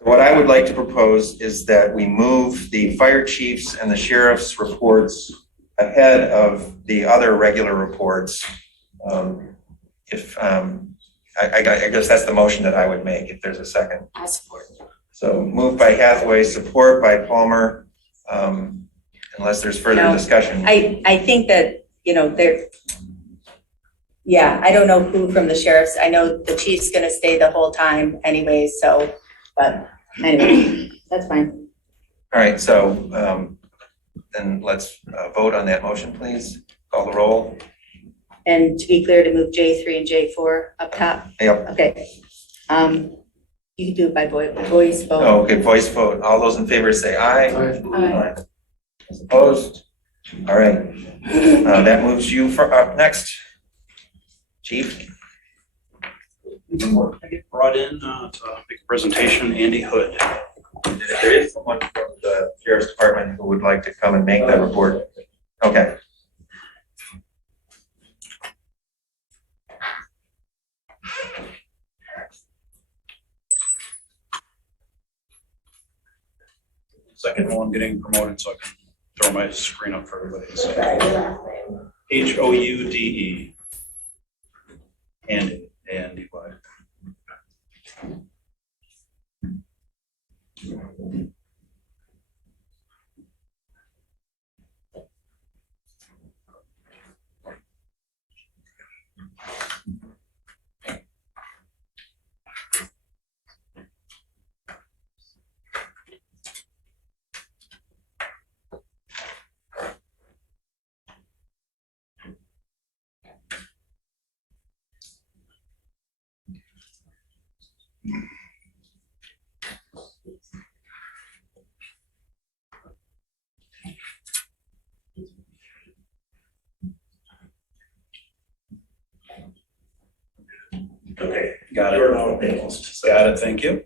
What I would like to propose is that we move the fire chief's and the sheriff's reports ahead of the other regular reports. I guess that's the motion that I would make if there's a second. I support. So moved by Hathaway, support by Palmer, unless there's further discussion. I think that, I don't know who from the sheriffs, I know the chief's gonna stay the whole time anyway, so, but anyway, that's fine. All right, so then let's vote on that motion, please. Call the roll. And to be clear, to move J3 and J4 up top? Yep. Okay. You can do it by voice vote. Oh, okay, voice vote. All those in favor say aye. Aye. Those opposed? All right. That moves you for up next. Chief? I get brought in to make a presentation, Andy Hood. If there is someone from the sheriff's department who would like to come and make that report. Okay. Second one, getting promoted, so I can throw my screen up for everybody. Houde. Andy, A-N-D-Y. Okay, got it. Got it, thank you.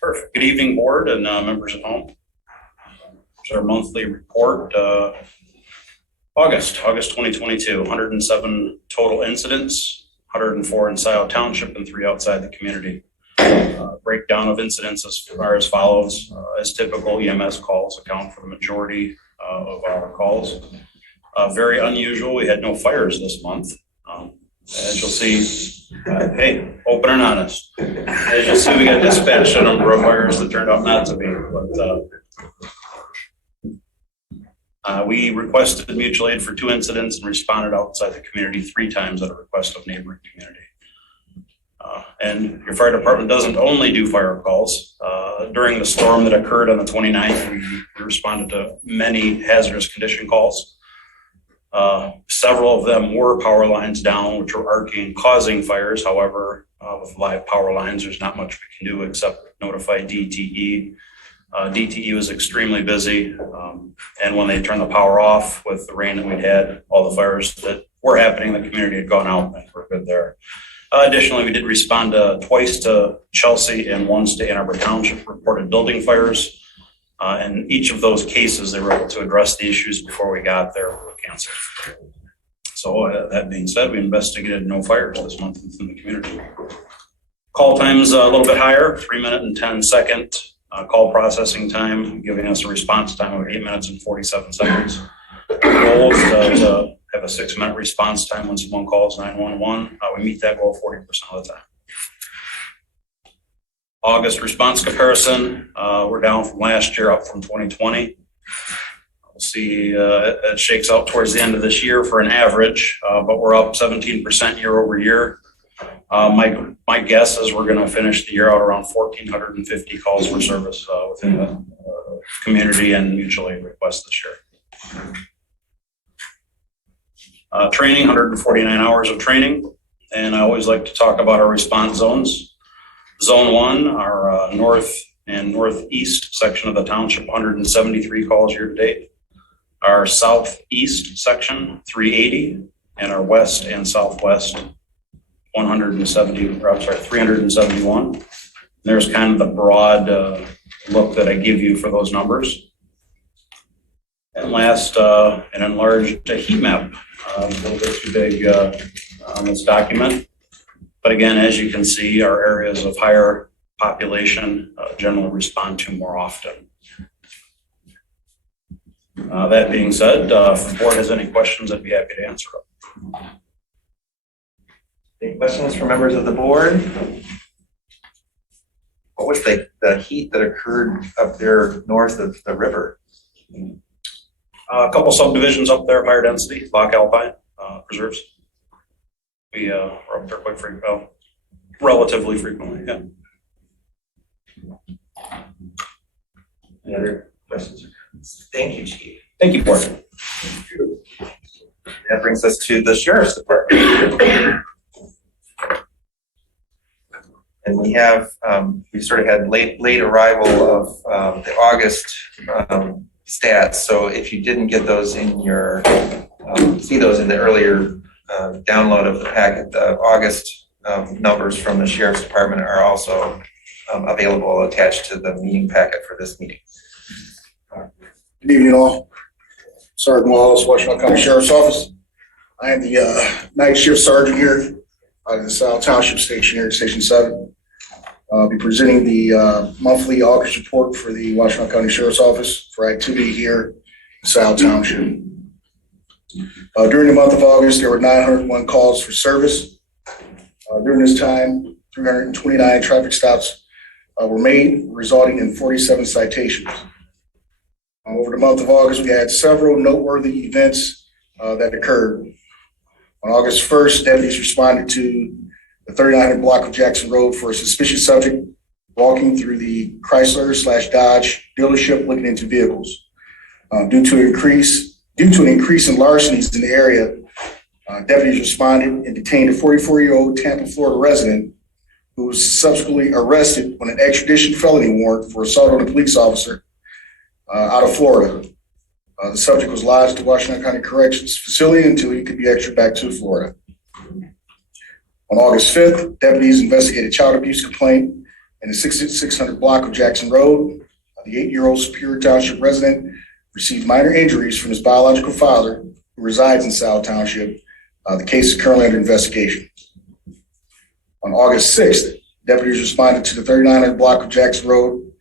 Perfect. Good evening, board and members at home. Here's our monthly report. August 2022, 107 total incidents, 104 in Scio Township and 3 outside the community. Breakdown of incidents as follows. As typical, EMS calls account for the majority of our calls. Very unusual, we had no fires this month. As you'll see, hey, open and honest. As you'll see, we got dispatched a number of fires that turned out not to be, but we requested mutual aid for 2 incidents and responded outside the community 3 times at a request of neighboring community. And your fire department doesn't only do fire calls. During the storm that occurred on the 29th, we responded to many hazardous condition calls. Several of them were power lines down, which were arcing, causing fires. However, with live power lines, there's not much we can do except notify DTE. DTE was extremely busy, and when they turned the power off with the rain that we'd had, all the fires that were happening in the community had gone out, and we're good there. Additionally, we did respond twice to Chelsea and once to Ann Arbor Township reported building fires. And each of those cases, they were able to address the issues before we got there were canceled. So that being said, we investigated no fires this month within the community. Call time's a little bit higher, 3 minute and 10 second call processing time, giving us a response time of 8 minutes and 47 seconds. The goal is to have a 6 minute response time when someone calls 911. We meet that goal 40% of the time. August response comparison, we're down from last year, up from 2020. We'll see it shakes out towards the end of this year for an average, but we're up 17% year over year. My guess is we're going to finish the year out around 1,450 calls for service within the community and mutual aid requests this year. Training, 149 hours of training, and I always like to talk about our response zones. Zone 1, our north and northeast section of the township, 173 calls year to date. Our southeast section, 380, and our west and southwest, 371. There's kind of the broad look that I give you for those numbers. And last, an enlarged heat map, a little bit too big on this document. But again, as you can see, our areas of higher population generally respond to more often. That being said, if the board has any questions, I'd be happy to answer them. Any questions from members of the board? What was the heat that occurred up there north of the river? A couple subdivisions up there, higher density, Loch Alpine preserves. We are up there quite frequently, relatively frequently, yeah. Any other questions? Thank you, Chief. Thank you, Board. That brings us to the Sheriff's Department. And we have, we sort of had late arrival of the August stats. So if you didn't get those in your, see those in the earlier download of the packet, the August numbers from the Sheriff's Department are also available attached to the meeting packet for this meeting. Good evening all. Sergeant Wallace, Washington County Sheriff's Office. I am the night shift sergeant here at the South Township Station here at Station 7. I'll be presenting the monthly August report for the Washington County Sheriff's Office for activity here in South Township. During the month of August, there were 901 calls for service. During this time, 329 traffic stops were made, resulting in 47 citations. Over the month of August, we had several noteworthy events that occurred. On August 1st, deputies responded to the 3900 block of Jackson Road for a suspicious subject walking through the Chrysler/Dodge dealership looking into vehicles. Due to an increase in larcenies in the area, deputies responded and detained a 44-year-old Tampa, Florida resident who was subsequently arrested on an extradition felony warrant for assault on a police officer out of Florida. The subject was lodged at Washington County Corrections Facility until he could be extradited back to Florida. On August 5th, deputies investigated child abuse complaint in the 6600 block of Jackson Road. The 8-year-old Superior Township resident received minor injuries from his biological father, who resides in South Township. The case is currently under investigation. On August 6th, deputies responded to the 3900 block of Jackson Road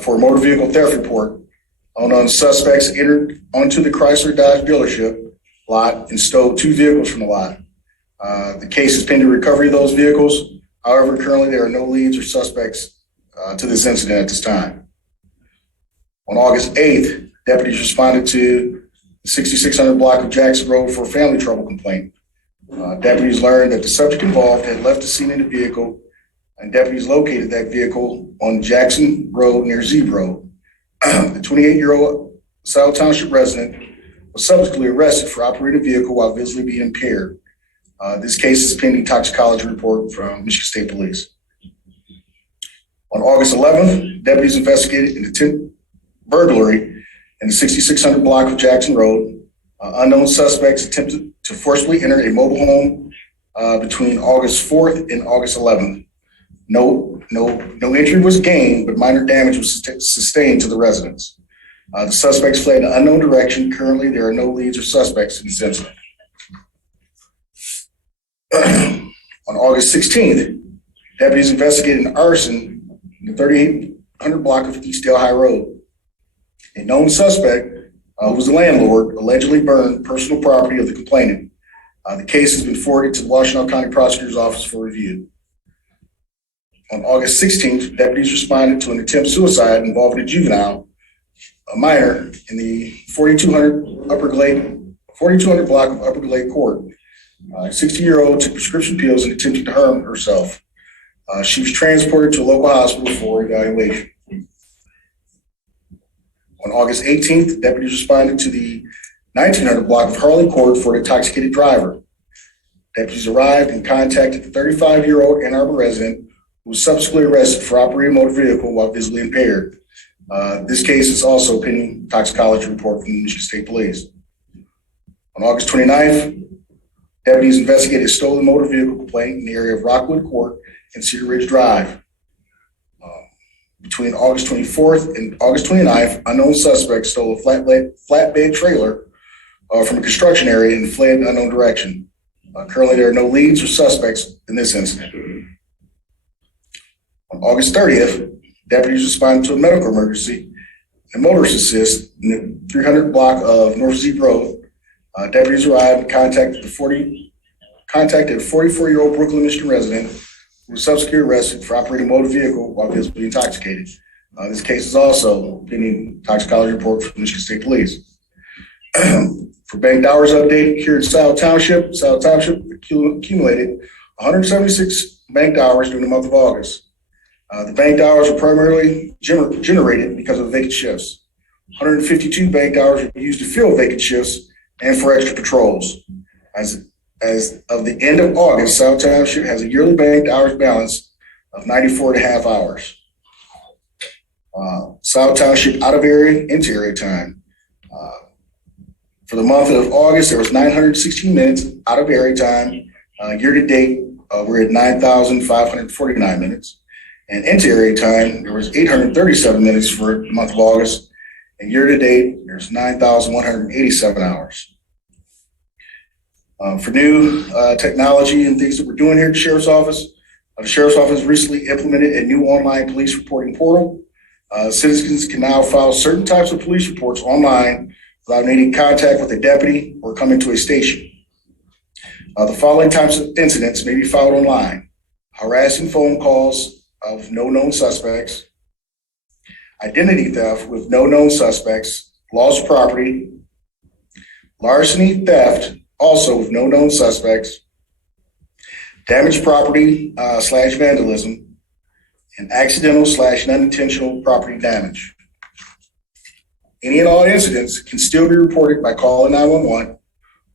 for a motor vehicle theft report. Unknown suspects entered onto the Chrysler Dodge dealership lot and stole 2 vehicles from the lot. The case is pending recovery of those vehicles. However, currently there are no leads or suspects to this incident at this time. On August 8th, deputies responded to the 6600 block of Jackson Road for a family trouble complaint. Deputies learned that the subject involved had left the scene in the vehicle, and deputies located that vehicle on Jackson Road near Zebro. The 28-year-old Scio Township resident was subsequently arrested for operating a vehicle while visibly being impaired. This case is pending toxicology report from Michigan State Police. On August 11th, deputies investigated an attempted burglary in the 6600 block of Jackson Road. Unknown suspects attempted to forcibly enter a mobile home between August 4th and August 11th. No injury was gained, but minor damage was sustained to the residence. The suspects fled in an unknown direction. Currently, there are no leads or suspects in this incident. On August 16th, deputies investigated an arson in the 3800 block of Eastdale High Road. A known suspect, who was the landlord, allegedly burned personal property of the complainant. The case has been forwarded to the Washtenaw County Prosecutor's Office for review. On August 16th, deputies responded to an attempt suicide involving a juvenile, a minor, in the 4200 block of Upper Glade Court. A 60-year-old took prescription pills and attempted to harm herself. She was transported to a local hospital for evaluation. On August 18th, deputies responded to the 1900 block of Harley Court for an intoxicated driver. Deputies arrived and contacted the 35-year-old Ann Arbor resident who was subsequently arrested for operating a motor vehicle while visibly impaired. This case is also pending toxicology report from the Michigan State Police. On August 29th, deputies investigated a stolen motor vehicle complaint in the area of Rockwood Court and Cedar Ridge Drive. Between August 24th and August 29th, unknown suspects stole a flatbed trailer from a construction area and fled in an unknown direction. Currently, there are no leads or suspects in this incident. On August 30th, deputies responded to a medical emergency and motorist assist in the 300 block of North Zebra Road. Deputies arrived and contacted a 44-year-old Brooklyn, Michigan resident who was subsequently arrested for operating a motor vehicle while visibly intoxicated. This case is also pending toxicology report from Michigan State Police. For banked hours update here in Scio Township accumulated 176 banked hours during the month of August. The banked hours were primarily generated because of vacant shifts. 152 banked hours were used to fill vacant shifts and for extra patrols. As of the end of August, Scio Township has a yearly banked hours balance of 94.5 hours. Scio Township out of area, into area time. For the month of August, there was 916 minutes out of area time. Year to date, we're at 9,549 minutes. And into area time, there was 837 minutes for the month of August. And year to date, there's 9,187 hours. For new technology and things that we're doing here at the Sheriff's Office recently implemented a new online police reporting portal. Citizens can now file certain types of police reports online without needing contact with a deputy or coming to a station. The following types of incidents may be filed online: harassing phone calls of no known suspects, identity theft with no known suspects, loss of property, larceny, theft, also with no known suspects, damaged property / vandalism, and accidental / unintentional property damage. Any and all incidents can still be reported by calling 911.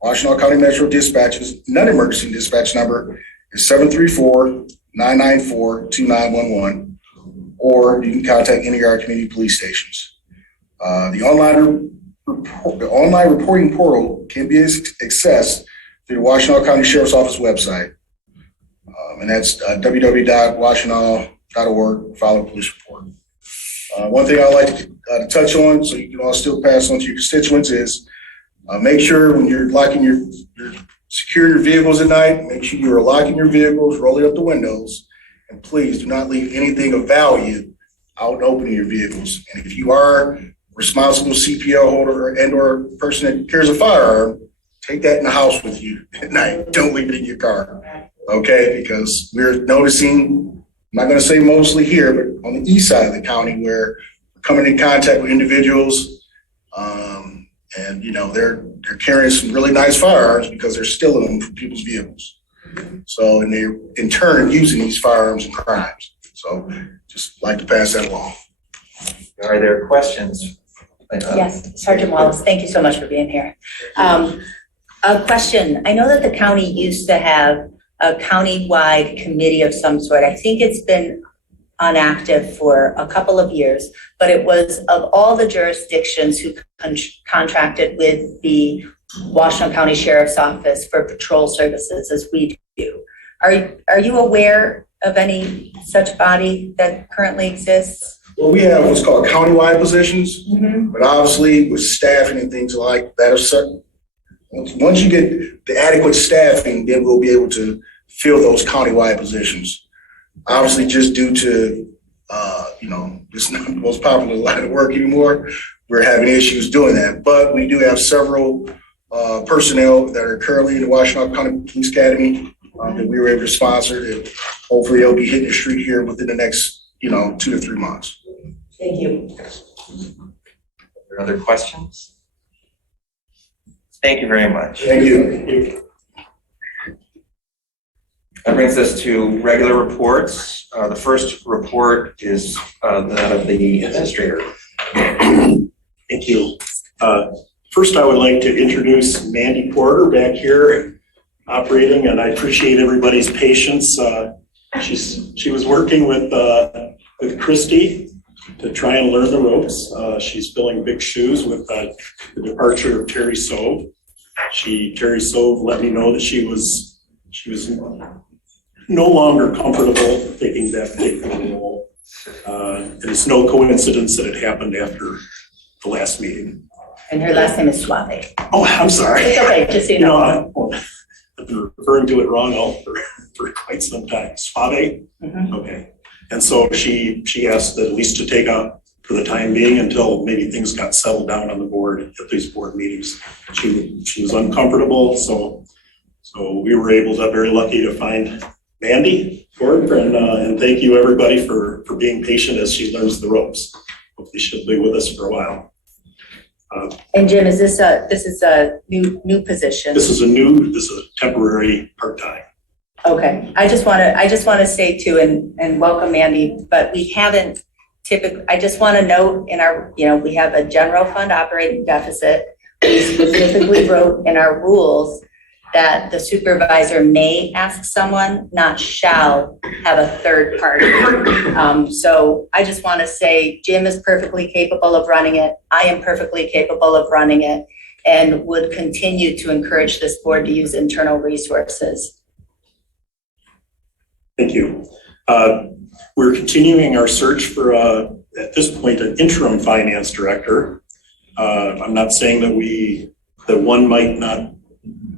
Washtenaw County Metro Dispatch's non-emergency dispatch number is 734-994-2911, or you can contact any of our community police stations. The online reporting portal can be accessed through the Washtenaw County Sheriff's Office website, and that's www.washtenaw.org, follow police report. One thing I'd like to touch on, so you can all still pass on to your constituents, is make sure when you're securing your vehicles at night, make sure you're locking your vehicles, rolling up the windows, And please do not leave anything of value out and open in your vehicles. And if you are a responsible CPL holder and/or person that carries a firearm, take that in the house with you at night. Don't leave it in your car, okay? Because we're noticing, I'm not gonna say mostly here, but on the east side of the county where we're coming in contact with individuals, and they're carrying some really nice firearms because they're stealing them from people's vehicles. So, and they're in turn using these firearms in crimes. So just like to pass that along. Are there questions? Yes, Sergeant Wallace, thank you so much for being here. A question, I know that the county used to have a county-wide committee of some sort. I think it's been inactive for a couple of years, but it was of all the jurisdictions who contracted with the Washington County Sheriff's Office for patrol services as we do. Are you aware of any such body that currently exists? Well, we have what's called countywide positions, but obviously with staffing and things like that, once you get the adequate staffing, then we'll be able to fill those countywide positions. Obviously, just due to, it's not the most popular line of work anymore, we're having issues doing that. But we do have several personnel that are currently in the Washington County Police Academy that we were able to sponsor. And hopefully, they'll be hitting the street here within the next, 2 to 3 months. Thank you. Are there other questions? Thank you very much. Thank you. That brings us to regular reports. The first report is that of the administrator. Thank you. First, I would like to introduce Mandy Porter back here operating, and I appreciate everybody's patience. She was working with Christy to try and learn the ropes. She's filling big shoes with the departure of Terry Sove. Terry Sove let me know that she was no longer comfortable taking that particular role. And it's no coincidence that it happened after the last meeting. And her last name is Suave. Oh, I'm sorry. It's okay, just so you know. I've been referring to it wrong for quite some time. Suave? Okay. And so she asked that at least to take up for the time being until maybe things got settled down on the board at these board meetings. She was uncomfortable, so we were very lucky to find Mandy Porter, and thank you everybody for being patient as she learns the ropes. Hopefully she'll be with us for a while. And Jim, this is a new position? This is a temporary part-time. Okay, I just want to say too, and welcome Mandy, but we haven't typically, I just want to note in our, we have a general fund operating deficit. We specifically wrote in our rules that the supervisor may ask someone, not shall, have a third party. So I just want to say Jim is perfectly capable of running it. I am perfectly capable of running it, and would continue to encourage this board to use internal resources. Thank you. We're continuing our search for, at this point, an interim finance director. I'm not saying that one might not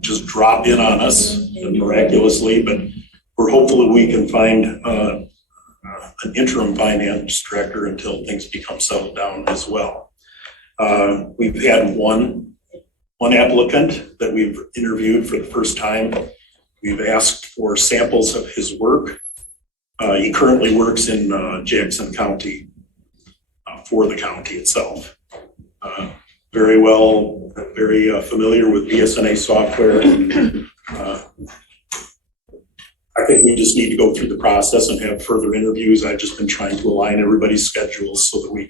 just drop in on us miraculously, but we're hopeful that we can find an interim finance director until things become settled down as well. We've had one applicant that we've interviewed for the first time. We've asked for samples of his work. He currently works in Jackson County for the county itself. Very familiar with BSNA software. I think we just need to go through the process and have further interviews. I've just been trying to align everybody's schedules so that we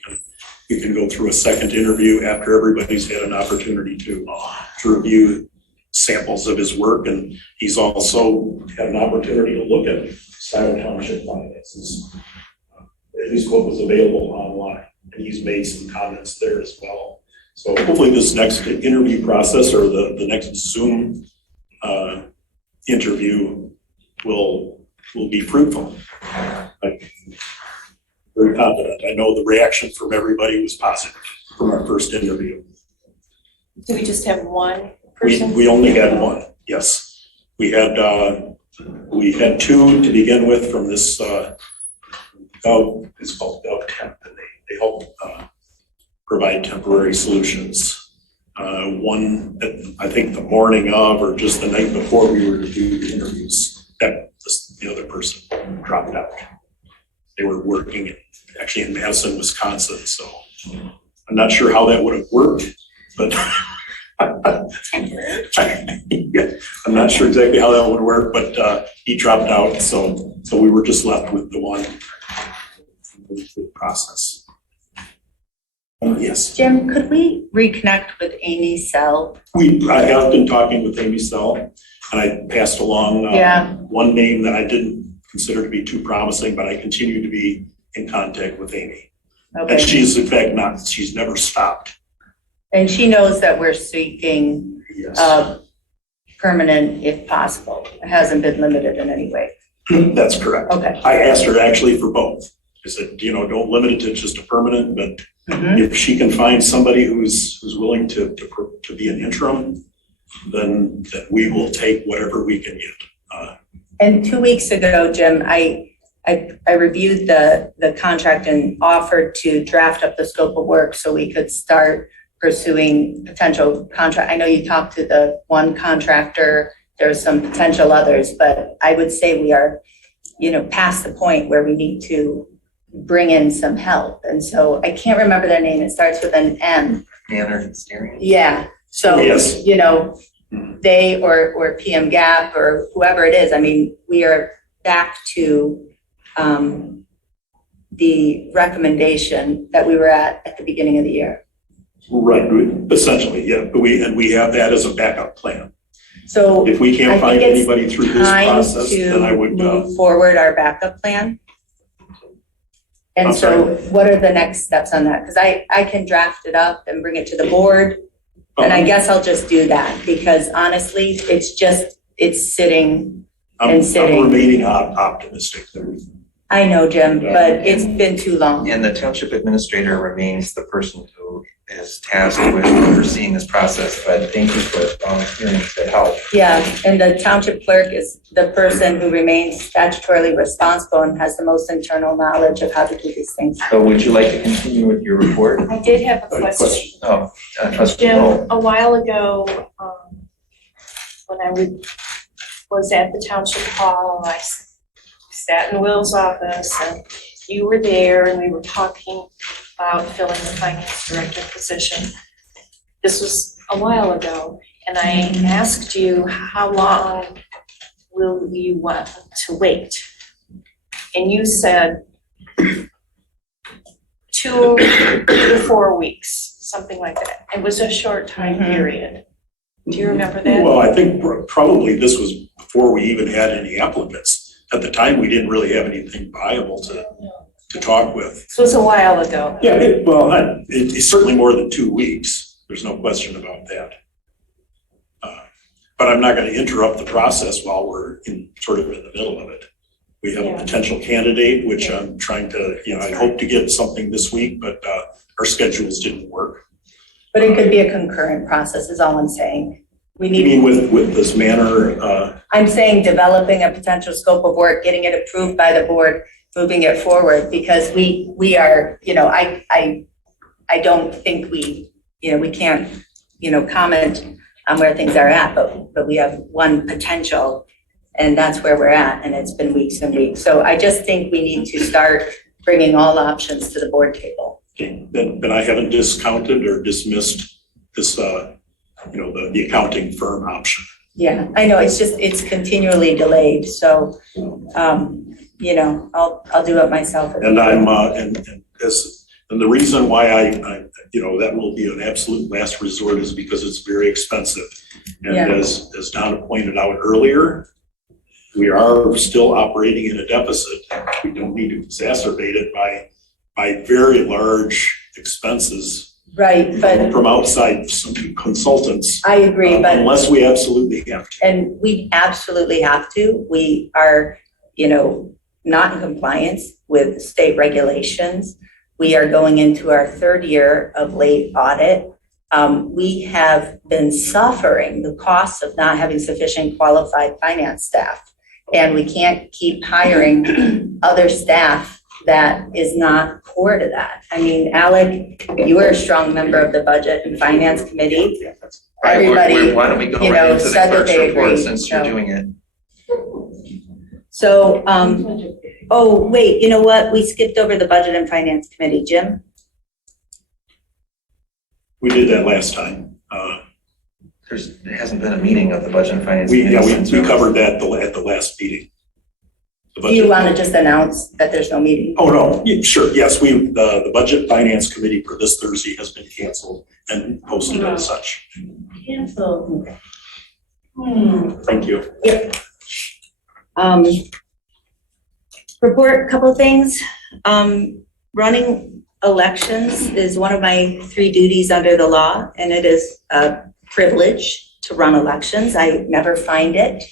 can go through a second interview after everybody's had an opportunity to review samples of his work, and he's also had an opportunity to look at Scio Township finances, at least what was available online, and he's made some comments there as well. So hopefully this next interview process, or the next Zoom interview, will be fruitful. I'm very confident. I know the reaction from everybody was positive from our first interview. Do we just have one person? We only had one, yes. We had We had two to begin with from this, it's called GovTemp, and they help provide temporary solutions. One, I think the morning of or just the night before we were to do the interviews, the other person dropped out. They were working actually in Madison, Wisconsin, so I'm not sure how that would have worked, but I'm not sure exactly how that would work, but he dropped out, so we were just left with the one process. Yes. Jim, could we reconnect with Amy Sell? I have been talking with Amy Sell, and I passed along one name that I didn't consider to be too promising, but I continue to be in contact with Amy. Okay. And she's in fact she's never stopped. And she knows that we're seeking permanent if possible. It hasn't been limited in any way. That's correct. Okay. I asked her actually for both. I said, don't limit it to just a permanent, but if she can find somebody who's willing to be an interim, then we will take whatever we can get. And 2 weeks ago, Jim, I reviewed the contract and offered to draft up the scope of work so we could start pursuing potential contract. I know you talked to the one contractor, there's some potential others, but I would say we are, past the point where we need to bring in some help. And so I can't remember their name. It starts with an M. Manner steering. Yeah. So, yes. They or PM Gap or whoever it is, I mean, we are back to the recommendation that we were at the beginning of the year. Right, essentially, yeah. But we have that as a backup plan. So if we can't find anybody through this process, then I would move forward our backup plan. And I'm so what are the next steps on that? Because I can draft it up and bring it to the board. And I guess I'll just do that because honestly, it's sitting and sitting. I'm remaining optimistic. I know, Jim, but it's been too long. And the township administrator remains the person who is tasked with overseeing this process, but thank you for volunteering to help. Yeah, and the township clerk is the person who remains statutorily responsible and has the most internal knowledge of how to do these things. So would you like to continue with your report? I did have a question. Oh, Trustee Jim, Roll. a while ago, when I was at the township hall, I sat in Will's office and you were there and we were talking about filling the finance director position. This was a while ago, and I asked you, how long will you want to wait? And you said 2 to 4 weeks, something like that. It was a short time period. Do you remember that? Well, I think probably this was before we even had any applicants. At the time, we didn't really have anything viable to talk with. So it was a while ago. Yeah, it's certainly more than 2 weeks. There's no question about that. But I'm not going to interrupt the process while we're sort of in the middle of it. We have a potential candidate, which I'm trying to, I hope to get something this week, but our schedules didn't work. But it could be a concurrent process is all I'm saying. You mean with this manner? I'm saying developing a potential scope of work, getting it approved by the board, moving it forward, because we are, I don't think we can't, comment on where things are at, but we have one potential and that's where we're at. And it's been weeks and weeks. So I just think we need to start bringing all options to the board table. Okay. Then I haven't discounted or dismissed this, the accounting firm option. Yeah, I know, it's continually delayed. So, I'll do it myself. And I'm, and the reason why I that will be an absolute last resort is because it's very expensive. And as Donna pointed out earlier, we are still operating in a deficit. We don't need to exacerbate it by very large expenses. Right, but from outside some consultants. I agree, but unless we absolutely have to. And we absolutely have to. We are, not in compliance with state regulations. We are going into our 3rd year of late audit. We have been suffering the costs of not having sufficient qualified finance staff. And we can't keep hiring other staff that is not core to that. I mean, Alec, you were a strong member of the Budget and Finance Committee. Everybody, Why don't we go you right know, into the said that clerk's they report agreed, since you're so. doing it? So, oh, wait, you know what? We skipped over the Budget and Finance Committee. Jim? We did that last time. There hasn't been a meeting of the Budget and Finance We Committee since covered that at the last meeting. Do you want to just announce that there's no meeting? Oh, no, yeah, sure, yes, the Budget Finance Committee for this Thursday has been canceled and posted as such. Canceled. Thank you. Yep. Report, couple things. Running elections is one of my 3 duties under the law, and it is a privilege to run elections. I never find it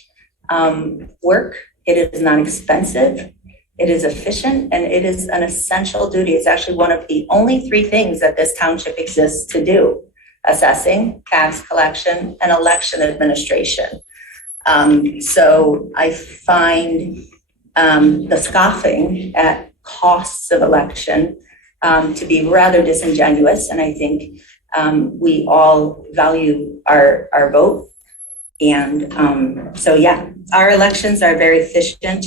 work. It is not expensive. It is efficient, and it is an essential duty. It's actually one of the only 3 things that this township exists to do: assessing, tax collection, and election administration. So I find the scoffing at costs of election to be rather disingenuous, and I think we all value our vote. And so, yeah, our elections are very efficient,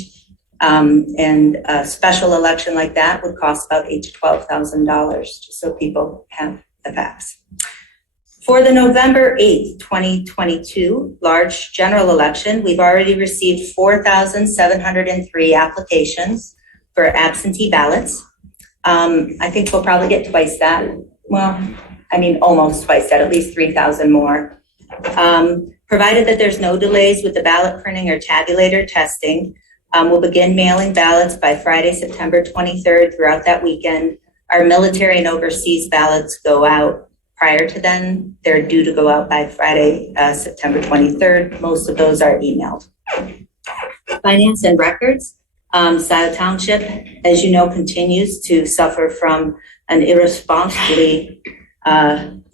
and a special election like that would cost about $8,000 to $12,000, just so people have the facts. For the November 8th, 2022 large general election, we've already received 4,703 applications for absentee ballots. I think we'll probably get twice that. Well, I mean, almost twice that, at least 3,000 more. Provided that there's no delays with the ballot printing or tabulator testing, we'll begin mailing ballots by Friday, September 23rd throughout that weekend. Our military and overseas ballots go out prior to then. They're due to go out by Friday, September 23rd. Most of those are emailed. Finance and records. Scio Township, as you know, continues to suffer from an irresponsibly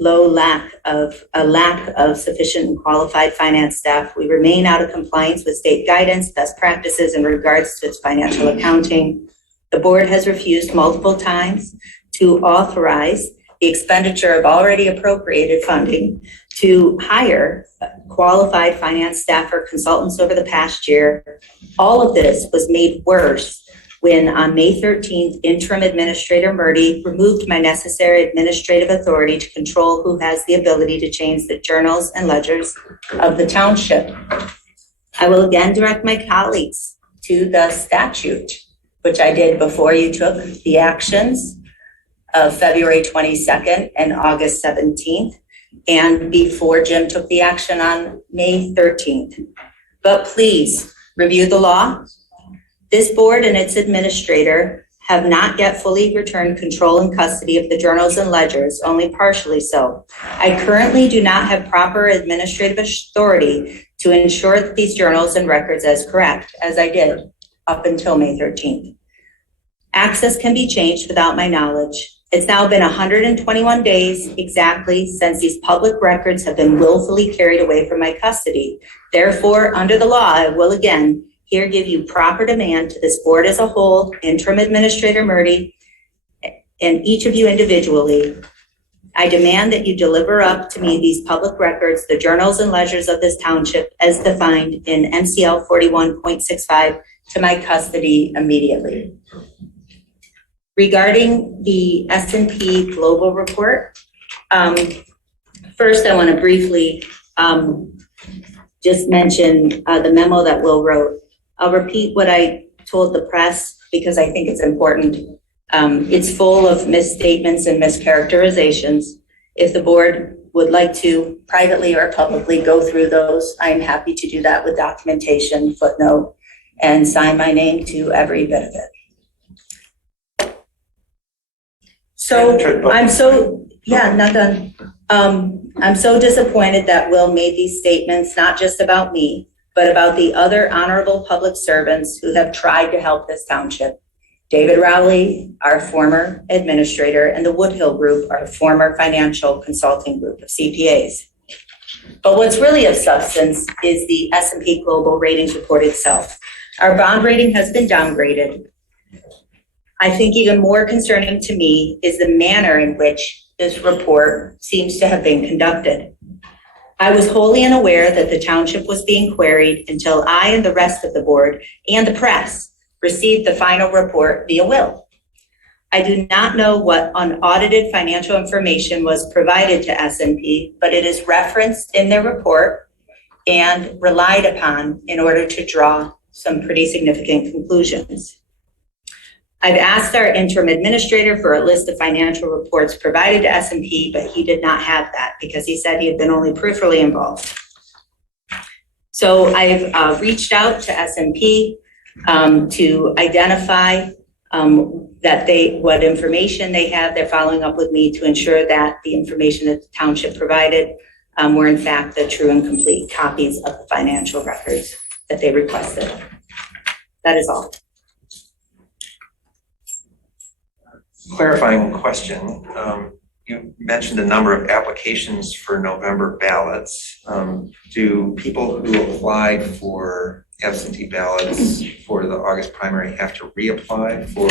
lack of sufficient and qualified finance staff. We remain out of compliance with state guidance, best practices in regards to its financial accounting. The board has refused multiple times to authorize the expenditure of already appropriated funding to hire qualified finance staff or consultants over the past year. All of this was made worse when on May 13th, interim administrator Murdy removed my necessary administrative authority to control who has the ability to change the journals and ledgers of the township. I will again direct my colleagues to the statute, which I did before you took the actions of February 22nd and August 17th, and before Jim took the action on May 13th. But please review the law. This board and its administrator have not yet fully returned control and custody of the journals and ledgers, only partially so. I currently do not have proper administrative authority to ensure that these journals and records as correct, as I did up until May 13th. Access can be changed without my knowledge. It's now been 121 days exactly since these public records have been willfully carried away from my custody. Therefore, under the law, I will again here give you proper demand to this board as a whole, interim administrator Murdy, and each of you individually. I demand that you deliver up to me these public records, the journals and ledgers of this township as defined in MCL 41.65 to my custody immediately. Regarding the S&P Global Report, first I want to briefly just mention the memo that Will wrote. I'll repeat what I told the press because I think it's important. It's full of misstatements and mischaracterizations. If the board would like to privately or publicly go through those, I'm happy to do that with documentation, footnote, and sign my name to every bit of it. So not done. I'm so disappointed that Will made these statements, not just about me, but about the other honorable public servants who have tried to help this township. David Rowley, our former administrator, and the Woodhill Group, our former financial consulting group of CPAs. But what's really of substance is the S&P Global Ratings Report itself. Our bond rating has been downgraded. I think even more concerning to me is the manner in which this report seems to have been conducted. I was wholly unaware that the township was being queried until I and the rest of the board and the press received the final report via will. I do not know what unaudited financial information was provided to S&P, but it is referenced in their report and relied upon in order to draw some pretty significant conclusions. I've asked our interim administrator for a list of financial reports provided to S&P, but he did not have that because he said he had been only peripherally involved. So I've reached out to S&P to identify what information they have. They're following up with me to ensure that the information that the township provided were in fact the true and complete copies of the financial records that they requested. That is all. Clarifying question. You mentioned a number of applications for November ballots. Do people who applied for absentee ballots for the August primary have to reapply for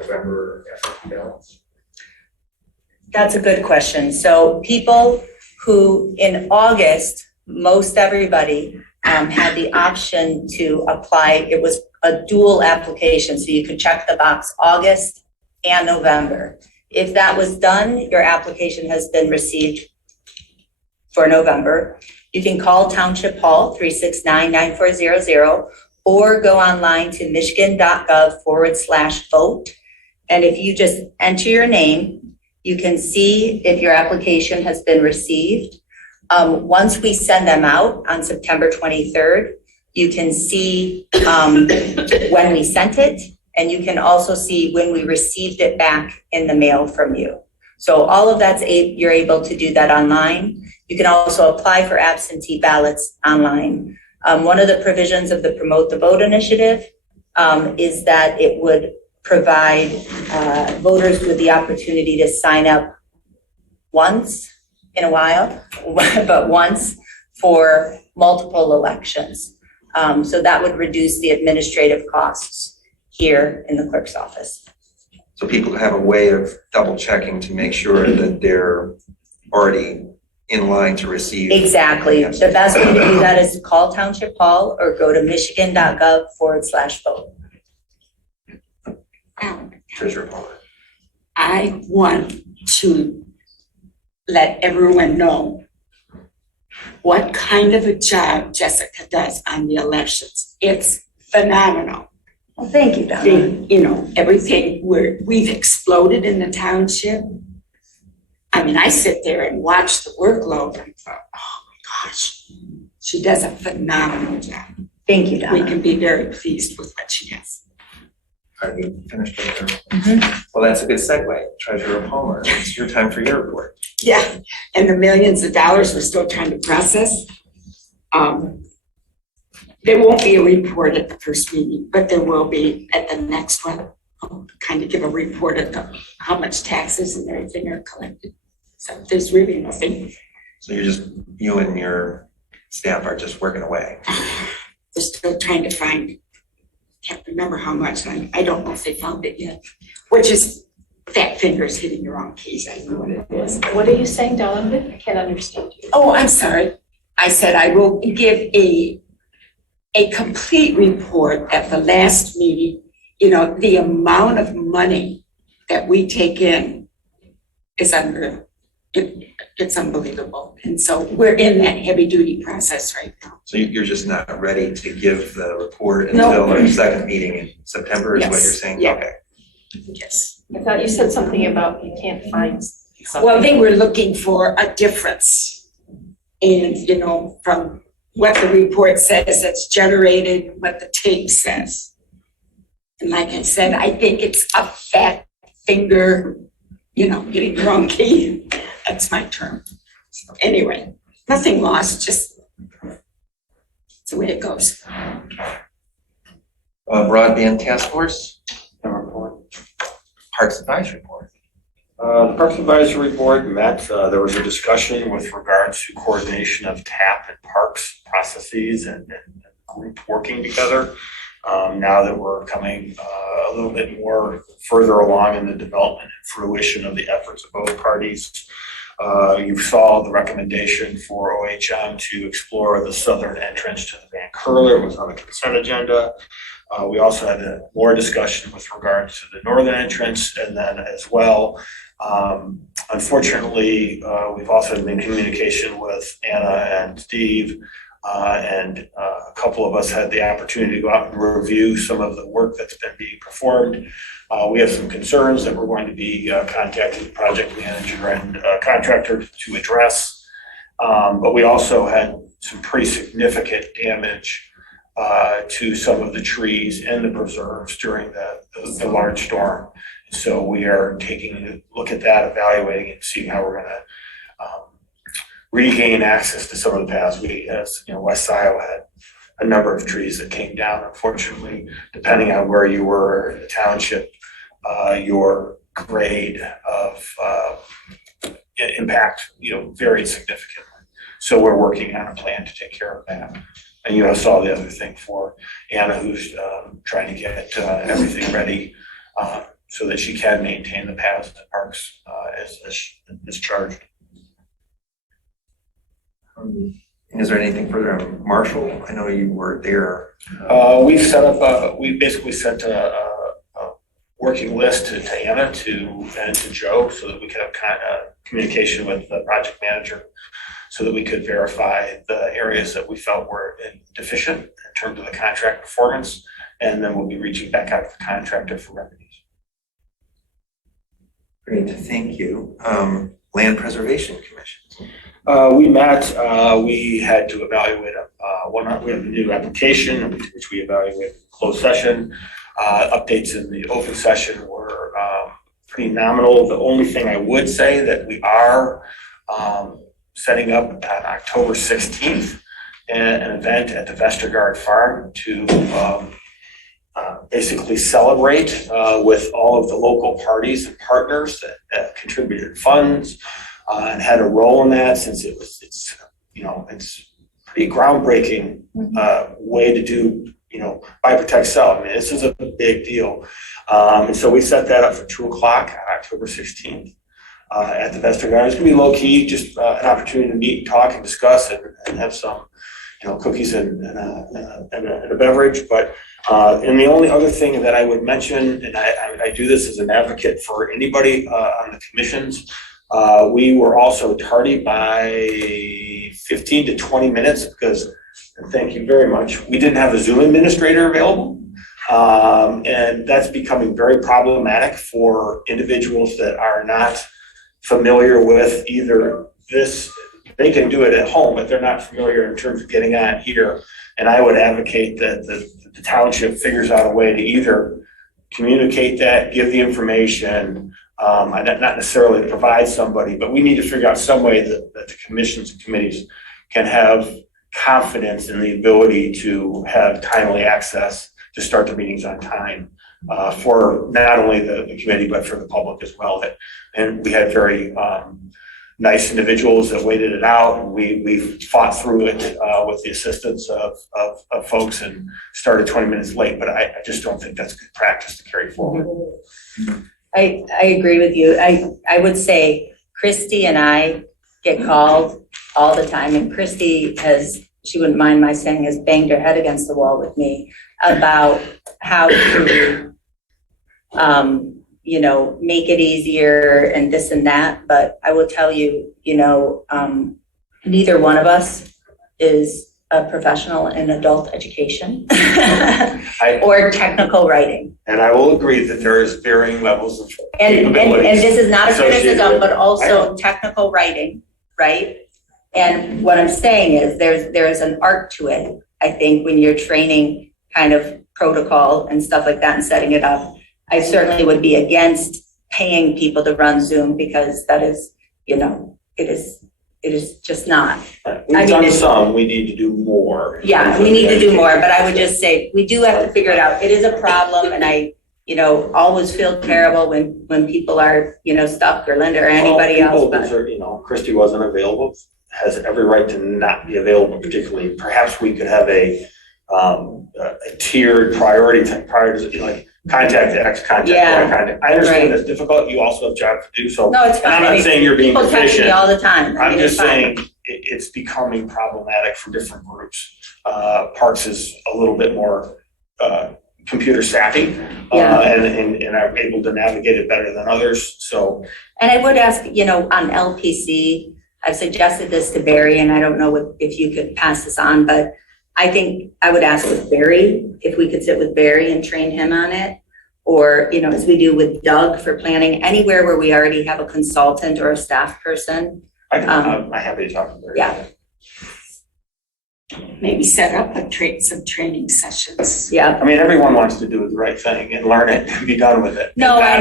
November absentee ballots? That's a good question. So people who in August, most everybody had the option to apply. It was a dual application, so you could check the box August and November. If that was done, your application has been received for November. You can call Township Hall 369-9400 or go online to michigan.gov/vote. And if you just enter your name, you can see if your application has been received. Once we send them out on September 23rd, you can see when we sent it, and you can also see when we received it back in the mail from you. So all of that's, you're able to do that online. You can also apply for absentee ballots online. One of the provisions of the Promote the Vote initiative is that it would provide voters with the opportunity to sign up once in a while, but once for multiple elections. So that would reduce the administrative costs here in the clerk's office. So people have a way of double checking to make sure that they're already in line to receive. Exactly. The best way to do that is to call Township Hall or go to michigan.gov/vote. Treasurer Palmer. I want to let everyone know what kind of a job Jessica does on the elections. It's phenomenal. Well, thank you, Donna. You know, everything we've exploded in the township. I mean, I sit there and watch the workload and thought, oh my gosh, she does a phenomenal job. Thank you, Donna. We can be very pleased with what she does. Are you finished with her? Well, that's a good segue. Treasurer Palmer, it's your time for your report. Yeah, and the millions of dollars we're still trying to process. There won't be a report at the first meeting, but there will be at the next one. I'll kind of give a report of how much taxes and everything are collected. So there's really nothing. So you and your staff are just working away. We're still trying to find, can't remember how much, and I don't know if they found it yet, which is fat fingers hitting the wrong keys. I know what it is. What are you saying, Donovan? I can't understand you. Oh, I'm sorry. I said I will give a complete report at the last meeting. You know, the amount of money that we take in is it's unbelievable. And so we're in that heavy duty process right now. So you're just not ready to give the report until our second meeting in September is what you're saying? Yeah. Okay. Yes. I thought you said something about you can't find something. Well, they were looking for a difference in, you know, from what the report says that's generated, what the tape says. And like I said, I think it's a fat finger, you know, getting the wrong key. That's my term. So anyway, nothing lost, just it's the way it goes. Broadband Task Force, report. Parks Advisory Board. The Parks Advisory Board met. There was a discussion with regards to coordination of TAP and parks processes and group working together. now that we're coming a little bit more further along in the development and fruition of the efforts of both parties. You saw the recommendation for OHM to explore the southern entrance to the Van Curler. It was on the consent agenda. We also had more discussion with regard to the northern entrance, and then as well, unfortunately, we've also been in communication with Anna and Steve, and a couple of us had the opportunity to go out and review some of the work that's been being performed. We have some concerns that we're going to be contacting the project manager and contractor to address. But we also had some pretty significant damage to some of the trees and the preserves during the large storm. So we are taking a look at that, evaluating and seeing how we're gonna regain access to some of the paths. We, as you know, West Scio had a number of trees that came down. Unfortunately, depending on where you were in the township, your grade of impact, varied significantly. So we're working on a plan to take care of that. And saw the other thing for Anna, who's trying to get everything ready so that she can maintain the paths and parks as charged. Is there anything further, Marshall? I know you were there. We've set up, we basically sent a working list to Anna and to Joe so that we could have communication with the project manager so that we could verify the areas that we felt were deficient in terms of the contract performance. And then we'll be reaching back out to the contractor for remedies. Great, thank you. Land Preservation Commission. We met, we had to evaluate we have a new application, which we evaluated in closed session. Updates in the open session were pretty nominal. The only thing I would say that we are setting up on October 16th an event at the Vestergaard Farm to basically celebrate with all of the local parties and partners that contributed funds and had a role in that, since it's pretty groundbreaking way to do, buy, protect, sell. I mean, this is a big deal. And so we set that up for 2:00 on October 16th at the Vestergaard. It's gonna be low key, just an opportunity to meet, talk, and discuss, and have some, cookies and a beverage. But and the only other thing that I would mention, and I do this as an advocate for anybody on the commissions. We were also tardy by 15 to 20 minutes because, thank you very much, we didn't have a Zoom administrator available. And that's becoming very problematic for individuals that are not familiar with either this. They can do it at home, but they're not familiar in terms of getting on here. And I would advocate that the township figures out a way to either communicate that, give the information, not necessarily provide somebody, but we need to figure out some way that the commissions and committees can have confidence in the ability to have timely access to start the meetings on time for not only the committee, but for the public as well. And we had very nice individuals that waited it out, and we fought through it with the assistance of folks and started 20 minutes late, but I just don't think that's good practice to carry forward. I agree with you. I would say Christy and I get called all the time, and Christy she wouldn't mind my saying, has banged her head against the wall with me about how to make it easier and this and that. But I will tell you, neither one of us is a professional in adult education or technical writing. And I will agree that there is varying levels of And this is not a criticism, but also I technical writing, right? And what I'm saying is there's an art to it. I think when you're training kind of protocol and stuff like that and setting it up, I certainly would be against paying people to run Zoom because that is, it is just not. We've done some, we need to do more. Yeah, we need to do more, but I would just say, we do have to figure it out. It is a problem, and I, always feel terrible when people are, stuck, or Linda or anybody else. People that are, Christy wasn't available, has every right to not be available particularly. Perhaps we could have a a tiered priority, like contact X, contact Yeah, Y, contact. I understand right. it's difficult, you also have job to do, so. No, it's And fine. I'm not saying you're being People text me deficient. all the time. I I'm mean, just it's fine. saying it's becoming problematic for different groups. Parks is a little bit more computer savvy Yeah. and are able to navigate it better than others. So And I would ask, on LPC, I've suggested this to Barry, and I don't know if you could pass this on, but I think I would ask with Barry, if we could sit with Barry and train him on it. Or, as we do with Doug for planning, anywhere where we already have a consultant or a staff person. I'm happy to talk to Barry. Yeah. Maybe set up some training sessions. Yeah. I mean, everyone wants to do the right thing and learn it and be done with it. No, I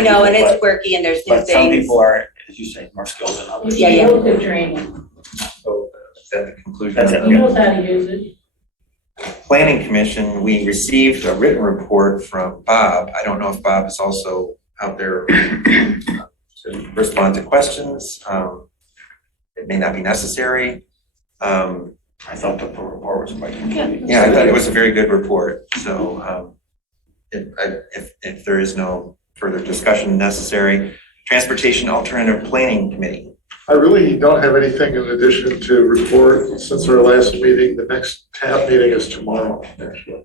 know, and it's But- quirky and there's new But some things. people are, as you say, more skilled than others. Yeah, yeah. The training. So is that the conclusion? That's it. He knows how to use it. Planning Commission, we received a written report from Bob. I don't know if Bob is also out there to respond to questions. It may not be necessary. I thought the report was quite complete. Yeah, I thought it was a very good report. So if there is no further discussion necessary, Transportation Alternative Planning Committee. I really don't have anything in addition to report since our last meeting. The next TAP meeting is tomorrow, actually.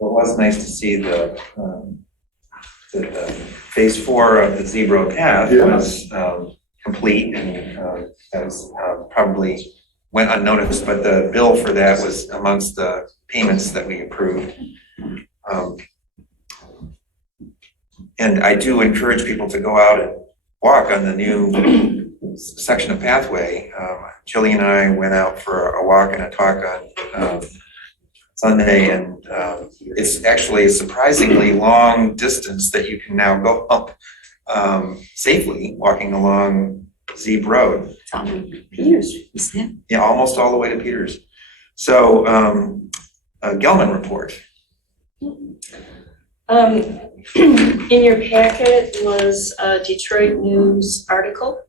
Well, it was nice to see the phase 4 of the Zebra path was complete, and that was probably went unnoticed, but the bill for that was amongst the payments that we approved. And I do encourage people to go out and walk on the new section of pathway. Jillian and I went out for a walk and a talk on Sunday, and it's actually a surprisingly long distance that you can now go up safely walking along Zeeb Road. It's on Peters, isn't it? Yeah, almost all the way to Peters. So, Gelman report. In your packet was a Detroit News article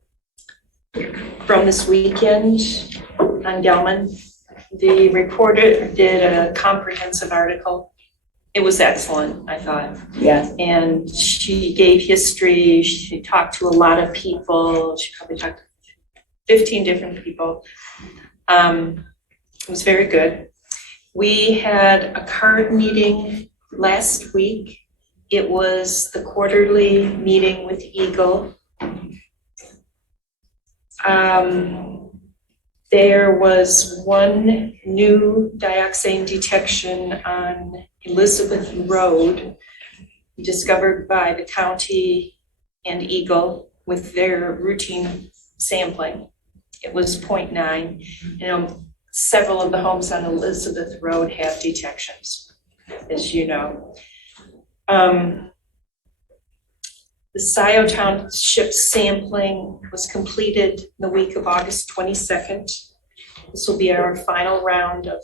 from this weekend on Gelman. The reporter did a comprehensive article. It was excellent, I thought. Yeah. And she gave history. She talked to a lot of people. She probably talked to 15 different people. It was very good. We had a card meeting last week. It was the quarterly meeting with Eagle. There was one new dioxane detection on Elizabeth Road discovered by the county and Eagle with their routine sampling. It was 0.9. Several of the homes on Elizabeth Road have detections, as you know. The Scio Township sampling was completed the week of August 22nd. This will be our final round of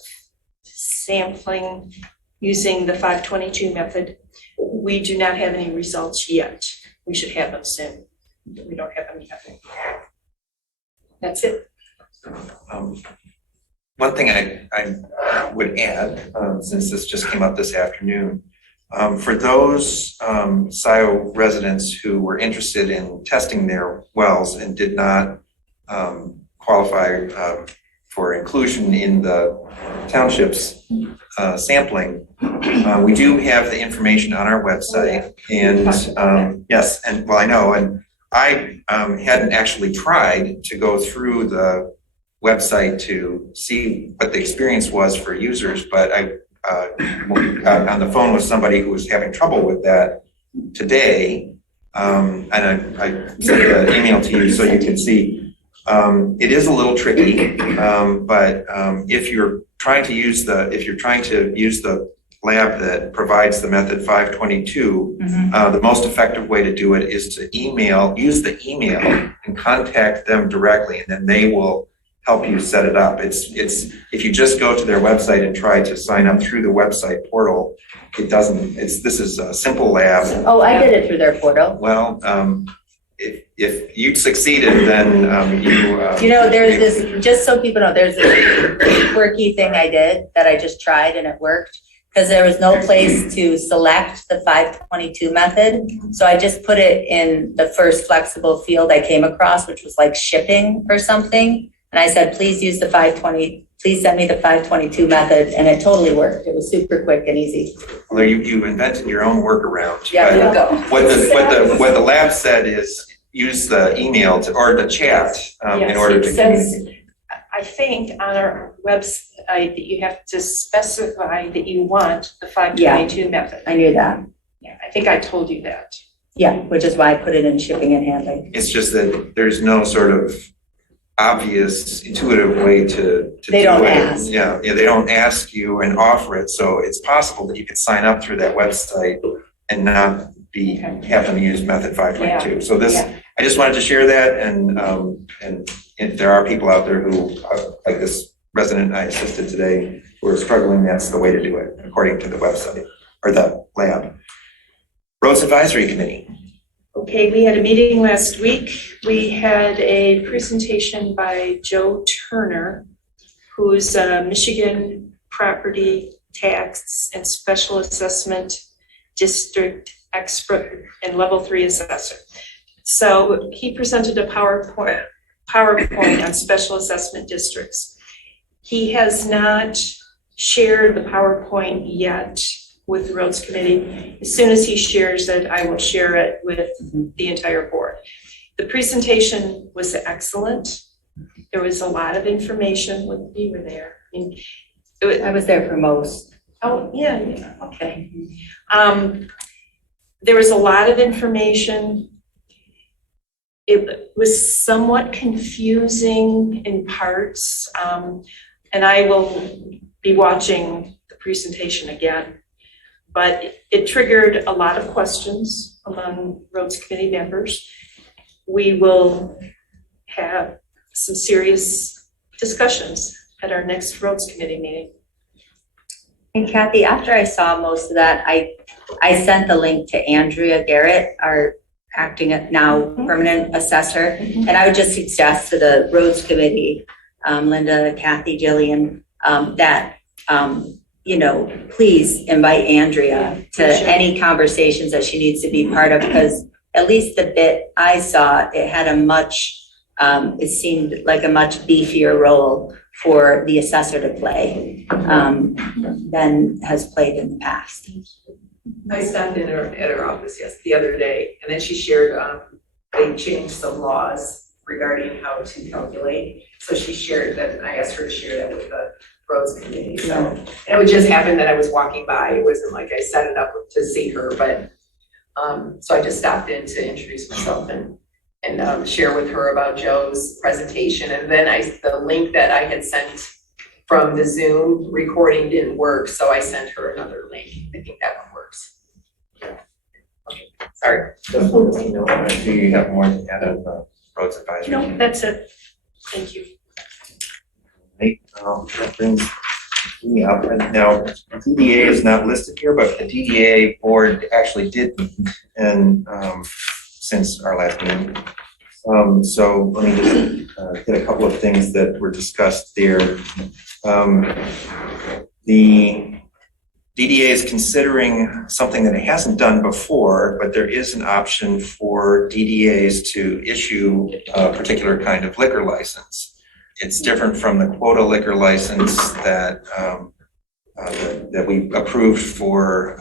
sampling using the 522 method. We do not have any results yet. We should have them soon. We don't have them yet. That's it. One thing I would add, since this just came up this afternoon, for those Scio residents who were interested in testing their wells and did not qualify for inclusion in the township's sampling, we do have the information on our website. And yes, and well, I know, and I hadn't actually tried to go through the website to see what the experience was for users, but I got on the phone with somebody who was having trouble with that today, and I sent an email to you so you can see. It is a little tricky, but if you're trying to use the lab that provides the method 522, the most effective way to do it is to use the email and contact them directly, and then they will help you set it up. It's if you just go to their website and try to sign up through the website portal, it doesn't. This is a simple lab. Oh, I did it through their portal. Well, if you succeeded, then You know, there's this, just so people know, there's this quirky thing I did that I just tried and it worked. Because there was no place to select the 522 method. So I just put it in the first flexible field I came across, which was like shipping or something. And I said, please use the please send me the 522 method. And it totally worked. It was super quick and easy. Although you invented your own workaround. Yeah, there you go. What the lab said is use the email or the chat in order to communicate. I think on our website that you have to specify that you want the 522 method. I knew that. Yeah, I think I told you that. Yeah, which is why I put it in shipping and handling. It's just that there's no sort of obvious, intuitive way to They do don't it. ask. Yeah, they don't ask you and offer it, so it's possible that you could sign up through that website and not have them use method 522. So this, I just wanted to share that, and if there are people out there who, like this resident I assisted today, who are struggling, that's the way to do it, according to the website, or the lab. Roads Advisory Committee. Okay, we had a meeting last week. We had a presentation by Joe Turner, who's a Michigan property tax and special assessment district expert and level 3 assessor. So he presented a PowerPoint on special assessment districts. He has not shared the PowerPoint yet with the Roads Committee. As soon as he shares it, I will share it with the entire board. The presentation was excellent. There was a lot of information when we were there. I was there for most. Oh, yeah, okay. There was a lot of information. It was somewhat confusing in parts, and I will be watching the presentation again. But it triggered a lot of questions among Roads Committee members. We will have some serious discussions at our next Roads Committee meeting. And Kathy, after I saw most of that, I sent the link to Andrea Garrett, our acting now permanent assessor. And I would just suggest to the Roads Committee, Linda, Kathy, Jillian, that please invite Andrea to any conversations that she needs to be part of, because at least the bit I saw, it had it seemed like a much beefier role for the assessor to play than has played in the past. I stopped in at her office the other day, and then she shared, they changed some laws regarding how to calculate. So she shared that, and I asked her to share that with the Roads Committee. So, and it would just happen that I was walking by. It wasn't like I set it up to see her, but so I just stopped in to introduce myself and share with her about Joe's presentation. And then the link that I had sent from the Zoom recording didn't work, so I sent her another link. I think that one works. Okay, sorry. Do you have more to add on the Roads Advisory? No, that's it. Thank you. Right, that brings me up. And now, DDA is not listed here, but the DDA board actually did meet and since our last meeting. So let me just hit a couple of things that were discussed there. The DDA is considering something that it hasn't done before, but there is an option for DDAs to issue a particular kind of liquor license. It's different from the quota liquor license that that we approved for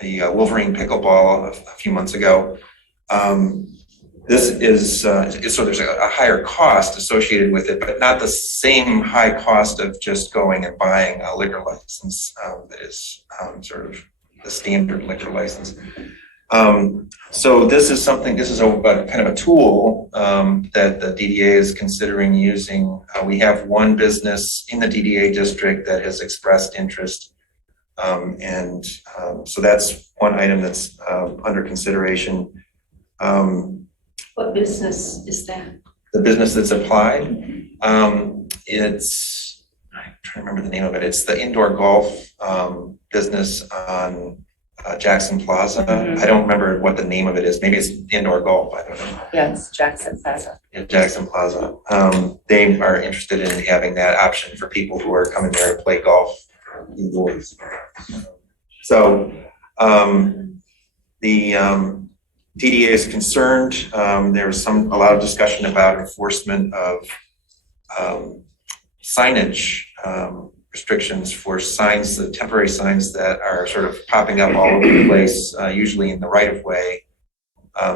the Wolverine pickleball a few months ago. This is so there's a higher cost associated with it, but not the same high cost of just going and buying a liquor license that is sort of the standard liquor license. So this is a kind of a tool that the DDA is considering using. We have one business in the DDA district that has expressed interest. So that's one item that's under consideration. What business is that? The business that's applied, I'm trying to remember the name of it. It's the indoor golf business on Jackson Plaza. I don't remember what the name of it is. Maybe it's indoor golf. I don't know. Yes, Jackson Plaza. In Jackson Plaza. They are interested in having that option for people who are coming there to play golf indoors. So the DDA is concerned. There was a lot of discussion about enforcement of signage restrictions for signs, the temporary signs that are sort of popping up all over the place, usually in the right of way.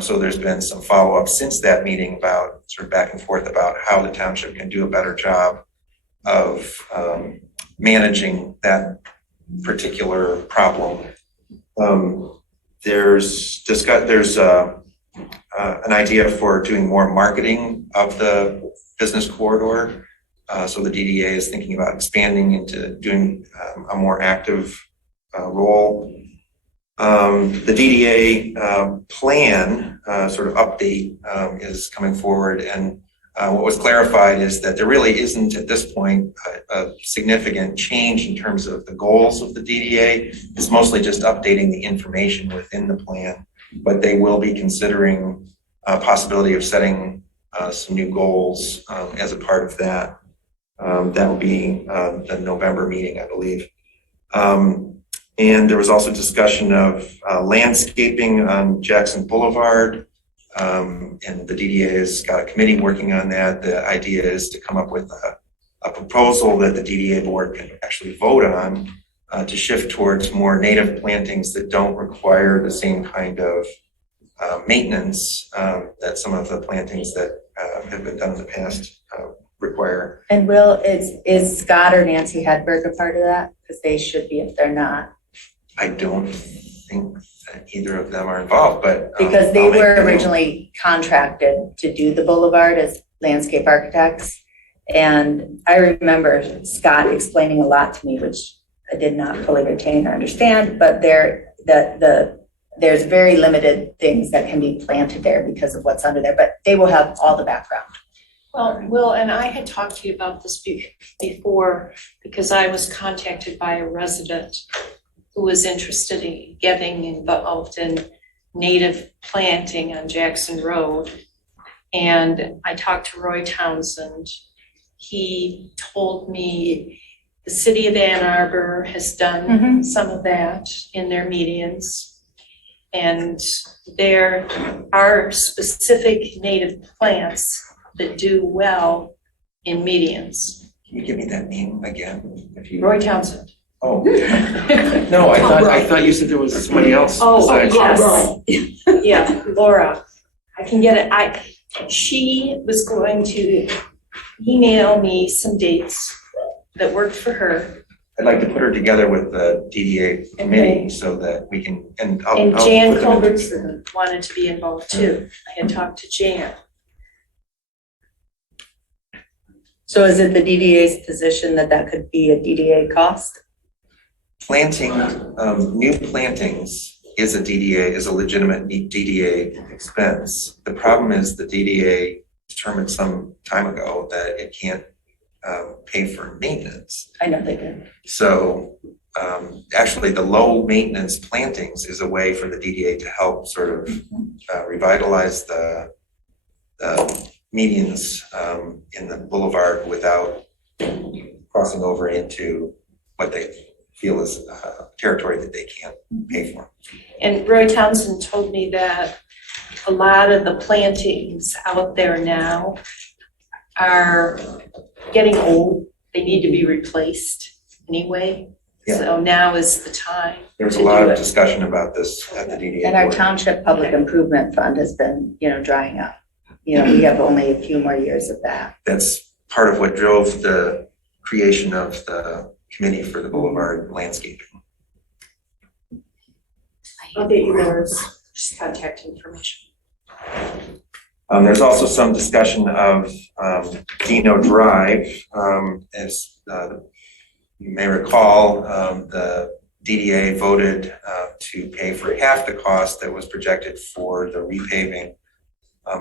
So there's been some follow-up since that meeting about sort of back and forth about how the township can do a better job of managing that particular problem. There's an idea for doing more marketing of the business corridor. So the DDA is thinking about expanding into doing a more active role. The DDA plan sort of update is coming forward, and what was clarified is that there really isn't at this point a significant change in terms of the goals of the DDA. It's mostly just updating the information within the plan, but they will be considering a possibility of setting some new goals as a part of that. That will be the November meeting, I believe. And there was also discussion of landscaping on Jackson Boulevard. And the DDA has got a committee working on that. The idea is to come up with a proposal that the DDA board can actually vote on to shift towards more native plantings that don't require the same kind of maintenance that some of the plantings that have been done in the past require. And is Scott or Nancy Hedberg a part of that? Because they should be if they're not. I don't think that either of them are involved, but. Because they were originally contracted to do the boulevard as landscape architects. And I remember Scott explaining a lot to me, which I did not fully retain or understand, but there's very limited things that can be planted there because of what's under there, but they will have all the background. Well, Will and I had talked to you about this before because I was contacted by a resident who was interested in getting involved in native planting on Jackson Road. And I talked to Roy Townsend. He told me the city of Ann Arbor has done some of that in their medians. And there are specific native plants that do well in medians. Can you give me that name again? Roy Townsend. Oh, no, I thought you said there was somebody else besides. Yes. Yeah, Laura. I can get it. She was going to email me some dates that worked for her. I'd like to put her together with the DDA committee so that we can, and And Jan Culbertson wanted to be involved too. I had talked to Jan. So is it the DDA's position that could be a DDA cost? Planting, new plantings is a legitimate DDA expense. The problem is the DDA determined some time ago that it can't pay for maintenance. I know they did. So actually the low maintenance plantings is a way for the DDA to help sort of revitalize the medians in the boulevard without crossing over into what they feel is territory that they can't pay for. And Roy Townsend told me that a lot of the plantings out there now are getting old. They need to be replaced anyway. Yeah. So now is the time. There's a lot of discussion about this at the DDA And our board. township public improvement fund has been, drying up. We have only a few more years of that. That's part of what drove the creation of the committee for the boulevard landscaping. I'll get you Laura's contact information. There's also some discussion of Dino Drive. As you may recall, the DDA voted to pay for half the cost that was projected for the repaving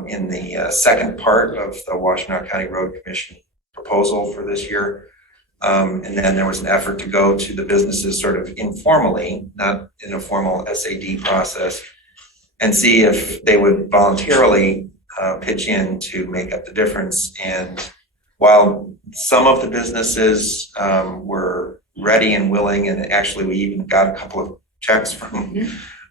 in the second part of the Washtenaw County Road Commission proposal for this year. And then there was an effort to go to the businesses sort of informally, not in a formal SAD process, and see if they would voluntarily pitch in to make up the difference. And while some of the businesses were ready and willing, and actually we even got a couple of checks from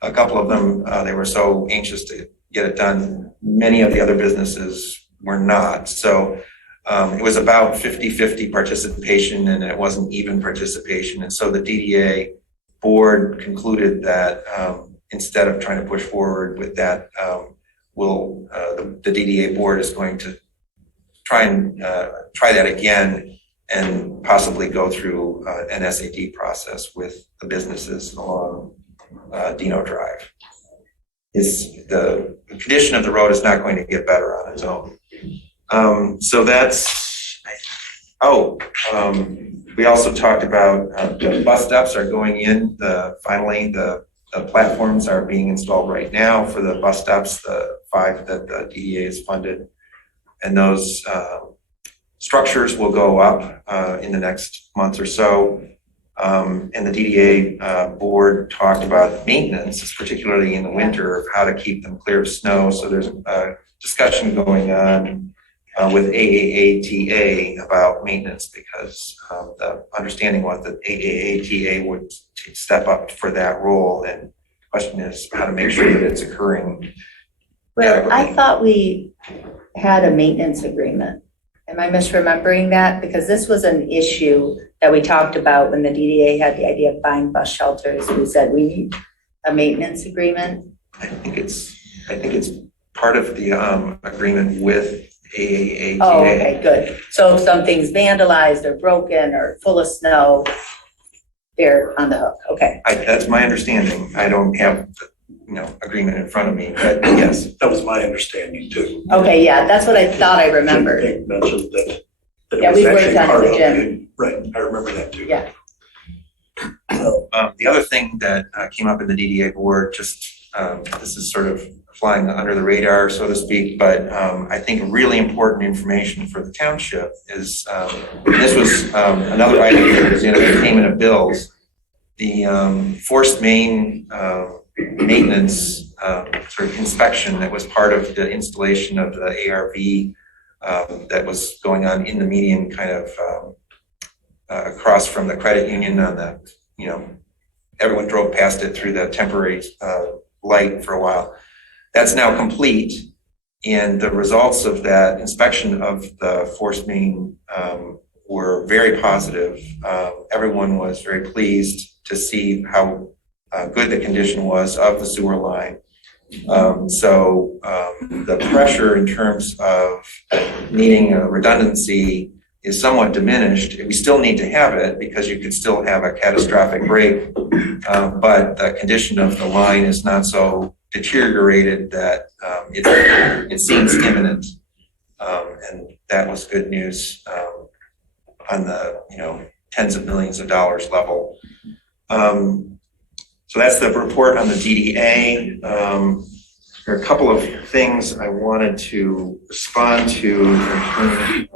a couple of them, they were so anxious to get it done. Many of the other businesses were not. So it was about 50-50 participation, and it wasn't even participation. And so the DDA board concluded that instead of trying to push forward with that, the DDA board is going to try that again and possibly go through an SAD process with the businesses along Dino Drive. The condition of the road is not going to get better on its own. So that's, we also talked about the bus stops are going in. Finally, the platforms are being installed right now for the bus stops, the 5 that the DDA has funded. And those structures will go up in the next month or so. And the DDA board talked about maintenance, particularly in the winter, of how to keep them clear of snow. So there's a discussion going on with AAATA about maintenance, because the understanding was that AAATA would step up for that role. And the question is how to make sure that it's occurring. Well, I thought we had a maintenance agreement. Am I misremembering that? Because this was an issue that we talked about when the DDA had the idea of buying bus shelters. We said we need a maintenance agreement. I think it's part of the agreement with AAATA. Oh, okay, good. So if something's vandalized or broken or full of snow, they're on the hook. Okay. That's my understanding. I don't have agreement in front of me, but yes. That was my understanding too. Okay, yeah, that's what I thought I remembered. Jim mentioned that it Yeah, was we actually worked on part it of with Jim. Right, I remember that too. Yeah. The other thing that came up in the DDA board, just this is sort of flying under the radar, so to speak, but I think really important information for the township is, this was another item that was in the payment of bills, the forced main maintenance sort of inspection that was part of the installation of the ARV that was going on in the median, kind of across from the credit union on the, everyone drove past it through the temporary light for a while. That's now complete, and the results of that inspection of the forced main were very positive. Everyone was very pleased to see how good the condition was of the sewer line. So the pressure in terms of needing a redundancy is somewhat diminished. We still need to have it because you could still have a catastrophic break, but the condition of the line is not so deteriorated that it seems imminent. And that was good news on the tens of millions of dollars level. So that's the report on the DDA. There are a couple of things I wanted to respond to in terms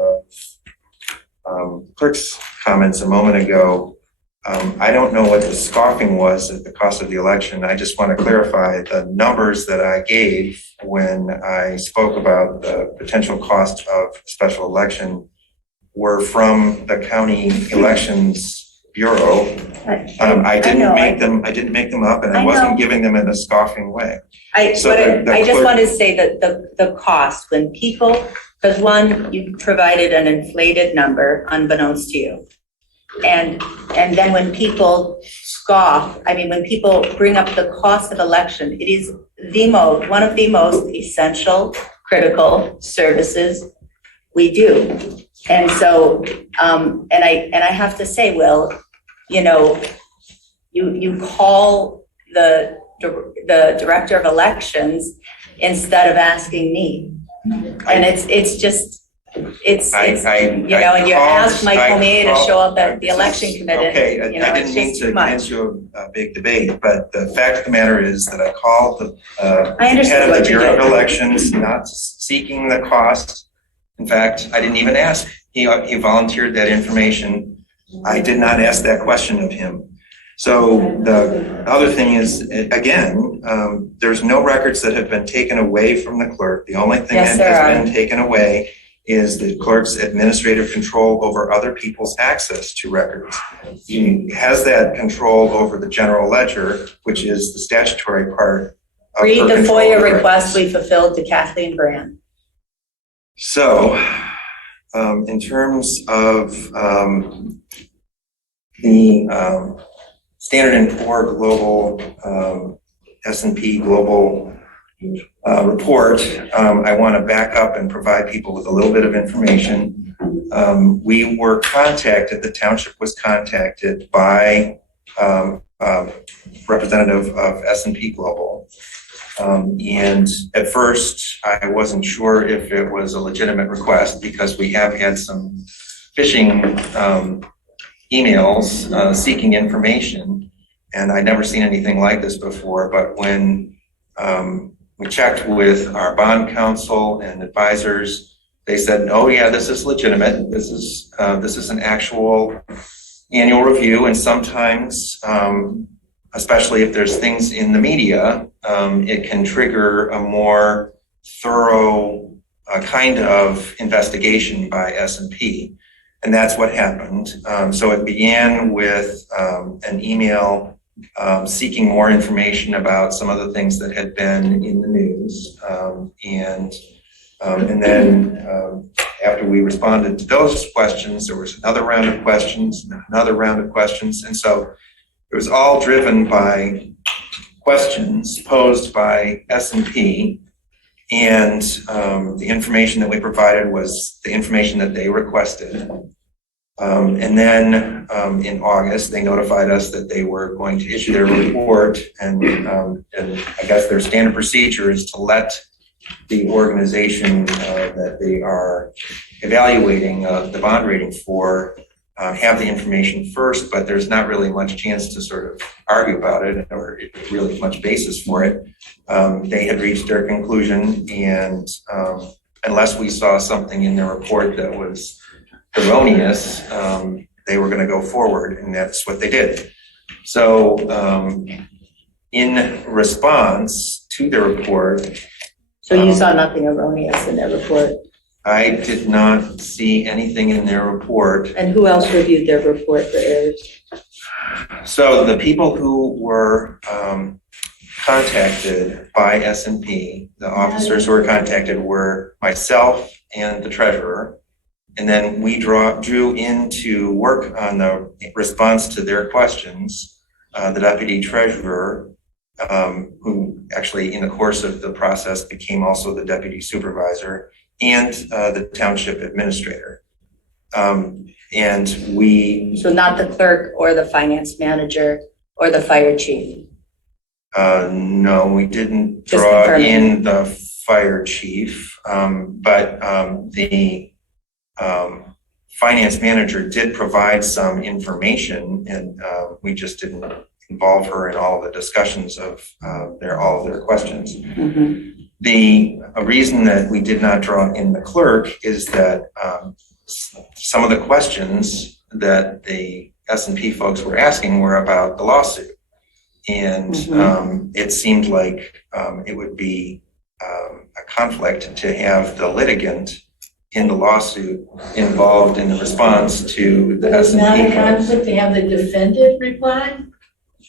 of clerk's comments a moment ago. I don't know what the scoffing was at the cost of the election. I just want to clarify the numbers that I gave when I spoke about the potential cost of a special election were from the county elections bureau. I didn't make them up, and I wasn't giving them in a scoffing way. I just wanted to say that the cost when people, because one, you provided an inflated number unbeknownst to you. And then when people scoff, when people bring up the cost of election, it is one of the most essential, critical services we do. And so, and I have to say, Will, you call the director of elections instead of asking me. And it's just, and you asked Mike Homey to show up at the election committee. Okay, I didn't mean to get into a big debate, but the fact of the matter is that I called the head of the Bureau of Elections, not seeking the cost. In fact, I didn't even ask. He volunteered that information. I did not ask that question of him. So the other thing is, again, there's no records that have been taken away from the clerk. The only thing Yes, that there has are. been taken away is the clerk's administrative control over other people's access to records. He has that control over the general ledger, which is the statutory part of Read her the control FOIA of the request records. we fulfilled to Kathleen Brand. So, in terms of the Standard & Poor Global, S&P Global report, I want to back up and provide people with a little bit of information. We were contacted, the township was contacted by representative of S&P Global. And at first, I wasn't sure if it was a legitimate request because we have had some phishing emails seeking information, and I'd never seen anything like this before. But when we checked with our bond counsel and advisors, they said, "Oh yeah, this is legitimate. This is an actual annual review, and sometimes." Especially if there's things in the media, it can trigger a more thorough kind of investigation by S&P. And that's what happened. So it began with an email seeking more information about some of the things that had been in the news. And then after we responded to those questions, there was another round of questions, and another round of questions. And so it was all driven by questions posed by S&P, and the information that we provided was the information that they requested. And then in August, they notified us that they were going to issue their report, and I guess their standard procedure is to let the organization that they are evaluating the bond rating for have the information first, but there's not really much chance to sort of argue about it or really much basis for it. They had reached their conclusion, and unless we saw something in their report that was erroneous, they were going to go forward, and that's what they did. So in response to the report. So you saw nothing erroneous in their report? I did not see anything in their report. And who else reviewed their report for errors? So the people who were contacted by S&P, the officers who were contacted were myself and the treasurer. And then we drew in to work on the response to their questions, the deputy treasurer, who actually in the course of the process became also the deputy supervisor, and the township administrator. And we... So not the clerk or the finance manager or the fire chief? No, we didn't draw in the fire chief, but the finance manager did provide some information, and we just didn't involve her in all of the discussions of all of their questions. Mm-hmm. The reason that we did not draw in the clerk is that some of the questions that the S&P folks were asking were about the lawsuit. And it seemed like it would be a conflict to have the litigant in the lawsuit involved in the response to the S&P folks. It's not a conflict to have the defendant reply?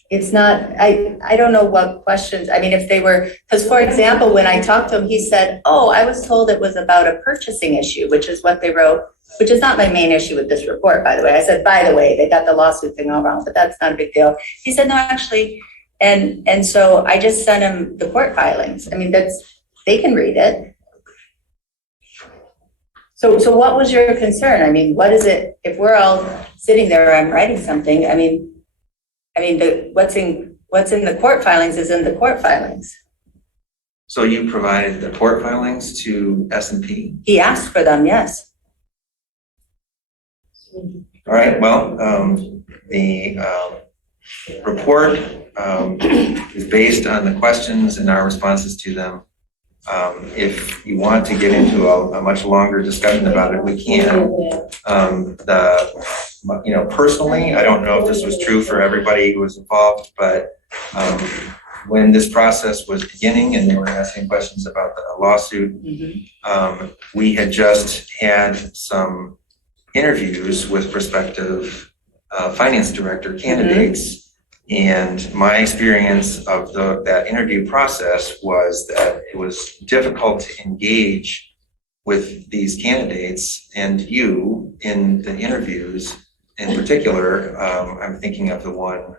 It's not, I don't know what questions, I mean, if they were, because for example, when I talked to him, he said, oh, I was told it was about a purchasing issue, which is what they wrote, which is not my main issue with this report, by the way. I said, by the way, they got the lawsuit thing all wrong, but that's not a big deal. He said, no, actually, and so I just sent him the court filings. I mean, they can read it. So what was your concern? I mean, what is it, if we're all sitting there, I'm writing something, I mean, what's in the court filings is in the court filings. So you provided the court filings to S&P? He asked for them, yes. All right, well, the report is based on the questions and our responses to them. If you want to get into a much longer discussion about it, we can. The personally, I don't know if this was true for everybody who was involved, but when this process was beginning and they were asking questions about the lawsuit, we had just had some interviews with prospective finance director candidates. And my experience of that interview process was that it was difficult to engage with these candidates and you in the interviews. In particular, I'm thinking of the one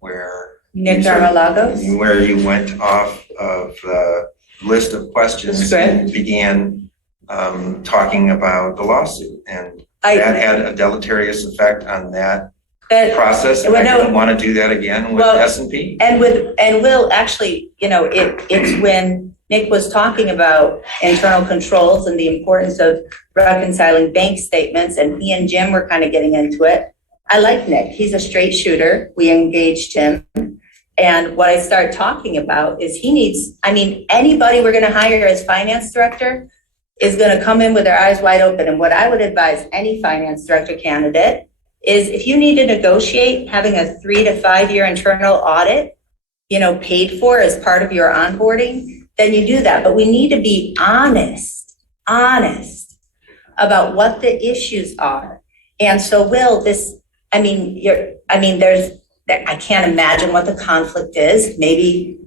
where Nick Armalagos? where you went off of the list of questions and began talking about the lawsuit. And that had a deleterious effect on that process. And I didn't want to do that again with S&P. And Will, actually, it's when Nick was talking about internal controls and the importance of reconciling bank statements, and he and Jim were kind of getting into it. I like Nick. He's a straight shooter. We engaged him. And what I started talking about is anybody we're going to hire as finance director is going to come in with their eyes wide open. And what I would advise any finance director candidate is, if you need to negotiate having a 3 to 5 year internal audit, paid for as part of your onboarding, then you do that. But we need to be honest about what the issues are. And so, Will, I can't imagine what the conflict is. Maybe,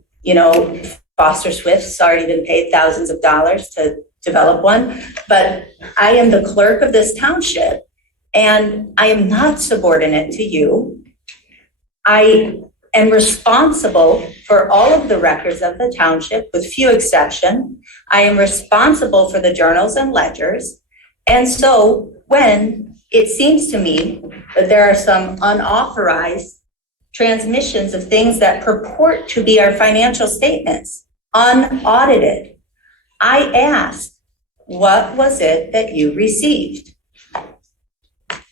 Foster Swift's already been paid thousands of dollars to develop one. But I am the clerk of this township, and I am not subordinate to you. I am responsible for all of the records of the township, with few exceptions. I am responsible for the journals and ledgers. And so when it seems to me that there are some unauthorized transmissions of things that purport to be our financial statements, unaudited, I asked, what was it that you received?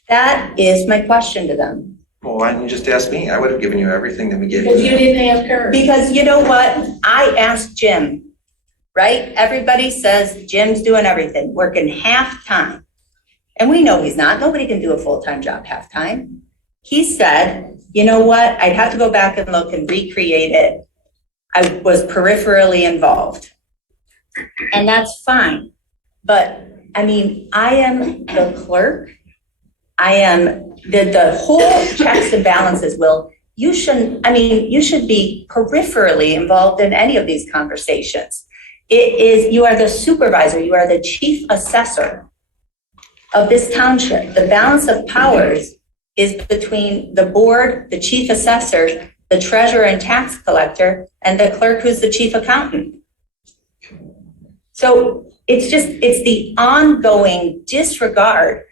That is my question to them. Well, why didn't you just ask me? I would have given you everything that we gave Because you didn't ask her. Because you know what? I asked Jim, right? Everybody says Jim's doing everything, working half-time. And we know he's not. Nobody can do a full-time job half-time. He said, you know what? I'd have to go back and look and recreate it. I was peripherally involved. And that's fine. But I am the clerk. I am the whole checks and balances. Will, you should be peripherally involved in any of these conversations. You are the supervisor, you are the chief assessor of this township. The balance of powers is between the board, the chief assessor, the treasurer and tax collector, and the clerk who's the chief accountant. So it's the ongoing disregard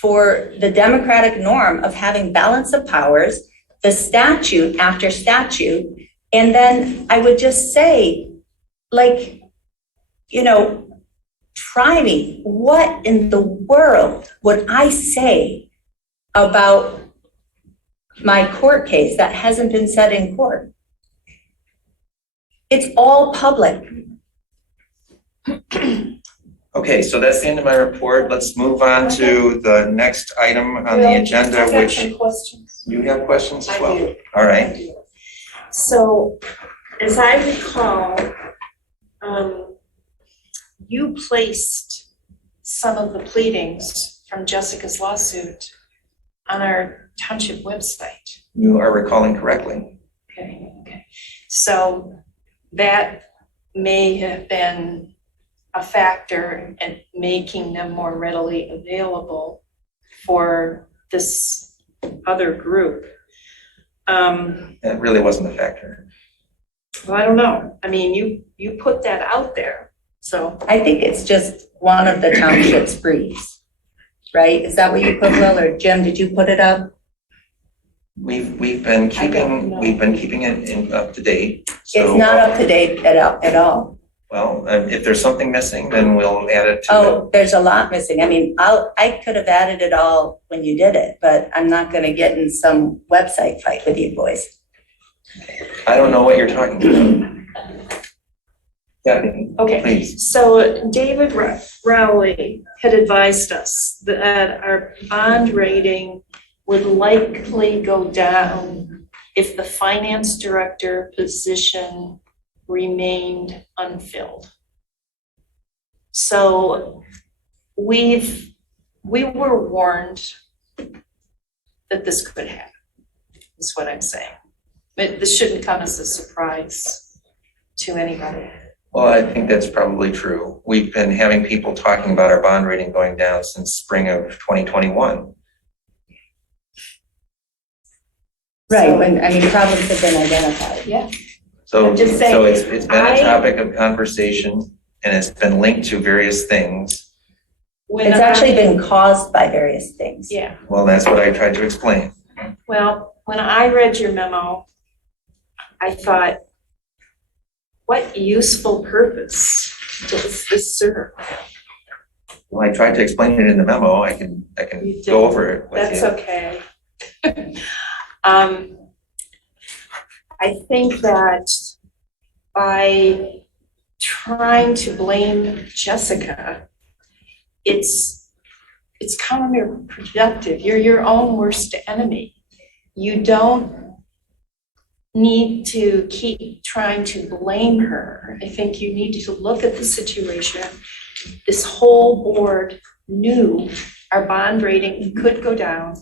for the democratic norm of having balance of powers, the statute after statute. And then I would just say, try me. What in the world would I say about my court case that hasn't been said in court? It's all public. Okay, so that's the end of my report. Let's move on to the next item on the agenda, which. I got some questions. You have questions as well? I do. All right. So, as I recall, you placed some of the pleadings from Jessica's lawsuit on our township website. You are recalling correctly. Okay. So that may have been a factor in making them more readily available for this other group. That really wasn't a factor. Well, I don't know. You put that out there, so. I think it's just one of the township's briefs, right? Is that what you put, Will, or Jim, did you put it up? We've been keeping it up to date. So, It's not up to date at all. Well, if there's something missing, then we'll add it to Oh, there's a lot missing. I could have added it all when you did it, but I'm not gonna get in some website fight with you boys. I don't know what you're talking about. Yeah, Okay, please. so David Rowley had advised us that our bond rating would likely go down if the finance director position remained unfilled. So we were warned that this could happen, is what I'm saying. But this shouldn't come as a surprise to anybody. Well, I think that's probably true. We've been having people talking about our bond rating going down since spring of 2021. Right, when, I mean, problems have been identified. Yeah. So, I'm just saying, so it's been a topic of conversation and it's been linked to various things. It's actually been caused by various things. Yeah. Well, that's what I tried to explain. Well, when I read your memo, I thought, what useful purpose does this serve? Well, I tried to explain it in the memo. I can go over it with That's you. okay. I think that by trying to blame Jessica, it's counterproductive. You're your own worst enemy. You don't need to keep trying to blame her. I think you need to look at the situation. This whole board knew our bond rating could go down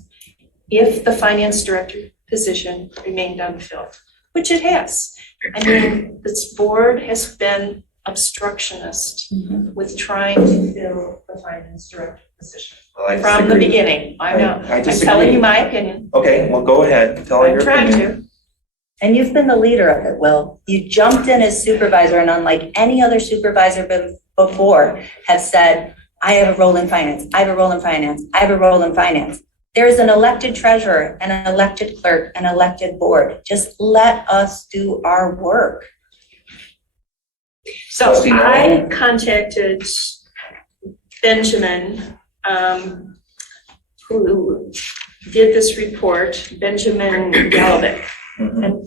if the finance director position remained unfilled, which it has. I mean, this board has been obstructionist with trying to fill the finance director position. Well, I From the disagree. beginning. I know. I I'm disagree. telling you my opinion. Okay, well, go ahead. Tell I'm your trying opinion. to. And you've been the leader of it, Will. You jumped in as supervisor and unlike any other supervisor before have said, I have a role in finance, I have a role in finance, I have a role in finance. There is an elected treasurer, an elected clerk, an elected board. Just let us do our work. So Trustee Noel? I contacted Benjamin, who did this report, Benjamin Galovic. And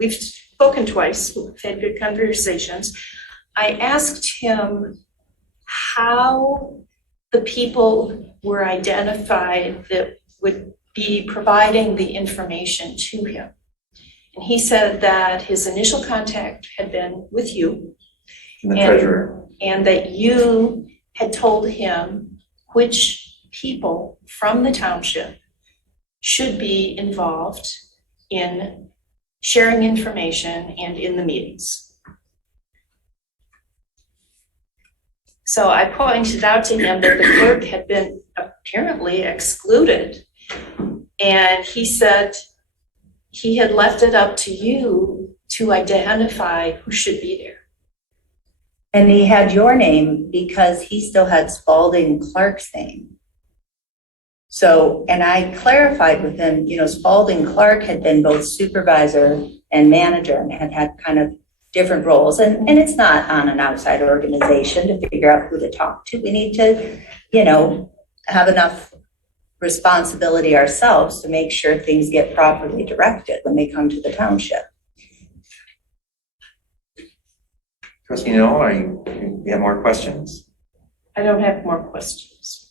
we've spoken twice, we've had good conversations. I asked him how the people were identified that would be providing the information to him. And he said that his initial contact had been with you. And the treasurer. And that you had told him which people from the township should be involved in sharing information and in the meetings. So I pointed out to him that the clerk had been apparently excluded. And he said he had left it up to you to identify who should be there. And he had your name because he still had Spalding Clark's name. So, and I clarified with him, you know, Spalding Clark had been both supervisor and manager and had had kind of different roles. And it's not on an outside organization to figure out who to talk to. We need to, you know, have enough responsibility ourselves to make sure things get properly directed when they come to the township. Trustee Noel, you have more questions? I don't have more questions.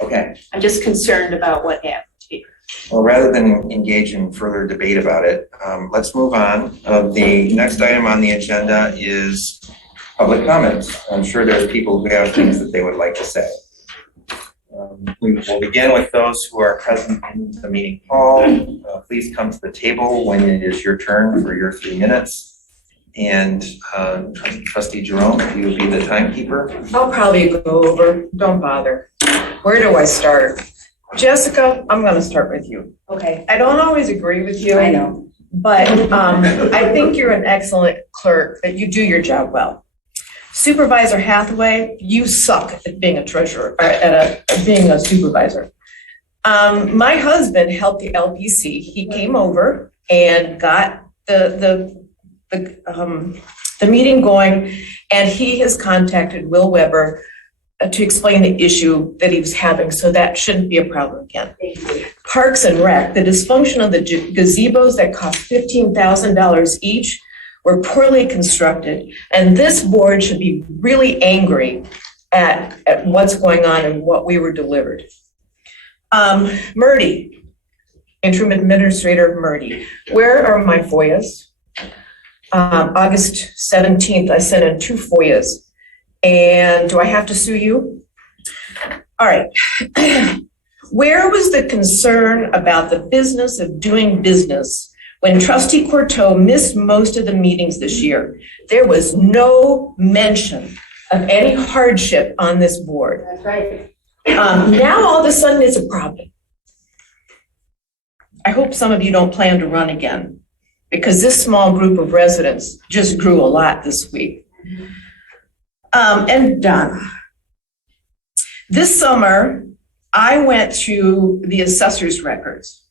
Okay. I'm just concerned about what happened here. Well, rather than engage in further debate about it, let's move on. The next item on the agenda is public comments. I'm sure there's people who have things that they would like to say. We will begin with those who are present in the meeting hall. Please come to the table when it is your turn for your 3 minutes. And Trustee Jerome, you would be the timekeeper. I'll probably go over, don't bother. Where do I start? Jessica, I'm gonna start with you. Okay. I don't always agree with you. I know. But I think you're an excellent clerk, that you do your job well. Supervisor Hathaway, you suck at being a treasurer, at being a supervisor. My husband helped the LPC. He came over and got the meeting going, and he has contacted Will Weber to explain the issue that he was having, so that shouldn't be a problem again. Parks and Rec, the dysfunction of the gazebos that cost $15,000 each were poorly constructed, and this board should be really angry at what's going on and what we were delivered. Murdy, interim administrator Murdy, where are my FOIAs? August 17th, I sent in 2 FOIAs. And do I have to sue you? All right. Where was the concern about the business of doing business when Trustee Courteau missed most of the meetings this year? There was no mention of any hardship on this board. That's right. Now all of a sudden it's a problem. I hope some of you don't plan to run again, because this small group of residents just grew a lot this week. And Donna, this summer, I went through the assessor's records,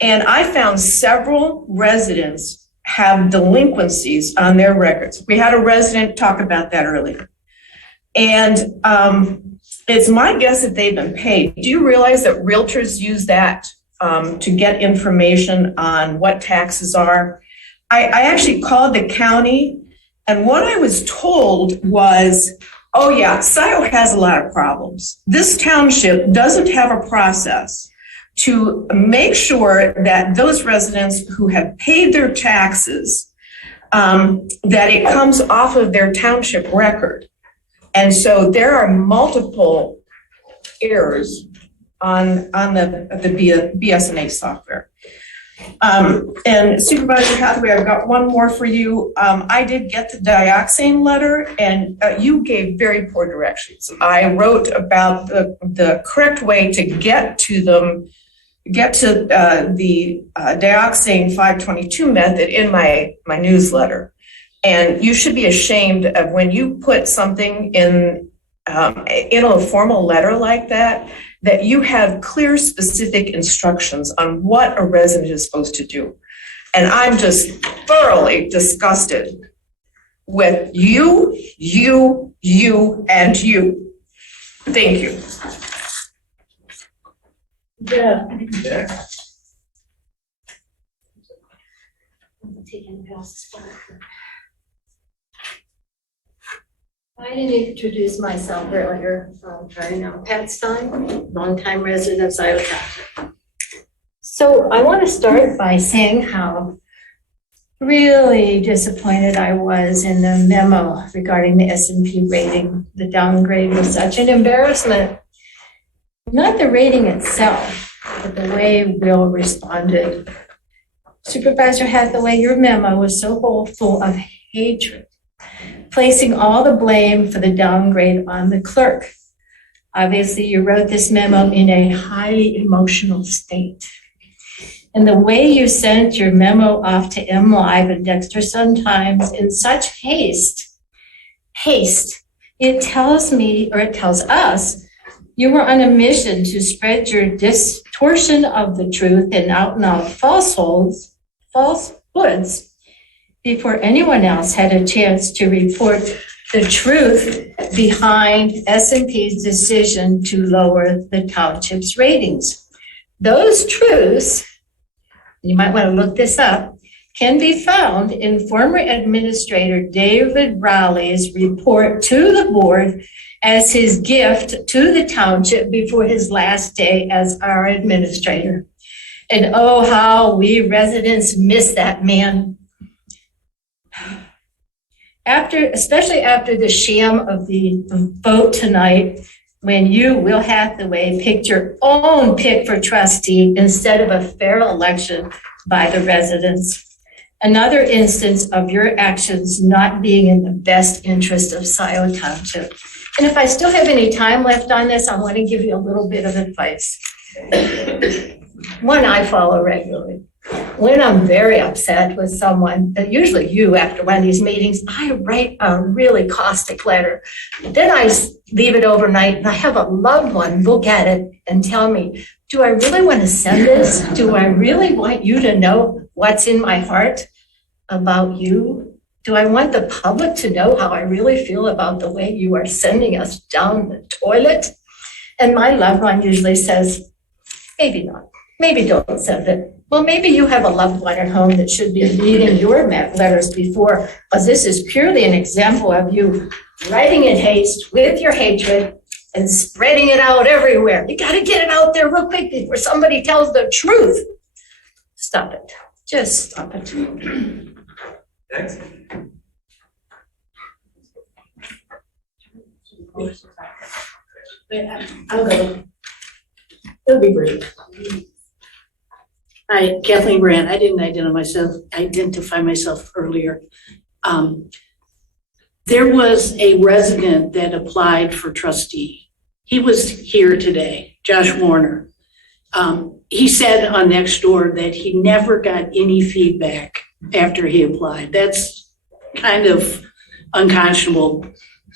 and I found several residents have delinquencies on their records. We had a resident talk about that earlier. And it's my guess that they've been paid. Do you realize that realtors use that to get information on what taxes are? I actually called the county, and what I was told was, oh yeah, Scio has a lot of problems. This township doesn't have a process to make sure that those residents who have paid their taxes, that it comes off of their township record. And so there are multiple errors on the BSNA software. And Supervisor Hathaway, I've got one more for you. I did get the dioxane letter, and you gave very poor directions. I wrote about the correct way to get to the dioxane 522 method in my newsletter. And you should be ashamed of when you put something in a formal letter like that, that you have clear, specific instructions on what a resident is supposed to do. And I'm just thoroughly disgusted with you, and you. Thank you. Yeah. Yeah. I'm taking Bill's spot. I didn't introduce myself earlier. I'm Pat Stein, longtime resident of Scio Township. So I want to start by saying how really disappointed I was in the memo regarding the S&P rating. The downgrade was such an embarrassment. Not the rating itself, but the way Will responded. Supervisor Hathaway, your memo was so full of hatred, placing all the blame for the downgrade on the clerk. Obviously, you wrote this memo in a highly emotional state. And the way you sent your memo off to MLive and Dexter Sun-Times in such haste, it tells me, or it tells us, you were on a mission to spread your distortion of the truth and out and out falsehoods before anyone else had a chance to report the truth behind S&P's decision to lower the township's ratings. Those truths, you might want to look this up, can be found in former Administrator David Rowley's report to the board as his gift to the township before his last day as our administrator. And oh, how we residents miss that man. Especially after the sham of the vote tonight, when you, Will Hathaway, picked your own pick for trustee instead of a fair election by the residents. Another instance of your actions not being in the best interest of Scio Township. And if I still have any time left on this, I want to give you a little bit of advice. One I follow regularly. When I'm very upset with someone, usually you after one of these meetings, I write a really caustic letter. Then I leave it overnight and I have a loved one look at it and tell me, do I really want to send this? Do I really want you to know what's in my heart about you? Do I want the public to know how I really feel about the way you are sending us down the toilet? And my loved one usually says, maybe not. Maybe don't send it. Well, maybe you have a loved one at home that should be reading your letters before, because this is purely an example of you writing in haste with your hatred and spreading it out everywhere. You gotta get it out there real quick before somebody tells the truth. Stop it. Just stop it. Next. I'll go. It'll be brief. Hi, Kathleen Brand. I didn't identify myself earlier. There was a resident that applied for trustee. He was here today, Josh Warner. He said on Nextdoor that he never got any feedback after he applied. That's kind of unconscionable.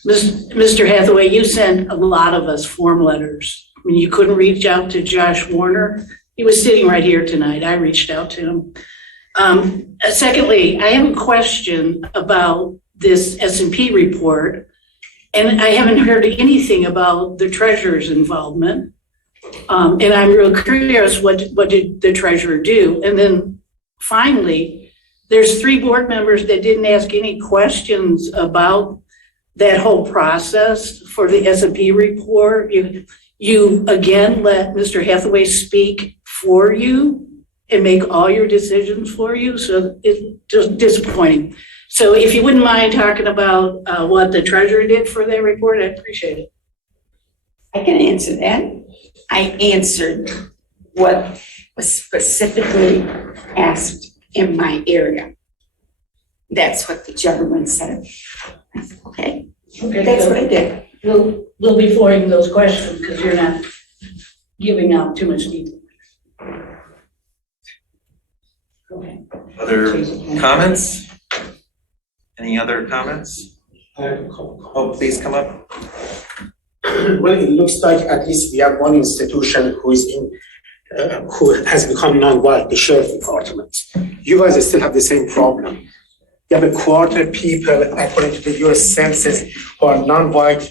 Mr. Hathaway, you sent a lot of us form letters. I mean, you couldn't reach out to Josh Warner. He was sitting right here tonight. I reached out to him. Secondly, I have a question about this S&P report, and I haven't heard anything about the treasurer's involvement. And I'm real curious, what did the treasurer do? And then finally, there's 3 board members that didn't ask any questions about that whole process for the S&P report. You again let Mr. Hathaway speak for you and make all your decisions for you. So it's just disappointing. So if you wouldn't mind talking about what the treasurer did for that report, I'd appreciate it. I can answer that. I answered what was specifically asked in my area. That's what the gentleman said. Okay, that's what I did. We'll be forwarding those questions because you're not giving out too much detail. Okay. Other comments? Any other comments? Oh, please come up. Well, it looks like at least we have one institution who has become non-white, the sheriff department. You guys still have the same problem. You have a quarter people, according to the US Census, who are non-white.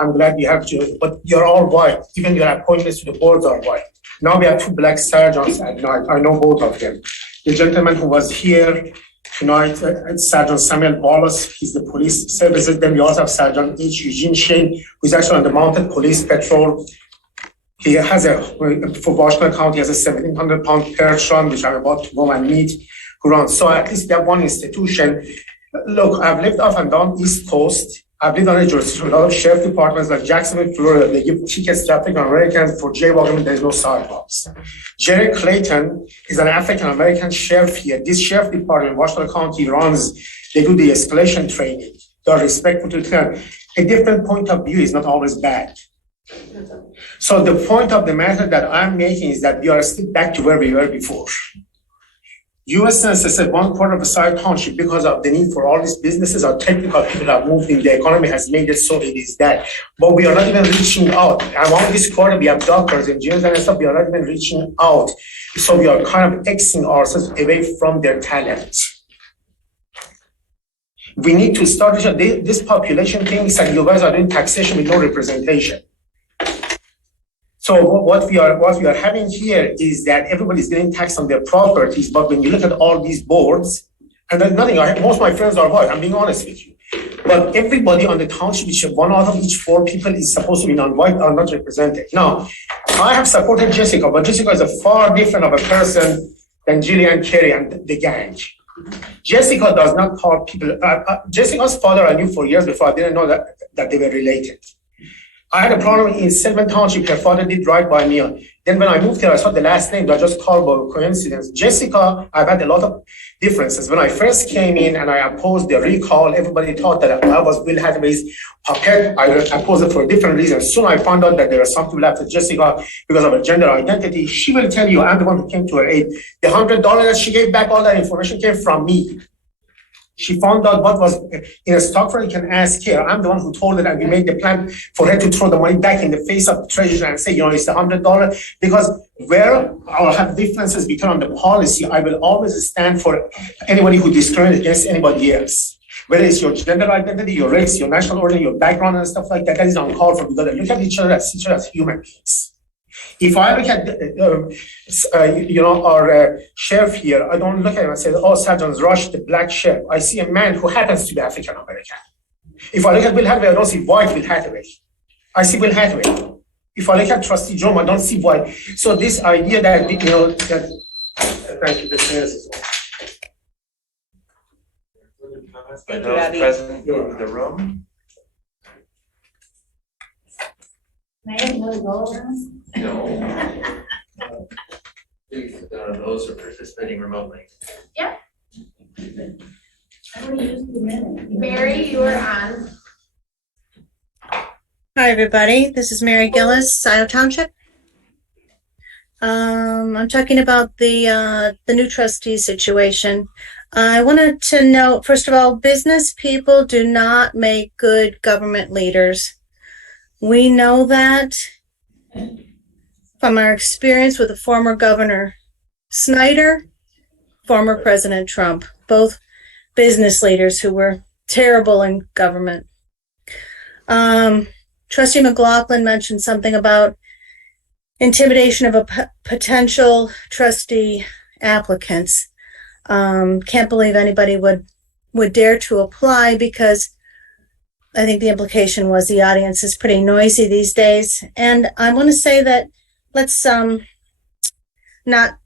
I'm glad you have to, but you're all white. Even your appointments to the boards are white. Now we have 2 black sergeants at night. I know both of them. The gentleman who was here tonight, Sergeant Samuel Wallace, he's the police services. Then we also have Sergeant H. Eugene Shane, who's actually on the Mounted Police Patrol. He has for Washington County, he has a 1,700-pound Percheron, which I'm about to go and meet, who runs. So at least they have one institution. Look, I've lived off and down East Coast. I've lived on a jurisdiction with a lot of sheriff departments like Jacksonville, Florida. They give tickets to African Americans for jaywalking. There's no sidewalks. Jerry Clayton is an African American sheriff here. This sheriff department in Washington County runs, they do the escalation training. They are respectful to the client. A different point of view is not always bad. So the point of the matter that I'm making is that we are still back to where we were before. US Census said 1/4 of a Scio township, because of the need for all these businesses or technical people have moved in, the economy has made it so it is that. But we are not even reaching out. Among this quarter, we have doctors, engineers, and stuff. We are not even reaching out. So we are kind of Xing ourselves away from their talent. We need to start this population thinks that you guys are doing taxation with no representation. So what we are having here is that everybody's getting taxed on their properties, but when you look at all these boards, and there's nothing, most of my friends are white, I'm being honest with you. But everybody on the township, which 1 out of each 4 people is supposed to be non-white, are not represented. Now, I have supported Jessica, but Jessica is a far different of a person than Jillian Carey and the gang. Jessica does not call people, Jessica's father I knew for years before. I didn't know that they were related. I had a problem in Selman Township. Her father did right by me. Then when I moved here, I saw the last name. I just called by coincidence. Jessica, I've had a lot of differences. When I first came in and I opposed the recall, everybody thought that I was Bill Hathaway's puppet. I opposed it for a different reason. Soon I found out that there was something left with Jessica because of her gender identity. She will tell you I'm the one who came to her aid. The $100 that she gave back, all that information came from me. She found out what was in a stock for you can ask her. I'm the one who told her that we made the plan for her to throw the money back in the face of the treasurer and say, it's $100. Because where I'll have differences between on the policy, I will always stand for anybody who discriminates against anybody else. Whether it's your gender identity, your race, your national origin, your background and stuff like that, that is uncalled for. Because look at each other as human beings. If I look at, our sheriff here, I don't look at him and say, Sergeant Rush, the black sheriff. I see a man who happens to be African American. If I look at Bill Hathaway, I don't see white Bill Hathaway. I see Will Hathaway. If I look at trustee Jerome, I don't see why. So this idea that, thank you, this is. Comments by Thank you, those Abby. present in the room? May I go around? No. Please, those who are participating remotely. I will use the minute. Mary, you are on. Hi, everybody. This is Mary Gillis, Scio Township. I'm talking about the new trustee situation. I wanted to note, first of all, business people do not make good government leaders. We know that from our experience with the former Governor Snyder, former President Trump, both business leaders who were terrible in government. Trustee McLaughlin mentioned something about intimidation of potential trustee applicants. Can't believe anybody would dare to apply, because I think the implication was the audience is pretty noisy these days. And I want to say that let's not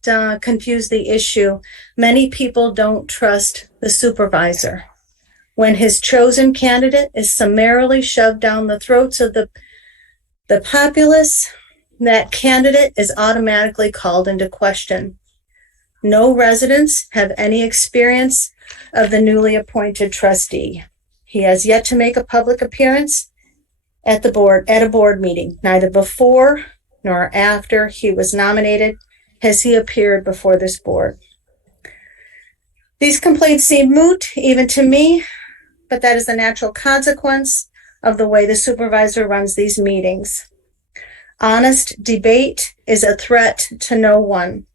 confuse the issue. Many people don't trust the supervisor. When his chosen candidate is summarily shoved down the throats of the populace, that candidate is automatically called into question. No residents have any experience of the newly appointed trustee. He has yet to make a public appearance at a board meeting. Neither before nor after he was nominated has he appeared before this board. These complaints seem moot, even to me, but that is the natural consequence of the way the supervisor runs these meetings. Honest debate is a threat to no one.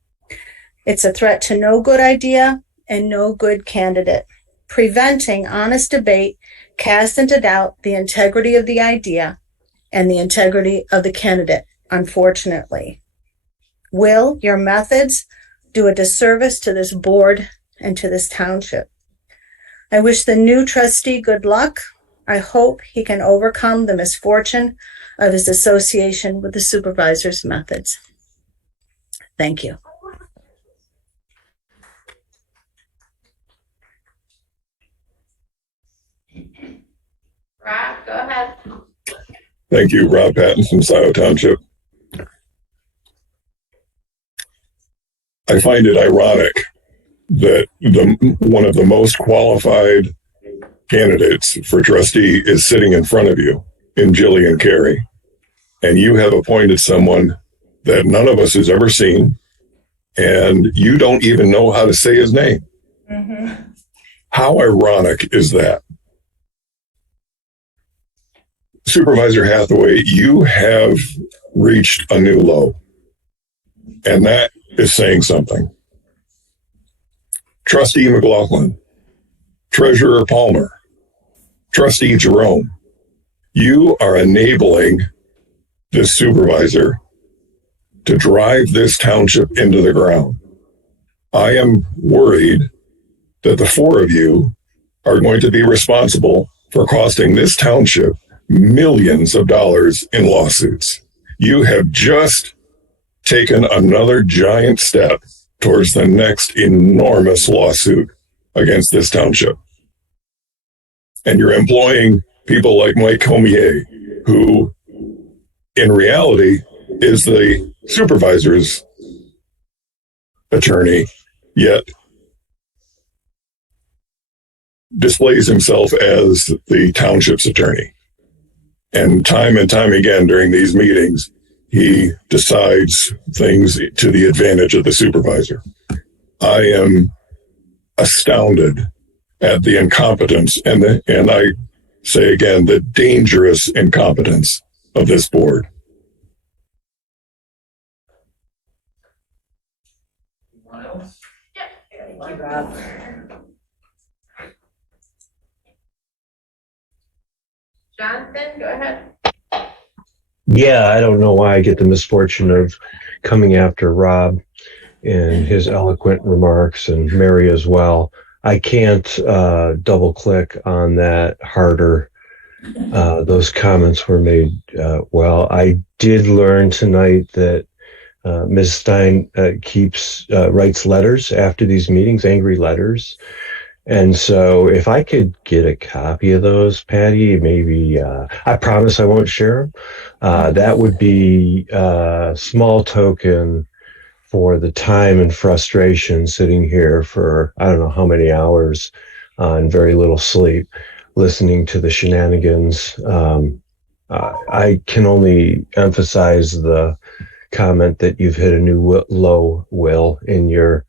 It's a threat to no good idea and no good candidate. Preventing honest debate casts into doubt the integrity of the idea and the integrity of the candidate, unfortunately. Will your methods do a disservice to this board and to this township? I wish the new trustee good luck. I hope he can overcome the misfortune of his association with the supervisor's methods. Thank you. Rob, go ahead. Thank you, Rob Patton from Scio Township. I find it ironic that one of the most qualified candidates for trustee is sitting in front of you in Jillian Carey, and you have appointed someone that none of us has ever seen, and you don't even know how to say his name. Mm-hmm. How ironic is that? Supervisor Hathaway, you have reached a new low, and that is saying something. Trustee McLaughlin, Treasurer Palmer, Trustee Jerome, you are enabling this supervisor to drive this township into the ground. I am worried that the four of you are going to be responsible for costing this township millions of dollars in lawsuits. You have just taken another giant step towards the next enormous lawsuit against this township. And you're employing people like Mike Comier, who in reality is the supervisor's attorney, yet displays himself as the township's attorney. And time again during these meetings, he decides things to the advantage of the supervisor. I am astounded at the incompetence and I say again, the dangerous incompetence of this board. Anyone else? Thank you, Rob. Jonathan, go ahead. Yeah, I don't know why I get the misfortune of coming after Rob in his eloquent remarks, and Mary as well. I can't double click on that harder Those comments were made well. I did learn tonight that Ms. Stein writes letters after these meetings, angry letters. And so if I could get a copy of those, Patty, maybe, I promise I won't share them. That would be a small token for the time and frustration sitting here for I don't know how many hours and very little sleep, listening to the shenanigans. I can only emphasize the comment that you've hit a new low, Will, in your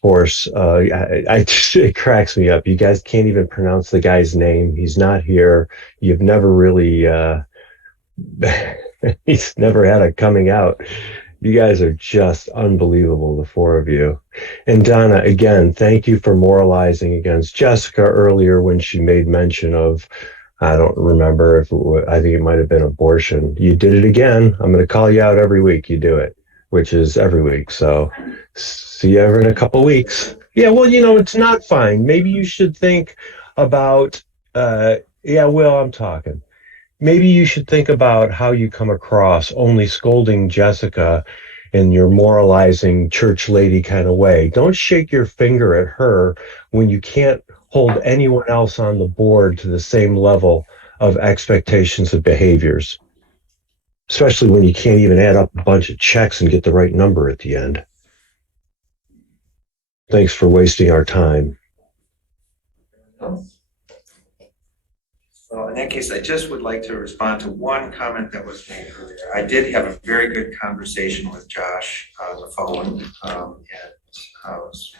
force. It cracks me up. You guys can't even pronounce the guy's name. He's not here. You've never really, he's never had a coming out. You guys are just unbelievable, the four of you. And Donna, again, thank you for moralizing against Jessica earlier when she made mention of, I don't remember if I think it might have been abortion. You did it again. I'm going to call you out every week you do it, which is every week. So see you ever in a couple weeks. Yeah, well, it's not fine. Maybe you should think about, Will, I'm talking. Maybe you should think about how you come across only scolding Jessica in your moralizing church lady kind of way. Don't shake your finger at her when you can't hold anyone else on the board to the same level of expectations of behaviors, especially when you can't even add up a bunch of checks and get the right number at the end. Thanks for wasting our time. Well, in that case, I just would like to respond to one comment that was made earlier. I did have a very good conversation with Josh on the phone, and I was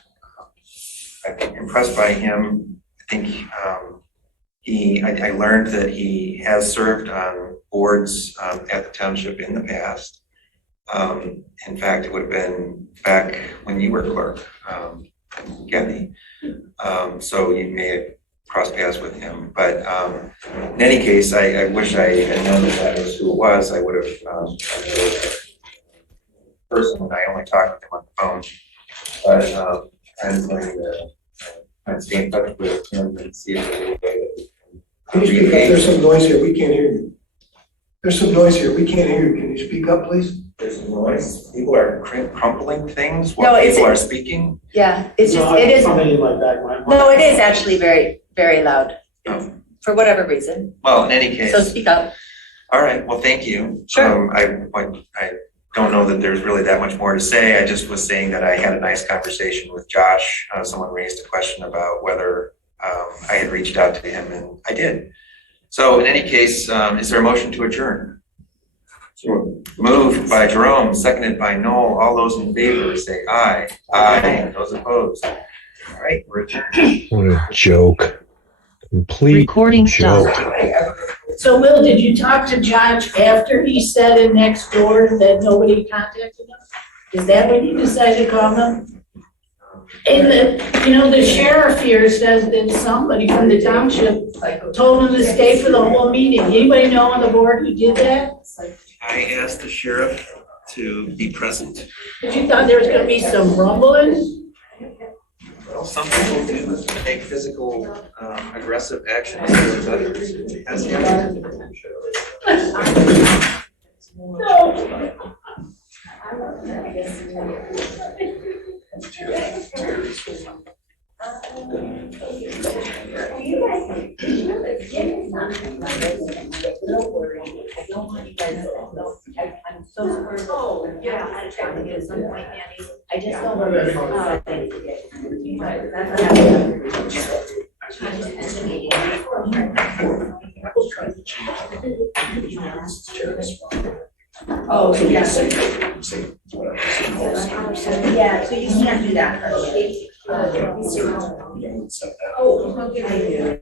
impressed by him. I think I learned that he has served on boards at the township in the past. In fact, it would have been back when you were clerk, Getty. So you may have crossed paths with him, but in any case, I wish I had known that was who it was. I would have person. I only talked with him on the phone, but I'm going to stay in touch with him and see if there's a way that Can you speak up? There's some noise here. We can't hear you. There's some noise here. We can't hear you. Can you speak up, please? There's noise. People are crumpling things No, while it's- people are speaking. Yeah, it's just, No, it is, something in my back. no, it is actually very, very loud, Oh. for whatever reason. Well, in any case. So speak up. All right, well, thank you. Sure. I don't know that there's really that much more to say. I just was saying that I had a nice conversation with Josh. Someone raised a question about whether I had reached out to him, and I did. So in any case, is there a motion to adjourn? Moved by Jerome, seconded by Noel. All those in favor say aye. Aye. Those opposed? All right, we're adjourned. What a joke. Complete Recording joke. So Will, did you talk to Josh after he said in next door that nobody contacted him? Is that when you decided to call him? And the sheriff here says that somebody from the township told him to stay for the whole meeting. Anybody know on the board who did that? I asked the sheriff to be present. But you thought there was gonna be some rumbling? Well, some people do take physical, aggressive actions towards others. It has happened. I'm so sorry. Oh, yeah. I had to check with you at some point, Mandy. I just don't want Oh, yes. Yeah, so you can't do that. Oh, okay.